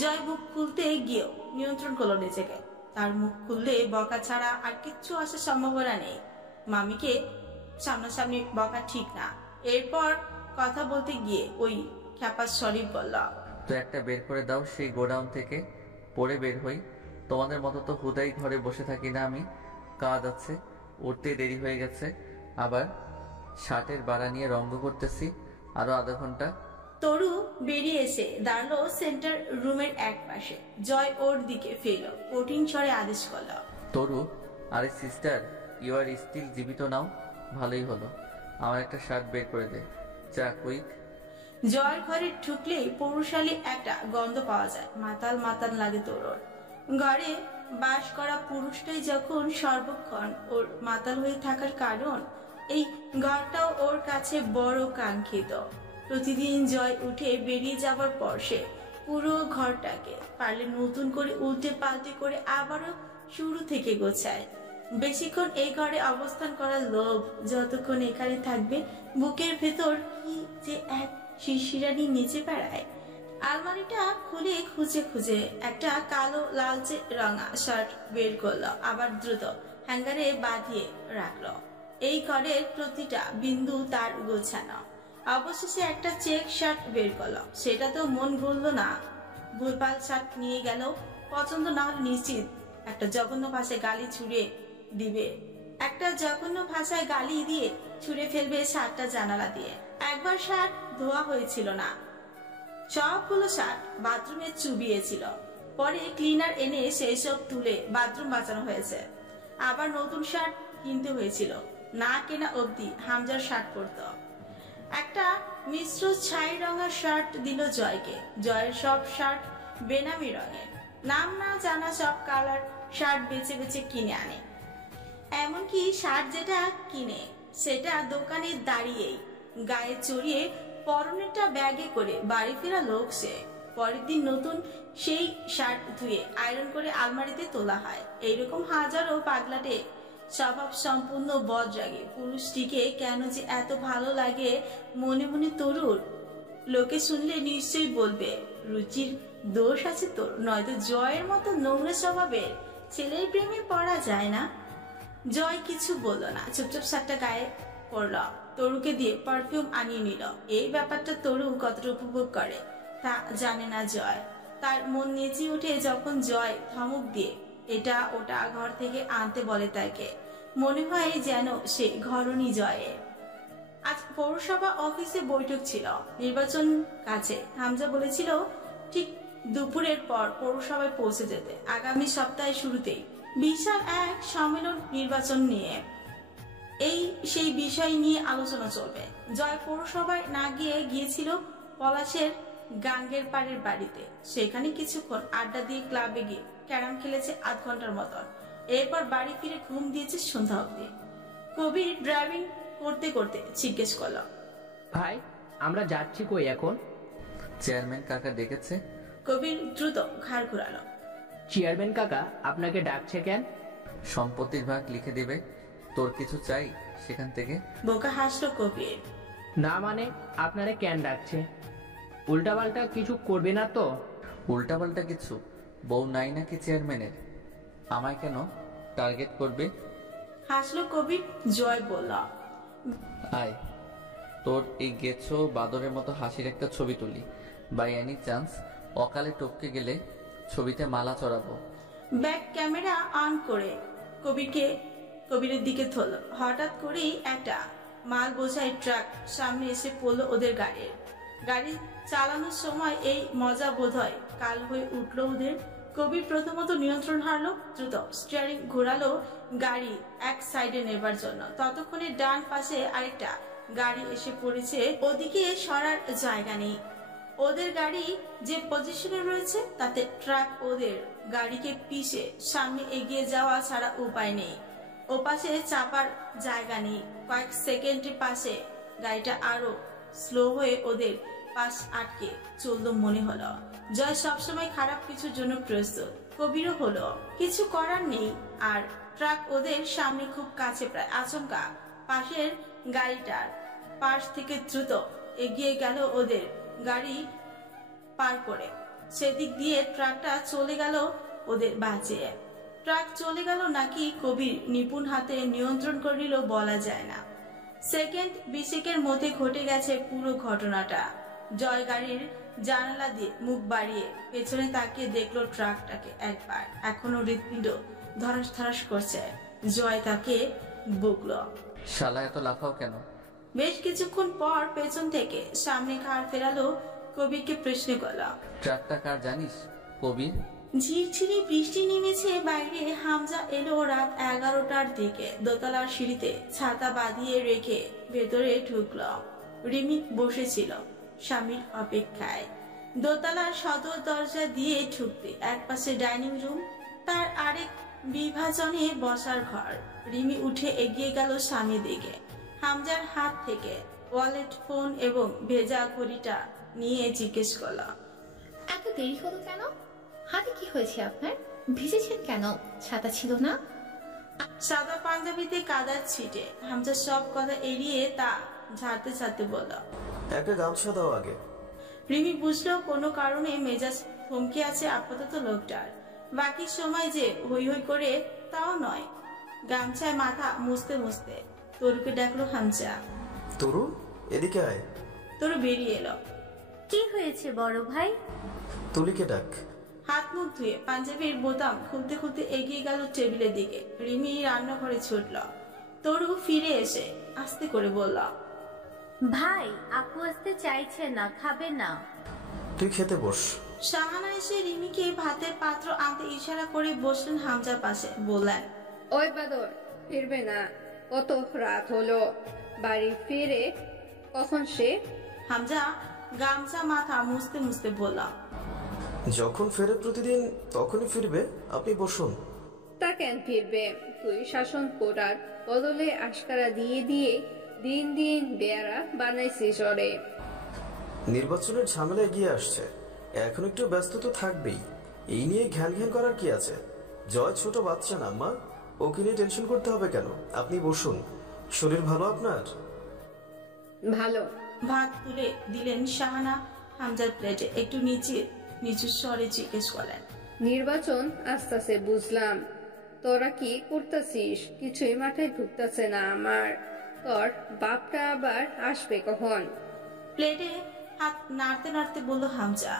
জয় মুখ খুলতে গিয়েও নিয়ন্ত্রণ করলো নিজেকে। তার মুখ খুললে বকা ছাড়া আর কিচ্ছু আসার সম্ভাবনা নেই। মামিকে সামনাসামনি বকা ঠিক না। এরপর কথা বলতে গিয়ে ওই খ্যাপা শরীফ বলল, তো একটা বের করে দাও সেই গোডাউন থেকে, পরে বের হই। তোমাদের মতো তো হুদাই ঘরে বসে থাকি না আমি। কাজ আছে, উঠতে দেরি হয়ে গেছে। আবার শার্টের বাড়া নিয়ে রঙ্গ করতেছি আরো আধা ঘন্টা। তরু বেরিয়ে এসে দাঁড়ালো সেন্টার রুমের এক পাশে। জয় ওর দিকে ফেলল, কঠিন স্বরে আদেশ করল, তরু, আরে সিস্টার, ইউ আর স্টিল জীবিত নাও? ভালোই হলো। আমার একটা শার্ট বের করে দে, চা কুইক। জয়ের ঘরে ঢুকলেই পৌরশালী একটা গন্ধ পাওয়া যায়। মাতাল মাতাল লাগে তরুর। ঘরে বাস করা পুরুষটাই যখন সর্বক্ষণ ওর মাতাল হয়ে থাকার কারণ, এই ঘরটাও ওর কাছে বড় কাঙ্ক্ষিত। প্রতিদিন জয় উঠে বেরিয়ে যাবার পর সে পুরো ঘরটাকে পারলে নতুন করে উল্টে পাল্টে করে আবারও শুরু থেকে গোছায়। বেশিক্ষণ এই ঘরে অবস্থান করার লোভ। যতক্ষণ এখানে থাকবে বুকের ভেতর কি যে এক শিরশিরানি নিচে বেড়ায়। আলমারিটা খুলে খুঁজে খুঁজে একটা কালো লালচে রঙা শার্ট বের করলো, আবার দ্রুত হ্যাঙ্গারে বাঁধিয়ে রাখলো। এই ঘরের প্রতিটা বিন্দু তার গোছানো। অবশেষে একটা চেক শার্ট বের করলো। সেটা তো মন গড়ল না। ভুলভাল শার্ট নিয়ে গেল। পছন্দ না হলে নিশ্চিত একটা জঘন্য ভাষায় গালি ছুড়ে দিবে। একটা জঘন্য ভাষায় গালি দিয়ে ছুড়ে ফেলবে শার্টটা জানালা দিয়ে। একবার শার্ট ধোয়া হয়েছিল না, সবগুলো শার্ট বাথরুমে চুবিয়েছিল। পরে ক্লিনার এনে সেই সব তুলে বাথরুম বাঁচানো হয়েছে। আবার নতুন শার্ট কিনতে হয়েছিল। না কেনা অবধি হামজার শার্ট পরতো। একটা মিশ্র ছাই রঙের শার্ট দিল জয়কে। জয়ের সব শার্ট বেনামি রঙের, নাম না জানা সব কালার শার্ট বেছে বেছে কিনে আনে। এমনকি শার্ট যেটা কিনে সেটা দোকানে দাঁড়িয়েই গায়ে চড়িয়ে পরনেরটা ব্যাগে করে বাড়ি ফেরা লোক সে। পরের দিন নতুন সেই শার্ট ধুয়ে আয়রন করে আলমারিতে তোলা হয়। এইরকম হাজারো পাগলাটে স্বভাব সম্পূর্ণ বজ্রাগী পুরুষটিকে কেন যে এত ভালো লাগে মনে মনে তরুর। লোকে শুনলে নিশ্চয়ই বলবে রুচির দোষ আছে তোর, নয়তো জয়ের মতো নোংরা স্বভাবের ছেলের প্রেমে পড়া যায় না। জয় কিছু বলল না, চুপচাপ শার্টটা গায়ে পড়ল, তরুকে দিয়ে পারফিউম আনিয়ে নিল। এই ব্যাপারটা তরু কতটা উপভোগ করে তা জানে না জয়। তার মন নেচে উঠে যখন জয় ধমক দিয়ে এটা ওটা ঘর থেকে আনতে বলে তাকে, মনে হয় যেন সে ঘরণী জয়ের। আজ পৌরসভা অফিসে বৈঠক ছিল, নির্বাচন কাছে। হামজা বলেছিল ঠিক দুপুরের পর পৌরসভায় পৌঁছে যেতে। আগামী সপ্তাহের শুরুতেই বিশাল এক সম্মেলন নির্বাচন নিয়ে। সেই বিষয় নিয়ে আলোচনা চলবে। জয় পৌরসভায় না গিয়েছিল পলাশের গাঙ্গের পাড়ের বাড়িতে। সেখানে কিছুক্ষণ আড্ডা দিয়ে ক্লাবে গিয়ে ক্যারাম খেলেছে আধ ঘন্টার মতন। এরপর বাড়ি ফিরে ঘুম দিয়েছে সন্ধ্যা অবধি। কবির ড্রাইভিং করতে করতে জিজ্ঞেস করল, ভাই আমরা যাচ্ছি কই এখন? চেয়ারম্যান কাকা ডেকেছে। কবির দ্রুত ঘাড় ঘুরালো। চেয়ারম্যান কাকা আপনাকে ডাকছে কেন? সম্পত্তির ভাগ লিখে দিবে। তোর কিছু চাই সেখান থেকে? বোকা হাসলো কবির। না মানে আপনারে কেন ডাকছে? উল্টাপাল্টা কিছু করবে না তো? উল্টাপাল্টা কিছু? বউ নাই নাকি চেয়ারম্যানের? আমায় কেন টার্গেট করবে? হাসলো কবির। জয় বলল, আয় তোর এই গেছো বাদরের মতো হাসির একটা ছবি তুলি। বাই এনি চান্স অকালে টপকে গেলে ছবিতে মালা চড়াবো। ব্যাক ক্যামেরা অন করে কবিরের দিকে ধরল। হঠাৎ করেই একটা মাল বোঝাই ট্রাক সামনে এসে পড়লো ওদের গাড়ির। গাড়ি চালানোর সময় এই মজা বোধহয় কাল হয়ে উঠলো ওদের। কবির প্রথমত নিয়ন্ত্রণ হারলো, দ্রুত স্টিয়ারিং ঘোরালো গাড়ি এক সাইডে নেবার জন্য। ততক্ষণে ডান পাশে আরেকটা গাড়ি এসে পড়েছে, ওদিকে সরার জায়গা নেই। ওদের গাড়ি যে পজিশনে রয়েছে তাতে ট্রাক ওদের গাড়িকে পিষে সামনে এগিয়ে যাওয়া ছাড়া উপায় নেই। ও পাশে চাপার জায়গা নেই। কয়েক সেকেন্ডের পাশে গাড়িটা আরো স্লো হয়ে ওদের পাশ আটকে চললো মনে হলো। জয় সবসময় খারাপ কিছুর জন্য প্রস্তুত, কবিরও হলো। কিছু করার নেই। আর ট্রাক ওদের সামনে খুব কাছে, প্রায় আচমকা পাশের গাড়িটার পাশ থেকে দ্রুত এগিয়ে গেল ওদের গাড়ি পার করে। সেদিক দিয়ে ট্রাকটা চলে গেল ওদের বাঁচিয়ে। ট্রাক চলে গেল নাকি কবির নিপুণ হাতে নিয়ন্ত্রণ করিল বলা যায় না। সেকেন্ড 20 মধ্যে ঘটে গেছে পুরো ঘটনাটা। জয় গাড়ির জানালা দিয়ে মুখ বাড়িয়ে পেছনে তাকিয়ে দেখলো ট্রাকটাকে একবার। এখনো হৃৎপিণ্ড ধরাস ধরাস করছে। জয় তাকে বকলো, শালা এত লাফাও কেন? বেশ কিছুক্ষণ পর পেছন থেকে সামনে ঘাড় ফেরালো কবিরকে প্রশ্ন করলো, ট্রাকটা কার জানিস কবির? ঝিরঝিরি বৃষ্টি নেমেছে বাইরে। হামজা এলো রাত 11টার দিকে। দোতলার সিঁড়িতে ছাতা বাঁধিয়ে রেখে ভেতরে ঢুকলো। রিমি বসেছিল স্বামীর অপেক্ষায়। দোতলার সদর দরজা দিয়ে ঢুকতে এক পাশে ডাইনিং রুম, তার আরেক বিভাজনে বসার ঘর। রিমি উঠে এগিয়ে গেল স্বামীর দিকে। হামজার হাত থেকে ওয়ালেট, ফোন এবং ভেজা ঘড়িটা নিয়ে জিজ্ঞেস করলো, এত দেরি হলো কেন? হাতে কি হয়েছে আপনার? ভিজেছেন কেন? ছাতা ছিল না? সাদা পাঞ্জাবিতে কাদার ছিটে। হামজা সব কথা এড়িয়ে তা ঝাড়তে ঝাড়তে বলল, একটা গামছা দাও আগে। রিমি বুঝলো কোনো কারণে মেজাজ থমকে আছে আপাতত লোকটার। বাকি সময় যে হই হই করে তাও নয়। গামছায় মাথা মুছতে মুছতে তরুকে ডাকলো হামজা। তরু এদিকে আয়। তরু বেরিয়ে এলো। কি হয়েছে বড় ভাই? তুলিকে ডাক। হাত মুখ ধুয়ে পাঞ্জাবির বোতাম খুলতে খুলতে এগিয়ে গেল টেবিলের দিকে। রিমি রান্নাঘরে ছুটল। তরু ফিরে এসে আস্তে করে বলল, ভাই আপু আসতে চাইছে না, খাবে না। তুই খেতে বস। শাহানা এসে রিমিকে ভাতের পাত্র আনতে ইশারা করে বসলেন হামজার পাশে। বললেন, ওই বাদর ফিরবে না, কত রাত হলো, বাড়ি ফিরে কখন সে? হামজা গামছা মাথা মুছতে মুছতে বলল, যখন ফেরে প্রতিদিন তখনই ফিরবে, আপনি বসুন। তা কেন ফিরবে? তুই শাসন করার বদলে আশকারা দিয়ে দিয়ে দিন দিন বেয়ারা বানাইছিস ওরে। নির্বাচনের ঝামেলা এগিয়ে আসছে, এখন একটু ব্যস্ত তো থাকবেই, এই নিয়ে ঘ্যান ঘ্যান করার কি আছে? জয় ছোট বাচ্চা না আম্মা, ওকে নিয়ে টেনশন করতে হবে কেন? আপনি বসুন, শরীর ভালো আপনার? ভালো। ভাত তুলে দিলেন শাহানা হামজার প্লেটে। একটু নিচু স্বরে জিজ্ঞেস করলেন, নির্বাচন আস্তে আস্তে বুঝলাম, তোরা কি করতেছিস? কিছুই মাথায় ঢুকতেছে না আমার। তোর বাপটা আবার আসবে কখন? প্লেটে হাত নাড়তে নাড়তে বলল হামজা।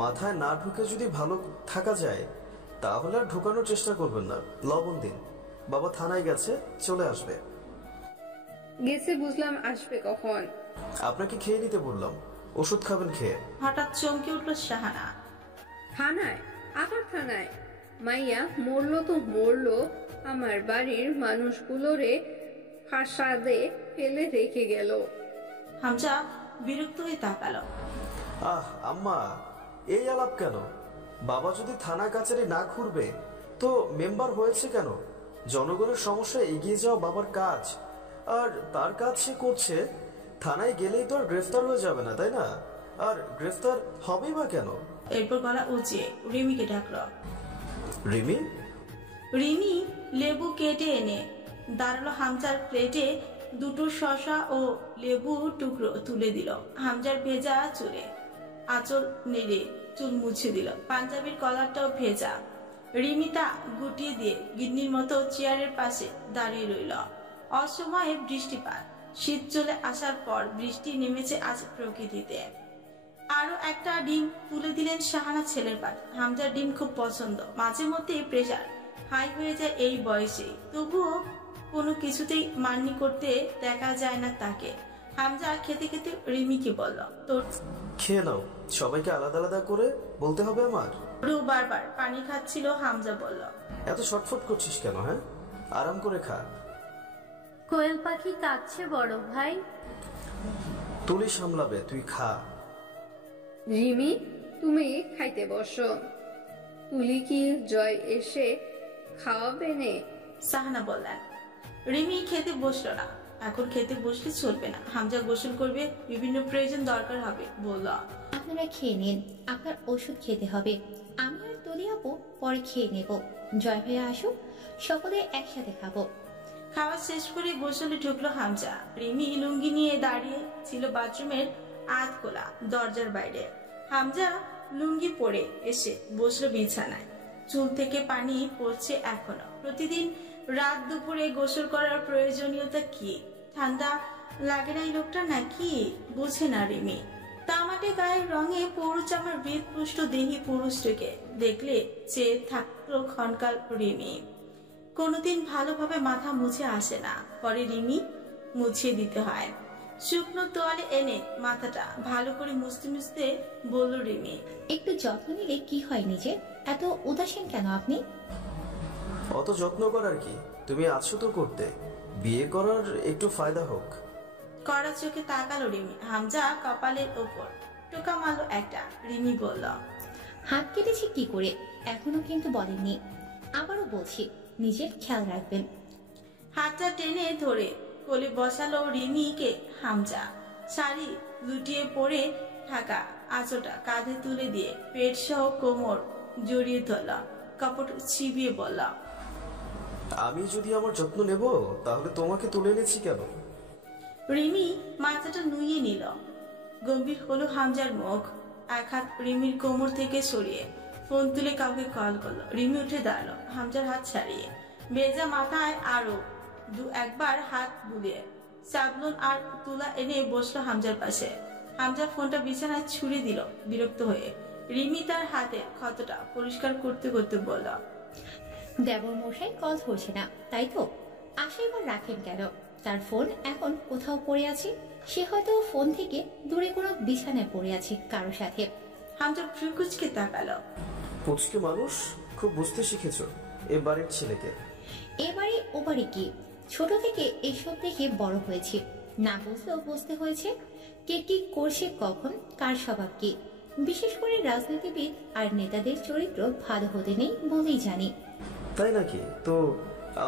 মাথায় না ঢুকে যদি ভালো থাকা যায় তাহলে আর ঢুকানোর চেষ্টা করবেন না। লবণ দিন, বাবা থানায় গেছে, চলে আসবে। গেছে বুঝলাম, আসবে কখন? আপনাকে খেয়ে নিতে বললাম, ওষুধ খাবেন খেয়ে। হঠাৎ চমকে উঠল শাহানা। থানায়? আবার থানায়? মাইয়া মরলো তো মরলো, আমার বাড়ির মানুষগুলোরে ফাঁসাদে ফেলে রেখে গেল। হামজা বিরক্ত হয়ে তাকালো। আহ আম্মা, এই আলাপ কেন? বাবা যদি থানা কাছারি না ঘুরবে তো মেম্বার হয়েছে কেন? জনগণের সমস্যা এগিয়ে যাওয়া বাবার কাজ, আর তার কাজ সে করছে। থানায় গেলেই তো আর গ্রেফতার হয়ে যাবে না, তাই না? আর গ্রেফতার হবেই বা কেন? এরপর গলা উঁচিয়ে রিমিকে ডাকলো। রিমি? রিমি লেবু কেটে এনে দাঁড়ালো হামজার প্লেটে। দুটো শসা ও লেবু টুকরো তুলে দিল। হামজার ভেজা চুলে আঁচল নেড়ে চুল মুছে দিল। পাঞ্জাবির কলারটাও ভেজা। রিমি তা গুটিয়ে দিয়ে গিন্নির মতো চেয়ারের পাশে দাঁড়িয়ে রইল। অসময়ে বৃষ্টিপাত। শীত চলে আসার পর বৃষ্টি নেমেছে আজ প্রকৃতিতে। আরো একটা ডিম তুলে দিলেন শাহানা ছেলের পাট। হামজার ডিম খুব পছন্দ। মাঝে মধ্যে প্রেশার হাই হয়ে যায় এই বয়সে, তবুও কোনো কিছুতেই মান্নি করতে দেখা যায় না তাকে। হামজা খেতে খেতে রিমিকে বলল, তোর খেয়ে নাও, সবাইকে আলাদা আলাদা করে বলতে হবে আমার। রু বারবার পানি খাচ্ছিল। হামজা বলল, এত ছটফট করছিস কেন? হ্যাঁ, আরাম করে খা। কোয়েল পাখি কাঁদছে বড় ভাই। তুলি সামলাবে, তুই খা। রিমি, তুমি খাইতে বসো। তুলি কি জয় এসে খাওয়াবে নে? সাহানা বললেন। রিমি খেতে বসলো না। এখন খেতে বসলে চলবে না, হামজা গোসল করবে, বিভিন্ন প্রয়োজন দরকার হবে। বলল, আপনারা খেয়ে নিন, আপনার ওষুধ খেতে হবে। আমি আর তুলি আপু পরে খেয়ে নেব। জয় ভাইয়া আসুক, সকলে একসাথে খাবো। খাওয়া শেষ করে গোসলে ঢুকলো হামজা। রিমি লুঙ্গি নিয়ে দাঁড়িয়ে ছিল বাথরুমের আধ খোলা দরজার বাইরে। হামজা লুঙ্গি পরে এসে বসলো বিছানায়। চুল থেকে পানি পড়ছে এখনো। প্রতিদিন রাত দুপুরে গোসল করার প্রয়োজনীয়তা কি? ঠান্ডা লাগে না এই লোকটা নাকি? বুঝে না রিমি। তামাটে গায়ের রঙে পৌরচামার হৃদপুষ্ট দেহি পুরুষটিকে দেখলে চেয়ে থাকলো ক্ষণকাল রিমি। কোনোদিন ভালোভাবে মাথা মুছে আসে না, পরে রিমি মুছিয়ে দিতে হয়। শুকনো তোয়ালে এনে মাথাটা ভালো করে মুছতে মুছতে বলল রিমি, একটু যত্ন নিলে কি হয় নিজে? এত উদাসীন কেন আপনি? অত যত্ন করার কি? তুমি আছো তো করতে, বিয়ে করার একটু ফায়দা হোক। কড়া চোখে তাকালো রিমি। হামজা কপালের ওপর টোকা মারলো একটা। রিমি বলল, হাত কেটেছি কি করে? এখনো কিন্তু বলেননি। আবারও বলছি, নিজের খেয়াল রাখবেন। হাতটা টেনে ধরে কোলে বসালো রিমিকে হামজা। শাড়ি লুটিয়ে পড়ে থাকা আঁচলটা কাঁধে তুলে দিয়ে পেট সহ কোমর জড়িয়ে ধরল। কাপড় ছিবিয়ে বলল, আমি যদি আমার যত্ন নেব তাহলে তোমাকে তুলে এনেছি কেন? রিমি মাথাটা নুইয়ে নিল। গম্ভীর হলো হামজার মুখ। এক হাত রিমির কোমর থেকে সরিয়ে ফোন তুলে কাউকে কল করলো। রিমি উঠে দাঁড়ালো, হামজার হাত ছাড়িয়ে। ভেজা মাথায় আরো দু একবার হাত বুলিয়ে সাবলুন আর তুলা এনে বসলো হামজার পাশে। হামজা ফোনটা বিছানায় ছুড়ে দিল বিরক্ত হয়ে। রিমি তার হাতের ক্ষতটা পরিষ্কার করতে করতে বলল, দেবর মশাই কল ধরছে না, তাই তো? আশা এবার রাখেন কেন? তার ফোন এখন কোথাও পড়ে আছে। সে হয়তো ফোন থেকে দূরে কোনো বিছানায় পড়ে আছে কারো সাথে। হামজা ফ্রুকুচকে তাকালো। পুচকে মানুষ, খুব বুঝতে শিখেছ এ বাড়ির ছেলেকে। এবারে ওবারে কি, ছোট থেকে এসব দেখে বড় হয়েছে। না বুঝলেও বুঝতে হয়েছে কে কি করছে, কখন কার স্বভাব কি। বিশেষ করে রাজনীতিবিদ আর নেতাদের চরিত্র ভালো হতে নেই বলেই জানি। তাই নাকি? তো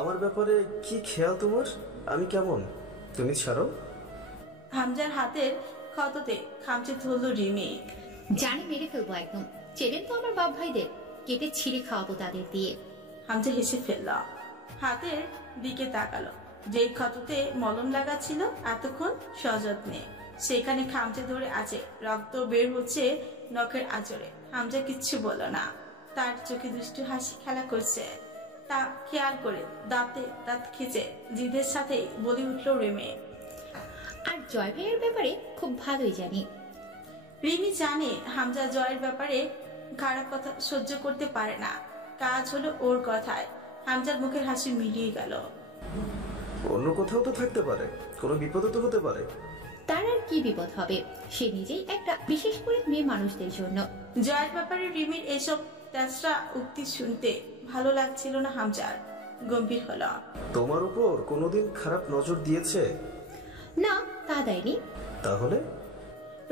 আমার ব্যাপারে কি খেয়াল তোমার? আমি কেমন? তুমি ছাড়ো। হামজার হাতের ক্ষততে খামচে ধরল রিমি। জানি মেরে ফেলবো একদম। চেনেন তো আমার বাপ ভাইদের, কেটে ছিঁড়ে খাওয়াবো তাদের দিয়ে। হামজা হেসে ফেলল, হাতের দিকে তাকালো। যেই ক্ষততে মলম লাগা ছিল এতক্ষণ সযত্নে, সেখানে খামচে ধরে আছে, রক্ত বের হচ্ছে নখের আঁচড়ে। হামজা কিচ্ছু বলল না, তার চোখে দুষ্টু হাসি খেলা করছে তা খেয়াল করে দাঁতে দাঁত খিচে জিদের সাথে বলে উঠল রিমি। আর জয় ভাইয়ের ব্যাপারে খুব ভালোই জানি। রিমি জানে হামজা জয়ের ব্যাপারে খারাপ কথা সহ্য করতে পারে না। কাজ হলো ওর কথায়। হামজার মুখের হাসি মিলিয়ে গেল। অন্য কোথাও তো থাকতে পারে, কোনো বিপদও তো হতে পারে। তার আর কি বিপদ হবে, সে নিজেই একটা, বিশেষ করে মেয়ে মানুষদের জন্য। জয়ের ব্যাপারে রিমির এসব তেসরা উক্তি শুনতে ভালো লাগছিল না হামজার। গম্ভীর হলো। তোমার উপর কোনোদিন খারাপ নজর দিয়েছে? না, তা দেয়নি। তাহলে?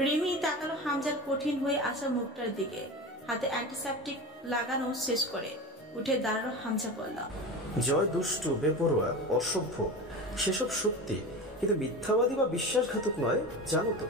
রিমি তাকালো হামজার কঠিন হয়ে আসা মুখটার দিকে। হাতে অ্যান্টিসেপটিক লাগানো শেষ করে উঠে দাঁড়ালো হামজা বলল, জয় দুষ্টু, বেপরোয়া, অসভ্য, সেসব সত্যি, কিন্তু মিথ্যাবাদী বা বিশ্বাসঘাতক নয়, জানো তো।